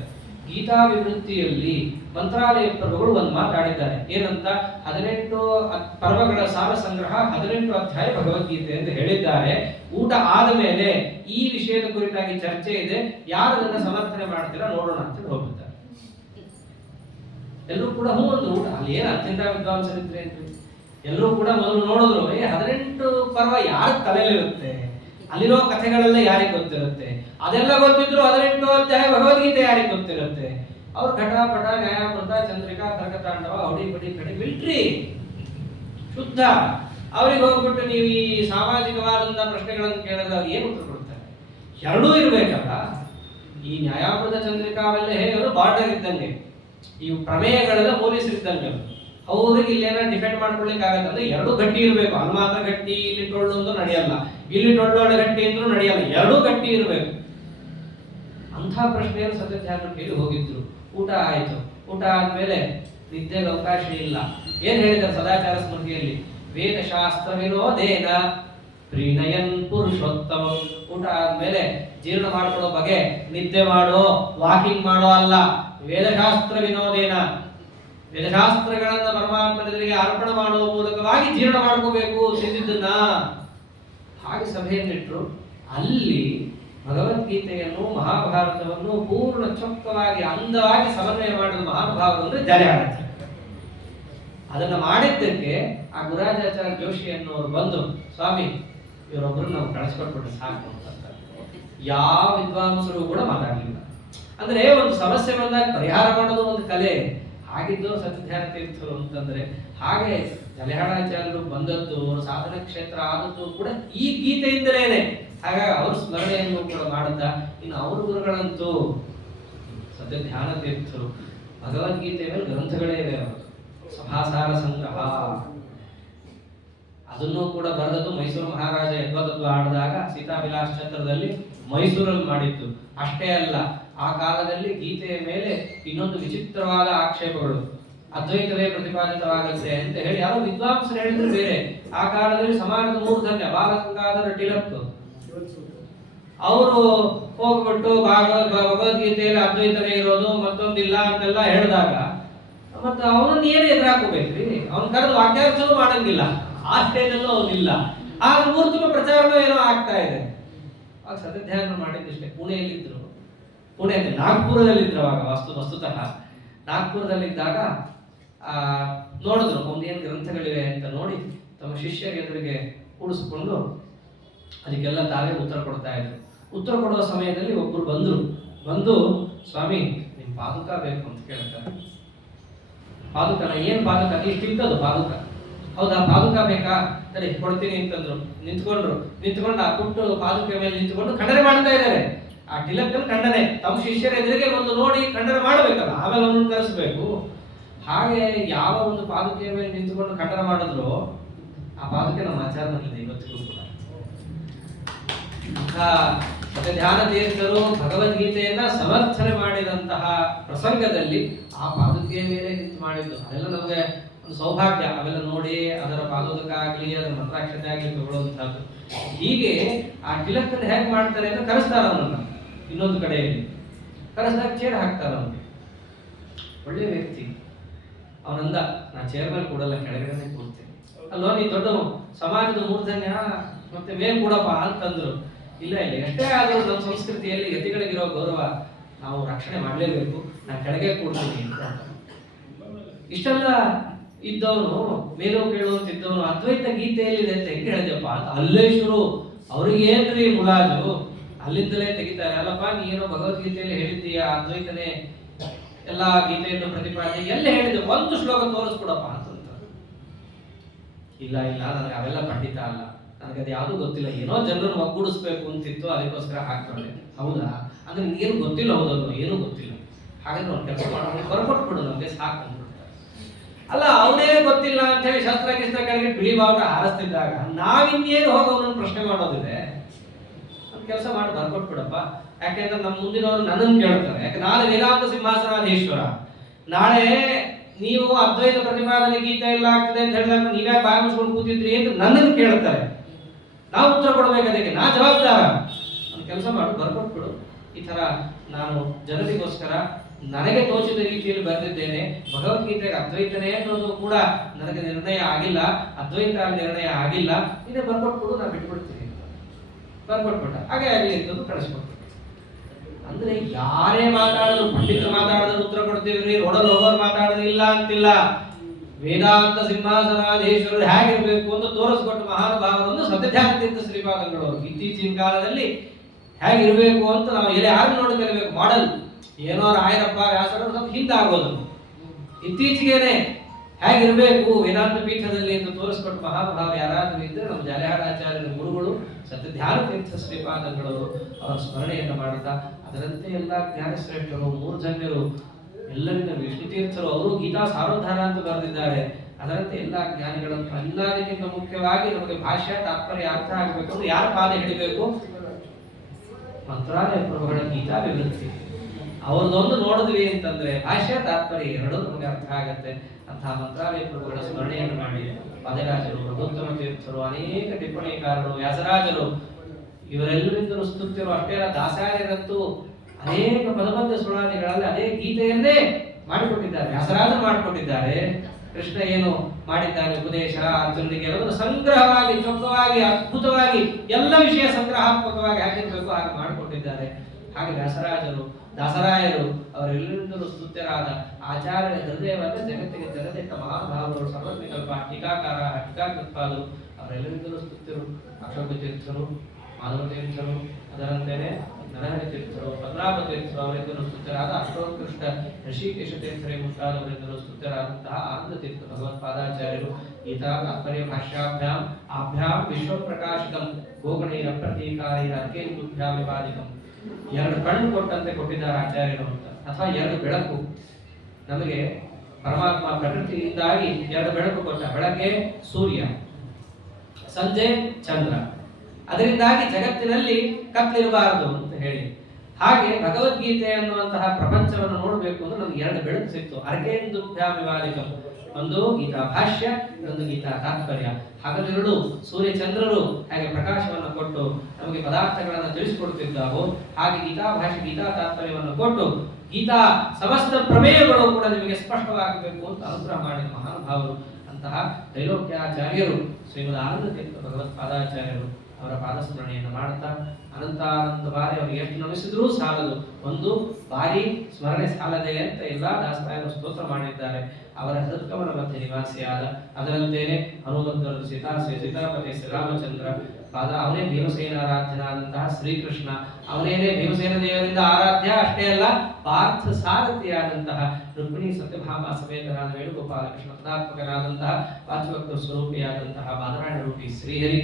ಗೀತಾ ವಿವೃತ್ತಿಯಲ್ಲಿ ಮಂತ್ರಾಲಯ ಪ್ರಭುಗಳು ಒಂದು ಮಾತಾಡಿದ್ದಾರೆ. ಏನಂತ? 18 ಪರ್ವಗಳ ಸಾರ ಸಂಗ್ರಹ, 18 ಅಧ್ಯಾಯ ಭಗವದ್ಗೀತೆ ಅಂತ ಹೇಳಿದ್ದಾರೆ. ಊಟ ಆದ ಮೇಲೆ ಈ ವಿಷಯದ ಕುರಿತಾಗಿ ಚರ್ಚೆ ಇದೆ, ಯಾರು ಅದನ್ನ ಸಮರ್ಥನೆ ಮಾಡ್ತೀರಾ ನೋಡೋಣ ಅಂತ ಹೋಗ್ತಾರೆ. ಎಲ್ಲರೂ ಕೂಡ ಹೂ ಒಂದು ಊಟ ಅಲ್ಲಿ ಏನು ಅತ್ಯಂತ ವಿದ್ವಾಂಸರಿದ್ರೆ ಅಂತ ಎಲ್ಲರೂ ಕೂಡ ಮೊದಲು ನೋಡಿದ್ರು, 18 ಪರ್ವ ಯಾರ ತಲೆಯಲ್ಲಿರುತ್ತೆ, ಅಲ್ಲಿರೋ ಕಥೆಗಳೆಲ್ಲ ಯಾರಿಗೆ ಗೊತ್ತಿರುತ್ತೆ, ಅದೆಲ್ಲ ಗೊತ್ತಿದ್ರು 18 ಅಧ್ಯಾಯ ಭಗವದ್ಗೀತೆ ಯಾರಿಗೆ ಗೊತ್ತಿರುತ್ತೆ. ಅವ್ರು ಘಟಪಟ ನ್ಯಾಯಾಮೃತ ಚಂದ್ರಿಕಾ ತರ್ಕತಾಂಡವ ಔಡಿ ಬಡಿ ಕಡೆ ಬಿಟ್ರಿ ಶುದ್ಧ. ಅವ್ರಿಗೆ ಹೋಗ್ಬಿಟ್ಟು ನೀವು ಈ ಸಾಮಾಜಿಕವಾದಂತಹ ಪ್ರಶ್ನೆಗಳನ್ನು ಕೇಳಿದ್ರೆ ಅವ್ರು ಏನು ಉತ್ತರ ಕೊಡ್ತಾರೆ? ಎರಡೂ ಇರ್ಬೇಕಲ್ಲ. ಈ ನ್ಯಾಯಾಮೃತ ಚಂದ್ರಿಕಾ ಅವೆಲ್ಲ ಹೇಗೆ ಬಾರ್ಡರ್ ಇದ್ದಂಗೆ, ಈ ಪ್ರಮೇಯಗಳೆಲ್ಲ ಪೊಲೀಸರಿದ್ದಂಗೆ. ಅವ್ರಿಗೆ ಇಲ್ಲೇನ ಡಿಫೆಂಡ್ ಮಾಡ್ಕೊಳ್ಲಿಕ್ಕೆ ಆಗತ್ತೆ ಅಂದ್ರೆ ಎರಡು ಗಟ್ಟಿ ಇರಬೇಕು. ಅಲ್ಲಿ ಮಾತ್ರ ಗಟ್ಟಿ, ಇಲ್ಲಿ ಟೊಳ್ಳು ಅಂತ ನಡೆಯಲ್ಲ, ಇಲ್ಲಿ ಟೊಳ್ಳೊಳ್ಳೆ ಗಟ್ಟಿ ಅಂತೂ ನಡೆಯಲ್ಲ, ಎರಡೂ ಗಟ್ಟಿ ಇರಬೇಕು. ಅಂಥ ಪ್ರಶ್ನೆಯನ್ನು ಸತ್ಯಜ್ಞಾನ ಕೇಳಿ ಹೋಗಿದ್ರು. ಊಟ ಆಯ್ತು. ಊಟ ಆದ್ಮೇಲೆ ನಿದ್ದೆಗೆ ಅವಕಾಶ ಇಲ್ಲ. ಏನ್ ಹೇಳಿದ್ದಾರೆ ಸದಾಚಾರ ಸ್ಮೃತಿಯಲ್ಲಿ? ವೇದಶಾಸ್ತ್ರ ವಿನೋದೇನ ಪ್ರೀಣಯನ್ ಪುರುಷೋತ್ತಮ. ಊಟ ಆದ್ಮೇಲೆ ಜೀರ್ಣ ಮಾಡ್ಕೊಳ್ಳೋ ಬಗೆ ನಿದ್ದೆ ಮಾಡೋ, ವಾಕಿಂಗ್ ಮಾಡೋ ಅಲ್ಲ, ವೇದಶಾಸ್ತ್ರ ವಿನೋದೇನ, ವೇದಶಾಸ್ತ್ರಗಳನ್ನ ಪರಮಾತ್ಮನಿಗೆ ಅರ್ಪಣೆ ಮಾಡುವ ಮೂಲಕವಾಗಿ ಜೀರ್ಣ ಮಾಡ್ಕೋಬೇಕು ತಿಂದಿದ್ದನ್ನ. ಹಾಗೆ ಸಭೆಯನ್ನಿಟ್ರು. ಅಲ್ಲಿ ಭಗವದ್ಗೀತೆಯನ್ನು ಮಹಾಭಾರತವನ್ನು ಪೂರ್ಣ ಚೊಕ್ಕವಾಗಿ ಅಂದವಾಗಿ ಸಮನ್ವಯ ಮಾಡಿದ ಮಹಾನುಭಾವರು ಅಂದ್ರೆ ಜಲಯಾಳಾಚಾರ್ಯ. ಅದನ್ನ ಮಾಡಿದ್ದಕ್ಕೆ ಆ ಗುರಾಜಾಚಾರ್ಯ ಜೋಶಿ ಅನ್ನೋರು ಬಂದು, ಸ್ವಾಮಿ ಇವರೊಬ್ಬರು ನಾವು ಕಳಿಸ್ಕೊಟ್ಬಿಟ್ರೆ ಸಾಕು ಅಂತ. ಯಾವ ವಿದ್ವಾಂಸರು ಕೂಡ ಮಾತಾಡಲಿಲ್ಲ. ಅಂದ್ರೆ ಒಂದು ಸಮಸ್ಯೆ ಬಂದಾಗ ಪರಿಹಾರ ಮಾಡೋದು ಒಂದು ಕಲೆ. ಹಾಗಿದ್ದು ಸತ್ಯಜ್ಞಾನ ತೀರ್ಥರು ಅಂತಂದ್ರೆ ಹಾಗೆ ಜಲಯಾಳಾಚಾರ್ಯರು ಬಂದದ್ದು, ಅವರ ಸಾಧನ ಕ್ಷೇತ್ರ ಆದದ್ದು ಕೂಡ ಈ ಗೀತೆಯಿಂದಲೇನೆ. ಹಾಗಾಗಿ ಅವ್ರ ಸ್ಮರಣೆಯನ್ನು ಕೂಡ ಮಾಡುತ್ತಾ, ಇನ್ನು ಅವ್ರ ಗುರುಗಳಂತೂ ಸತ್ಯಜ್ಞಾನ ತೀರ್ಥರು. ಭಗವದ್ಗೀತೆ ಮೇಲೆ ಗ್ರಂಥಗಳೇ ಇವೆ. ಅವರು ಸಭಾಸಾರ ಸಂಗ್ರಹ ಅದನ್ನು ಕೂಡ ಬರೆದದ್ದು ಮೈಸೂರು ಮಹಾರಾಜ ಯದ್ವತತ್ವ ಆಡಿದಾಗ ಸೀತಾವಿಲಾಸ್ ಚಂದ್ರದಲ್ಲಿ ಮೈಸೂರಲ್ಲಿ ಮಾಡಿತ್ತು. ಅಷ್ಟೇ ಅಲ್ಲ, ಆ ಕಾಲದಲ್ಲಿ ಗೀತೆಯ ಮೇಲೆ ಇನ್ನೊಂದು ವಿಚಿತ್ರವಾದ ಆಕ್ಷೇಪಗಳು, ಅದ್ವೈತವೇ ಪ್ರತಿಪಾದಿತವಾಗುತ್ತೆ ಅಂತ ಹೇಳಿ ಯಾರೋ ವಿದ್ವಾಂಸರು ಹೇಳಿದ್ರು ಬೇರೆ. ಆ ಕಾಲದಲ್ಲಿ ಸಮಾಜದ ಮೂರ್ಧನ್ಯ ಬಾಲಗಂಗಾಧರ ಟಿಳಕ್ ಅವರು ಹೋಗ್ಬಿಟ್ಟು ಭಗವದ್ಗೀತೆಯಲ್ಲಿ ಅದ್ವೈತವೇ ಇರೋದು, ಮತ್ತೊಂದಿಲ್ಲ ಅಂತೆಲ್ಲ ಹೇಳಿದಾಗ ಮತ್ತೆ ಅವನನ್ನ ಏನು ಎದುರಾಕೋಬೇಕ್ರಿ? ಅವನ್ ಕರೆದು ವಾಕ್ಯಾರ್ಥನೂ ಮಾಡಂಗಿಲ್ಲ, ಆ ಸ್ಟೇಜಲ್ಲೂ ಅವನಿಲ್ಲ. ಆಗ ಮೂರ್ತಮ ಪ್ರಚಾರನೂ ಏನೋ ಆಗ್ತಾ ಇದೆ. ಆಗ ಸತ್ಯಧ್ಯಾನ ಮಾಡಿದ್ದಿಷ್ಟೇ. ಪುಣೆಯಲ್ಲಿದ್ರು, ಪುಣೆ ಅಂದ್ರೆ ನಾಗ್ಪುರದಲ್ಲಿದ್ರು ಅವಾಗ. ವಸ್ತುತಃ ನಾಗ್ಪುರದಲ್ಲಿದ್ದಾಗ ನೋಡಿದ್ರು ಒಂದೇನು ಗ್ರಂಥಗಳಿವೆ ಅಂತ ನೋಡಿ ತಮ್ಮ ಶಿಷ್ಯರ ಎದುರಿಗೆ ಕೂಡಿಸ್ಕೊಂಡು ಅದಕ್ಕೆಲ್ಲ ತಾವೇ ಉತ್ತರ ಕೊಡ್ತಾ ಇದ್ರು. ಉತ್ತರ ಕೊಡುವ ಸಮಯದಲ್ಲಿ ಒಬ್ರು ಬಂದು ಸ್ವಾಮಿ ನಿಮ್ ಪಾದುಕ ಬೇಕು ಅಂತ ಕೇಳ್ತಾರೆ. ಪಾದುಕನ? ಏನ್ ಪಾದುಕ? ಇಷ್ಟಿದ್ದದು ಪಾದುಕ. ಹೌದಾ, ಪಾದುಕ ಬೇಕಾ? ಸರಿ ಕೊಡ್ತೀನಿ ಅಂತಂದ್ರು. ನಿಂತ್ಕೊಂಡು ಆ ಪುಟ್ಟು ಪಾದುಕೆ ಮೇಲೆ ನಿಂತ್ಕೊಂಡು ಖಂಡನೆ ಮಾಡ್ತಾ ಇದ್ದಾರೆ. ಆ ತಿಲಕನ ಖಂಡನೆ ತಮ್ಮ ಶಿಷ್ಯರ ಎದುರಿಗೆ ಒಂದು ನೋಡಿ ಖಂಡನೆ ಮಾಡಬೇಕಲ್ಲ, ಆಮೇಲೆ ಅವನನ್ನು ಕರೆಸಬೇಕು. ಹಾಗೆ ಯಾವ ಒಂದು ಪಾದುಕೆಯ ಮೇಲೆ ನಿಂತುಕೊಂಡು ಖಂಡನೆ ಮಾಡಿದ್ರು ಆ ಪಾದುಕೆ ನಮ್ಮ ಆಚಾರದಲ್ಲಿದೆ ಇವತ್ತಿಗೂ ಕೂಡ. ಮತ್ತೆ ಧ್ಯಾನ ತೀರ್ಥರು ಭಗವದ್ಗೀತೆಯನ್ನ ಸಮರ್ಥನೆ ಮಾಡಿದಂತಹ ಪ್ರಸಂಗದಲ್ಲಿ ಆ ಪಾದುಕೆಯ ಮೇಲೆ ನಿಂತು ಮಾಡಿದ್ದು ಅದೆಲ್ಲ ನಮಗೆ ಒಂದು ಸೌಭಾಗ್ಯ. ಅವೆಲ್ಲ ನೋಡಿ ಅದರ ಪಾದೋದಕ್ಕಾಗ್ಲಿ ಅದರ ಮಂತ್ರಾಕ್ಷತೆ ಆಗ್ಲಿ ತಗೊಳ್ಳುವಂತಹದ್ದು. ಹೀಗೆ ಆ ತಿಲಕನ್ನು ಹೇಗೆ ಮಾಡ್ತಾರೆ ಅಂತ ಕರೆಸ್ತಾರ ಅವನನ್ನ ಇನ್ನೊಂದು ಕಡೆಯಲ್ಲಿ ಕರೆಸಿದಾಗ ಚೇರ್ ಹಾಕ್ತಾರ ಅವನಿಗೆ. ಒಳ್ಳೆ ವ್ಯಕ್ತಿ ಅವನಂದ, ನಾ ಚೇರ್ ಮೇಲೆ ಕೂಡಲ್ಲ, ಕೆಳಗಡೆ ಕೂಡ್ತೇನೆ. ಅಲ್ವಾ, ನೀ ದೊಡ್ಡ ಸಮಾಜದ ಮೂರ್ಧನ್ಯ ಮತ್ತೆ ಮೇಲ್ ಕೂಡಪ್ಪ ಅಂತಂದ್ರು. ಇಲ್ಲ ಇಲ್ಲ, ಎಷ್ಟೇ ಆದರೂ ನಮ್ಮ ಸಂಸ್ಕೃತಿಯಲ್ಲಿ ಯತಿಗಳಿಗಿರೋ ಗೌರವ ನಾವು ರಕ್ಷಣೆ ಮಾಡಲೇಬೇಕು, ನಾನು ಕೆಳಗೆ ಕೂಡ್ತೀನಿ ಅಂತ. ಇಷ್ಟೆಲ್ಲ ಇದ್ದವನು ಮೇಲೂ ಕೇಳುವಂತಿದ್ದವನು ಅದ್ವೈತ ಗೀತೆಯಲ್ಲಿದೆ ಅಂತ ಹೆಂಗೆ ಹೇಳಿದೆಪ್ಪ ಅಂತ ಅಲ್ಲೇ ಶುರು. ಅವ್ರಿಗೆ ಏನ್ರಿ ಮುಲಾಜು, ಅಲ್ಲಿಂದಲೇ ತೆಗಿತಾರೆ. ಅಲ್ಲಪ್ಪ ನೀನು ಭಗವದ್ಗೀತೆಯಲ್ಲಿ ಹೇಳಿದ್ದೀಯಾ ಅದ್ವೈತನೇ ಎಲ್ಲಾ ಗೀತೆಯನ್ನು ಪ್ರತಿಪಾದನೆ ಎಲ್ಲ ಹೇಳಿದೆ, ಒಂದು ಶ್ಲೋಕ ತೋರಿಸ್ಕೊಡಪ್ಪ ಅಂತಂತ. ಇಲ್ಲ ಇಲ್ಲ, ನನಗೆ ಅವೆಲ್ಲ ಖಂಡಿತ ಅಲ್ಲ, ನನಗೆ ಅದು ಯಾವುದು ಗೊತ್ತಿಲ್ಲ, ಏನೋ ಜನರನ್ನು ಒಗ್ಗೂಡಿಸ್ಬೇಕು ಅಂತಿತ್ತು, ಅದಕ್ಕೋಸ್ಕರ ಹಾಕ್ತಾರೆ. ಹೌದಾ, ಅಂದ್ರೆ ನಿನ್ಗೇನು ಗೊತ್ತಿಲ್ಲ? ಹೌದಲ್ವ, ಏನೂ ಗೊತ್ತಿಲ್ಲ. ಹಾಗಾದ್ರೆ ಒಂದು ಕೆಲಸ ಮಾಡೋಣ, ಬರ್ಕೊಟ್ಬಿಡು, ನಮಗೆ ಸಾಕು ಅಂದ್ಬಿಡ್ತಾರೆ. ಅಲ್ಲ, ಅವನೇ ಗೊತ್ತಿಲ್ಲ ಅಂತ ಹೇಳಿ ಶಸ್ತ್ರ ಗಿಸ್ತ್ರ ಕೆಳಗೆ ಬಿಳಿ ಬಾವುಟ ಹಾರಿಸ್ತಿದ್ದಾಗ ನಾವಿನ್ನೇನು ಹೋಗೋನನ್ನು ಪ್ರಶ್ನೆ ಮಾಡೋದಿದೆ. ಒಂದು ಕೆಲಸ ಮಾಡಿ ಬರ್ಕೊಟ್ಬಿಡಪ್ಪ. ಯಾಕೆಂದ್ರೆ ನಮ್ಮ ಮುಂದಿನವರು ನನ್ನನ್ನು ಕೇಳ್ತಾರೆ. ಯಾಕೆ ನಾಳೆ ವೇದಾಂತ ಸಿಂಹಾಸನಾಧೀಶ್ವರ, ನಾಳೆ ನೀವು ಅದ್ವೈತ ಪ್ರತಿಪಾದನೆ ಗೀತೆ ಎಲ್ಲ ಆಗ್ತದೆ ಅಂತ ಹೇಳಿದಾಗ ನೀವೇ ಬಾಯಿ ಮುಚ್ಕೊಂಡು ಕೂತಿದ್ರಿ ಅಂತ ನನ್ನನ್ನು ಕೇಳ್ತಾರೆ. ನಾವು ಉತ್ತರ ಕೊಡ್ಬೇಕು, ಅದಕ್ಕೆ ನಾ ಜವಾಬ್ದಾರ. ಒಂದು ಕೆಲಸ ಮಾಡಿ ಬರ್ಕೊಟ್ಬಿಡು, ಈ ತರ ನಾನು ಜನರಿಗೋಸ್ಕರ ನನಗೆ ತೋಚಿದ ರೀತಿಯಲ್ಲಿ ಬರೆದಿದ್ದೇನೆ, ಭಗವದ್ಗೀತೆಗೆ ಅದ್ವೈತನೇ ಅನ್ನೋದು ಕೂಡ ನನಗೆ ನಿರ್ಣಯ ಆಗಿಲ್ಲ, ಅದ್ವೈತ ನಿರ್ಣಯ ಆಗಿಲ್ಲ, ಇದೇ ಬರ್ಕೊಟ್ಬಿಡು, ನಾನು ಬಿಟ್ಬಿಡ್ತೀನಿ ಅಂತ ಬರ್ಕೊಟ್ಬಿಟ್ಟ. ಹಾಗೆ ಆಗಲಿ ಅಂತ ಕಳಿಸ್ಕೊಟ್ಟು. ಅಂದ್ರೆ ಯಾರೇ ಮಾತಾಡಿದ್ರು, ಪಂಡಿತರು ಮಾತಾಡಿದ್ರು ಉತ್ತರ ಕೊಡ್ತೀವ್ರಿ, ರೋಡಲ್ಲಿ ಹೋಗೋರು ಮಾತಾಡೋದಿಲ್ಲ ಅಂತಿಲ್ಲ. ವೇದಾಂತ ಸಿಂಹಾಸನಾಧೀಶ್ವರರು ಹೇಗಿರ್ಬೇಕು ಅಂತ ತೋರಿಸ್ಕೊಟ್ಟು ಮಹಾನುಭಾವರನ್ನು ಸತ್ಯಧ್ಯಾನ ತೀರ್ಥ ಶ್ರೀಪಾದಂಗಳವರು ಇತ್ತೀಚಿನ ಕಾಲದಲ್ಲಿ ಹೇಗಿರ್ಬೇಕು ಅಂತ ನಾವು ಯಾರು ನೋಡಿ ಕಲಿಬೇಕು. ಮಾಡಲ್ ಏನೋ ರಾಯರಪ್ಪ ವ್ಯಾಸರು ಸ್ವಲ್ಪ ಹಿಂದಾಗೋದು, ಇತ್ತೀಚೆಗೇನೆ ಹೇಗಿರ್ಬೇಕು ವೇದಾಂತ ಪೀಠದಲ್ಲಿ ಅಂತ ತೋರಿಸ್ಕೊಟ್ಟು ಮಹಾನುಭಾವ ಯಾರಾದ್ರೂ ಇದ್ರೆ ನಮ್ಮ ಜಾಲಿಹಾಳಾಚಾರ್ಯರ ಗುರುಗಳು ಸತ್ಯಧ್ಯಾನ ತೀರ್ಥ ಶ್ರೀಪಾದಂಗಳವರು ಅವರ ಸ್ಮರಣೆಯನ್ನು ಮಾಡುತ್ತಾ ಅದರಂತೆ ಎಲ್ಲ ಜ್ಞಾನಶ್ರೇಷ್ಠರು ಮೂರ್ಧನ್ಯರು ಎಲ್ಲರಿಂದ ವಿಷ್ಣು ತೀರ್ಥರು ಅವರು ಗೀತಾ ಸಾರೋದ್ಧಾರ ಅಂತ ಬರೆದಿದ್ದಾರೆ. ಅದರಂತೆ ಎಲ್ಲ ಜ್ಞಾನಿಗಳನ್ನು ಎಲ್ಲದಕ್ಕಿಂತ ಮುಖ್ಯವಾಗಿ ನಮಗೆ ಭಾಷ್ಯ ತಾತ್ಪರ್ಯ ಅರ್ಥ ಆಗಬೇಕು ಅಂದ್ರೆ ಯಾರ ಪಾದ ಹಿಡಿಬೇಕು? ಮಂತ್ರಾಲಯ ಪ್ರಭುಗಳ ಗೀತಾ ವಿವೃತ್ತಿ ಅವ್ರದ್ದೊಂದು ನೋಡಿದ್ವಿ ಅಂತಂದ್ರೆ ಭಾಷ್ಯ ತಾತ್ಪರ್ಯ ಎರಡೂ ನಮಗೆ ಅರ್ಥ ಆಗತ್ತೆ. ಅಂತಹ ಮಂತ್ರಾಲಯ ಪ್ರಭುಗಳ ಸ್ಮರಣೆಯನ್ನು ಮಾಡಿ ವಾದಿರಾಜರು, ರಘುತ್ತಮ ತೀರ್ಥರು, ಅನೇಕ ಟಿಪ್ಪಣಿಕಾರರು, ವ್ಯಾಸರಾಜರು ಇವರೆಲ್ಲರಿಂದಲೂ ಸ್ತುತ್ಯರು. ಅಷ್ಟೇ ಅಲ್ಲ, ದಾಸಾರ್ಯರಂತೂ ಅನೇಕ ಪದಬದ್ಧ ಸುಳಾದಿಗಳಲ್ಲಿ ಅದೇ ಗೀತೆಯನ್ನೇ ಮಾಡಿಕೊಟ್ಟಿದ್ದಾರೆ, ವ್ಯಾಸರಾಜರು ಮಾಡಿಕೊಟ್ಟಿದ್ದಾರೆ. ಕೃಷ್ಣ ಏನು ಮಾಡಿದ್ದಾನೆ ಉಪದೇಶ ಅರ್ಜುನನಿಗೆ ಎಲ್ಲವನ್ನು ಸಂಗ್ರಹವಾಗಿ ಚೊಕ್ಕವಾಗಿ ಅದ್ಭುತವಾಗಿ ಎಲ್ಲ ವಿಷಯ ಸಂಗ್ರಹಾತ್ಮಕವಾಗಿ ಹಾಕಿರ್ಬೇಕು ಹಾಗೆ ಮಾಡಿಕೊಟ್ಟಿದ್ದಾರೆ. ಹಾಗೆ ವ್ಯಾಸರಾಜರು ದಾಸರಾಯರು ಅವರೆಲ್ಲರಿಂದಲೂ ಸ್ತುತ್ಯರಾದ ಆಚಾರ್ಯ ಹೃದಯವನ್ನು ಜಗತ್ತಿಗೆ ತೆರೆದಿಟ್ಟ ಮಹಾನುಭಾವರು, ಸರ್ವಜ್ಞಕಲ್ಪ ಟೀಕಾಕಾರ ಟೀಕಾಕೃತ್ಪಾದರು ಅವರೆಲ್ಲರಿಂದಲೂ ಸ್ತುತ್ಯರು. ಅಶೋಕ ತೀರ್ಥರು, ಮಾಧವ ತೀರ್ಥರು, ಅದರಂತೆಯೇ ನರಹರಿ ತೀರ್ಥರು, ಪದ್ಮನಾಭ ತೀರ್ಥರು ಅವರಿಂದಲೂ ಸ್ತುತ್ಯರಾದ ಅಷ್ಟೋತ್ಕೃಷ್ಟ ಋಷಿಕೇಶ ತೀರ್ಥರೇ ಮುಂತಾದವರಿಂದಲೂ ಸ್ತುತ್ಯರಾದಂತಹ ಆನಂದ ತೀರ್ಥ ಭಗವತ್ಪಾದಾಚಾರ್ಯರು ಗೀತಾ ತಾತ್ಪರ್ಯ ಭಾಷ್ಯಾಭ್ಯಾಂ ಆಭ್ಯಾಂ ವಿಶ್ವಪ್ರಕಾಶಿಕಂ ಗೋಗಣೀರ ಪ್ರತೀಕಾರೀರ ಅರ್ಕೇಂದುಭ್ಯಾಂ ವಿವಾದಿಕಂ. ಎರಡು ಕಣ್ಣು ಕೊಟ್ಟಂತೆ ಕೊಟ್ಟಿದ್ದಾರೆ ಆಚಾರ್ಯರು ಅಂತ, ಅಥವಾ ಎರಡು ಬೆಳಕು. ನಮಗೆ ಪರಮಾತ್ಮ ಪ್ರಕೃತಿಯಿಂದಾಗಿ ಎರಡು ಬೆಳಕು ಕೊಟ್ಟ, ಬೆಳಗ್ಗೆ ಸೂರ್ಯ, ಸಂಜೆ ಚಂದ್ರ. ಅದರಿಂದಾಗಿ ಜಗತ್ತಿನಲ್ಲಿ ಕತ್ತಲಿರಬಾರದು ಅಂತ ಹೇಳಿ. ಹಾಗೆ ಭಗವದ್ಗೀತೆ ಅನ್ನುವಂತಹ ಪ್ರಪಂಚವನ್ನು ನೋಡಬೇಕು ಅಂದ್ರೆ ನಮ್ಗೆ ಎರಡು ಬೆಳಕು ಸಿಕ್ತು. ಅರ್ಕೇಂದುಭ್ಯಾಂ ವಿವಾದಿಕಂ, ಒಂದು ಗೀತಾ ಭಾಷ್ಯ, ಇನ್ನೊಂದು ಗೀತಾ ತಾತ್ಪರ್ಯ. ಹಗಲಿರುಳು ಸೂರ್ಯ ಚಂದ್ರರು ಹಾಗೆ ಪ್ರಕಾಶವನ್ನು ಕೊಟ್ಟು ನಮಗೆ ಪದಾರ್ಥಗಳನ್ನು ತಿಳಿಸಿಕೊಡುತ್ತಿದ್ದಾವೋ ಹಾಗೆ ಗೀತಾ ಭಾಷ್ಯ ಗೀತಾ ತಾತ್ಪರ್ಯವನ್ನು ಕೊಟ್ಟು ಗೀತಾ ಸಮಸ್ತ ಪ್ರಮೇಯಗಳು ಕೂಡ ನಿಮಗೆ ಸ್ಪಷ್ಟವಾಗಬೇಕು ಅಂತ ಅನುಗ್ರಹ ಮಾಡಿದ ಮಹಾನುಭಾವರು. ಅಂತಹ ತ್ರೈಲೋಕ್ಯಾಚಾರ್ಯರು ಶ್ರೀಮದ್ ಆನಂದ ತೀರ್ಥ ಭಗವತ್ಪಾದಾಚಾರ್ಯರು ಅವರ ಪಾದಸ್ಮರಣೆಯನ್ನು ಮಾಡುತ್ತಾ ಅನಂತಾನಂದ ಬಾರಿ ಅವರಿಗೆ ಎಷ್ಟು ನಮಿಸಿದ್ರೂ ಸಾಲದು, ಒಂದು ಬಾರಿ ಸ್ಮರಣೆ ಸಾಲದೆ ಅಂತ ಎಲ್ಲ ದಾಸರಾಯರು ಸ್ತೋತ್ರ ಮಾಡಿದ್ದಾರೆ. ಅವರ ಹೃತ್ಕಮಲ ಮಧ್ಯೆ ನಿವಾಸಿಯಾದ ಅದರಂತೆಯೇ ಹನುಮಂತರು ಸೀತಾಪತಿ ಶ್ರೀರಾಮಚಂದ್ರ ಪಾದ, ಅವನೇ ಭೀಮಸೇನಾರಾಧ್ಯನಾದಂತಹ ಶ್ರೀಕೃಷ್ಣ, ಅವನೇನೇ ಭೀಮಸೇನ ದೇವರಿಂದ ಆರಾಧ್ಯ. ಅಷ್ಟೇ ಅಲ್ಲ, ಪಾರ್ಥ ಸಾರಥಿಯಾದಂತಹ ರುಕ್ಮಿಣಿ ಸತ್ಯಭಾಮ ಸಮೇತರಾದ ವೇಣುಗೋಪಾಲ ಕೃಷ್ಣ ಪದಾತ್ಮಕರಾದಂತಹ ವಾಚವಕ್ತ ಸ್ವರೂಪಿಯಾದಂತಹ ಬಾದರಾಯಣ ರೂಪಿ ಶ್ರೀಹರಿ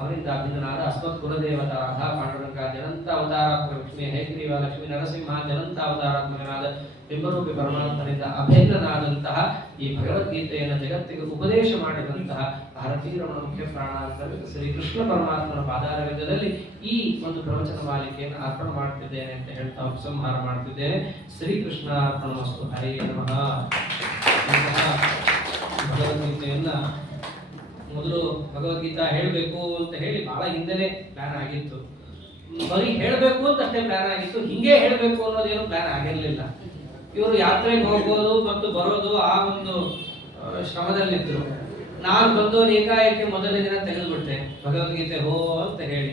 ಅವರಿಂದ ಭಿನ್ನನಾದ ಅಸ್ಮತ್ ಕುಲದೇವತ ರಾಧಾ ಪಾಂಡುರಂಗ ಜನಂತ ಅವತಾರಾತ್ಮಕ ಲಕ್ಷ್ಮೀ ಹೇಗ್ರೀವ ಲಕ್ಷ್ಮೀ ನರಸಿಂಹ ಜನಂತ ಅವತಾರಾತ್ಮಕನಾದ ಬಿಂಬರೂಪಿ ಪರಮಾತ್ಮನಿಂದ ಅಭಿನ್ನನಾದಂತಹ ಈ ಭಗವದ್ಗೀತೆಯನ್ನು ಜಗತ್ತಿಗೆ ಉಪದೇಶ ಮಾಡಿದಂತಹ ಭಾರತೀರಮಣ ಮುಖ್ಯ ಪ್ರಾಣ ಶ್ರೀಕೃಷ್ಣ ಪರಮಾತ್ಮನ ಪಾದಾರವಿಂದದಲ್ಲಿ ಈ ಒಂದು ಪ್ರವಚನ ಮಾಲಿಕೆಯನ್ನು ಅರ್ಪಣೆ ಮಾಡುತ್ತಿದ್ದೇನೆ ಅಂತ ಹೇಳ್ತಾ ಉಪಸಂಹಾರ ಮಾಡುತ್ತಿದ್ದೇನೆ. ಶ್ರೀಕೃಷ್ಣ ಅರ್ಪಣಮಸ್ತು. ಹರೇ ನಮಃ. ಭಗವದ್ಗೀತೆಯನ್ನ ಮೊದಲು ಭಗವದ್ಗೀತಾ ಹೇಳಬೇಕು ಅಂತ ಹೇಳಿ ಬಹಳ ಹಿಂದೆನೆ ಪ್ಲಾನ್ ಆಗಿತ್ತು. ಬರೀ ಹೇಳಬೇಕು ಅಂತ ಅಷ್ಟೇ ಪ್ಲಾನ್ ಆಗಿತ್ತು, ಹಿಂಗೆ ಹೇಳಬೇಕು ಅನ್ನೋದೇನು ಪ್ಲಾನ್ ಆಗಿರಲಿಲ್ಲ. ಇವರು ಯಾತ್ರೆಗೆ ಹೋಗೋದು ಮತ್ತು ಬರೋದು ಆ ಒಂದು ಶ್ರಮದಲ್ಲಿದ್ದರು. ನಾನು ಬಂದು ಏಕಾಏಕಿ ಮೊದಲನೇ ದಿನ ತೆಗೆದುಬಿಟ್ಟೆ ಭಗವದ್ಗೀತೆ ಹೋ ಅಂತ ಹೇಳಿ.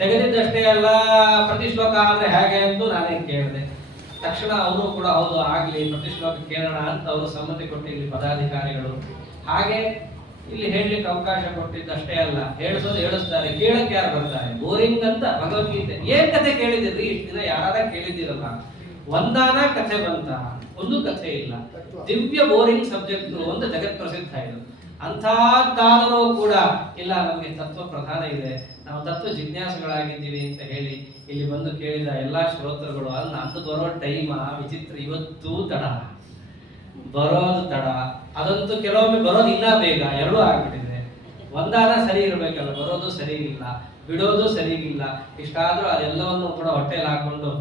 ತೆಗೆದಿದ್ದಷ್ಟೇ ಅಲ್ಲ, ಪ್ರತಿ ಶ್ಲೋಕ ಆದ್ರೆ ಹೇಗೆ ಅಂತ ನಾನೇ ಕೇಳಿದೆ. ತಕ್ಷಣ ಅವರು ಕೂಡ ಹೌದು ಆಗ್ಲಿ ಪ್ರತಿ ಶ್ಲೋಕ ಕೇಳೋಣ ಅಂತ ಅವರು ಸಮ್ಮತಿ ಕೊಟ್ಟಿದ್ರು ಪದಾಧಿಕಾರಿಗಳು. ಹಾಗೆ ಇಲ್ಲಿ ಹೇಳಲಿಕ್ಕೆ ಅವಕಾಶ ಕೊಟ್ಟಿದ್ದಷ್ಟೇ ಅಲ್ಲ, ಹೇಳಿಸ್ತಾರೆ, ಕೇಳಕ್ಕೆ ಯಾರು ಬರ್ತಾರೆ? ಬೋರಿಂಗ್ ಅಂತ ಭಗವದ್ಗೀತೆ ಏನ್ ಕಥೆ ಕೇಳಿದಿರ್ರಿ ಇಷ್ಟು ದಿನ? ಯಾರಾದ ಕೇಳಿದಿರಲ್ಲ. ಒಂದಾನ ಕಥೆ ಬಂತ? ಒಂದು ಕಥೆ ಇಲ್ಲ. ದಿವ್ಯ ಬೋರಿಂಗ್ ಸಬ್ಜೆಕ್ಟ್ ಅಂತ ಜಗತ್ ಪ್ರಸಿದ್ಧ ಇದು. ಅಂಥದ್ದಾದರೂ ಕೂಡ ಇಲ್ಲ, ನಮಗೆ ತತ್ವ ಪ್ರಧಾನ ಇದೆ, ನಾವು ತತ್ವ ಜಿಜ್ಞಾಸುಗಳಾಗಿದ್ದೀವಿ ಅಂತ ಹೇಳಿ ಇಲ್ಲಿ ಬಂದು ಕೇಳಿದ ಎಲ್ಲಾ ಶ್ರೋತೃಗಳು ಅಲ್ಲ ಅಂದು ಬರೋ ಟೈಮ ವಿಚಿತ್ರ. ಇವತ್ತು ತಡ, ಬರೋದು ತಡ, ಅದಂತೂ ಕೆಲವೊಮ್ಮೆ ಬರೋದು ಇಲ್ಲ ಬೇಗ, ಎರಡೂ ಆಗ್ಬಿಟ್ಟಿದೆ. ಒಂದಾನ ಸರಿ ಇರ್ಬೇಕಲ್ಲ, ಬರೋದು ಸರಿ ಇಲ್ಲ, ಬಿಡೋದು ಸರಿ ಇಲ್ಲ. ಇಷ್ಟಾದ್ರೂ ಅದೆಲ್ಲವನ್ನು ಕೂಡ ಹೊಟ್ಟೆಲಿ ಹಾಕೊಂಡು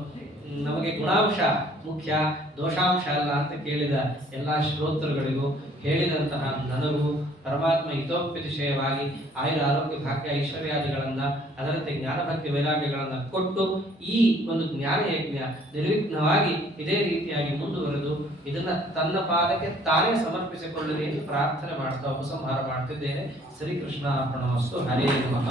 ನಮಗೆ ಗುಣಾಂಶ ಮುಖ್ಯ, ದೋಷಾಂಶ ಅಲ್ಲ ಅಂತ ಕೇಳಿದ ಎಲ್ಲಾ ಶ್ರೋತೃಗಳಿಗೂ, ಹೇಳಿದಂತಹ ನನಗೂ ಪರಮಾತ್ಮ ಹಿತೋಪದೇಶವಾಗಿ ಆಯುರ ಆರೋಗ್ಯ ಭಾಗ್ಯ ಐಶ್ವರ್ಯಾದಿಗಳನ್ನ, ಅದರಂತೆ ಜ್ಞಾನಭಕ್ತಿ ವೈರಾಗ್ಯಗಳನ್ನ ಕೊಟ್ಟು ಈ ಒಂದು ಜ್ಞಾನ ಯಜ್ಞ ನಿರ್ವಿಘ್ನವಾಗಿ ಇದೇ ರೀತಿಯಾಗಿ ಮುಂದುವರೆದು ಇದನ್ನ ತನ್ನ ಪಾದಕ್ಕೆ ತಾನೇ ಸಮರ್ಪಿಸಿಕೊಳ್ಳಲಿ ಎಂದು ಪ್ರಾರ್ಥನೆ ಮಾಡ್ತಾ ಉಪಸಂಹಾರ ಮಾಡ್ತಿದ್ದೇನೆ. ಶ್ರೀಕೃಷ್ಣ ಅರ್ಪಣಮಸ್ತು. ಹರೇ ನಮಃ.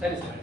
ಸರಿ ಸರಿ.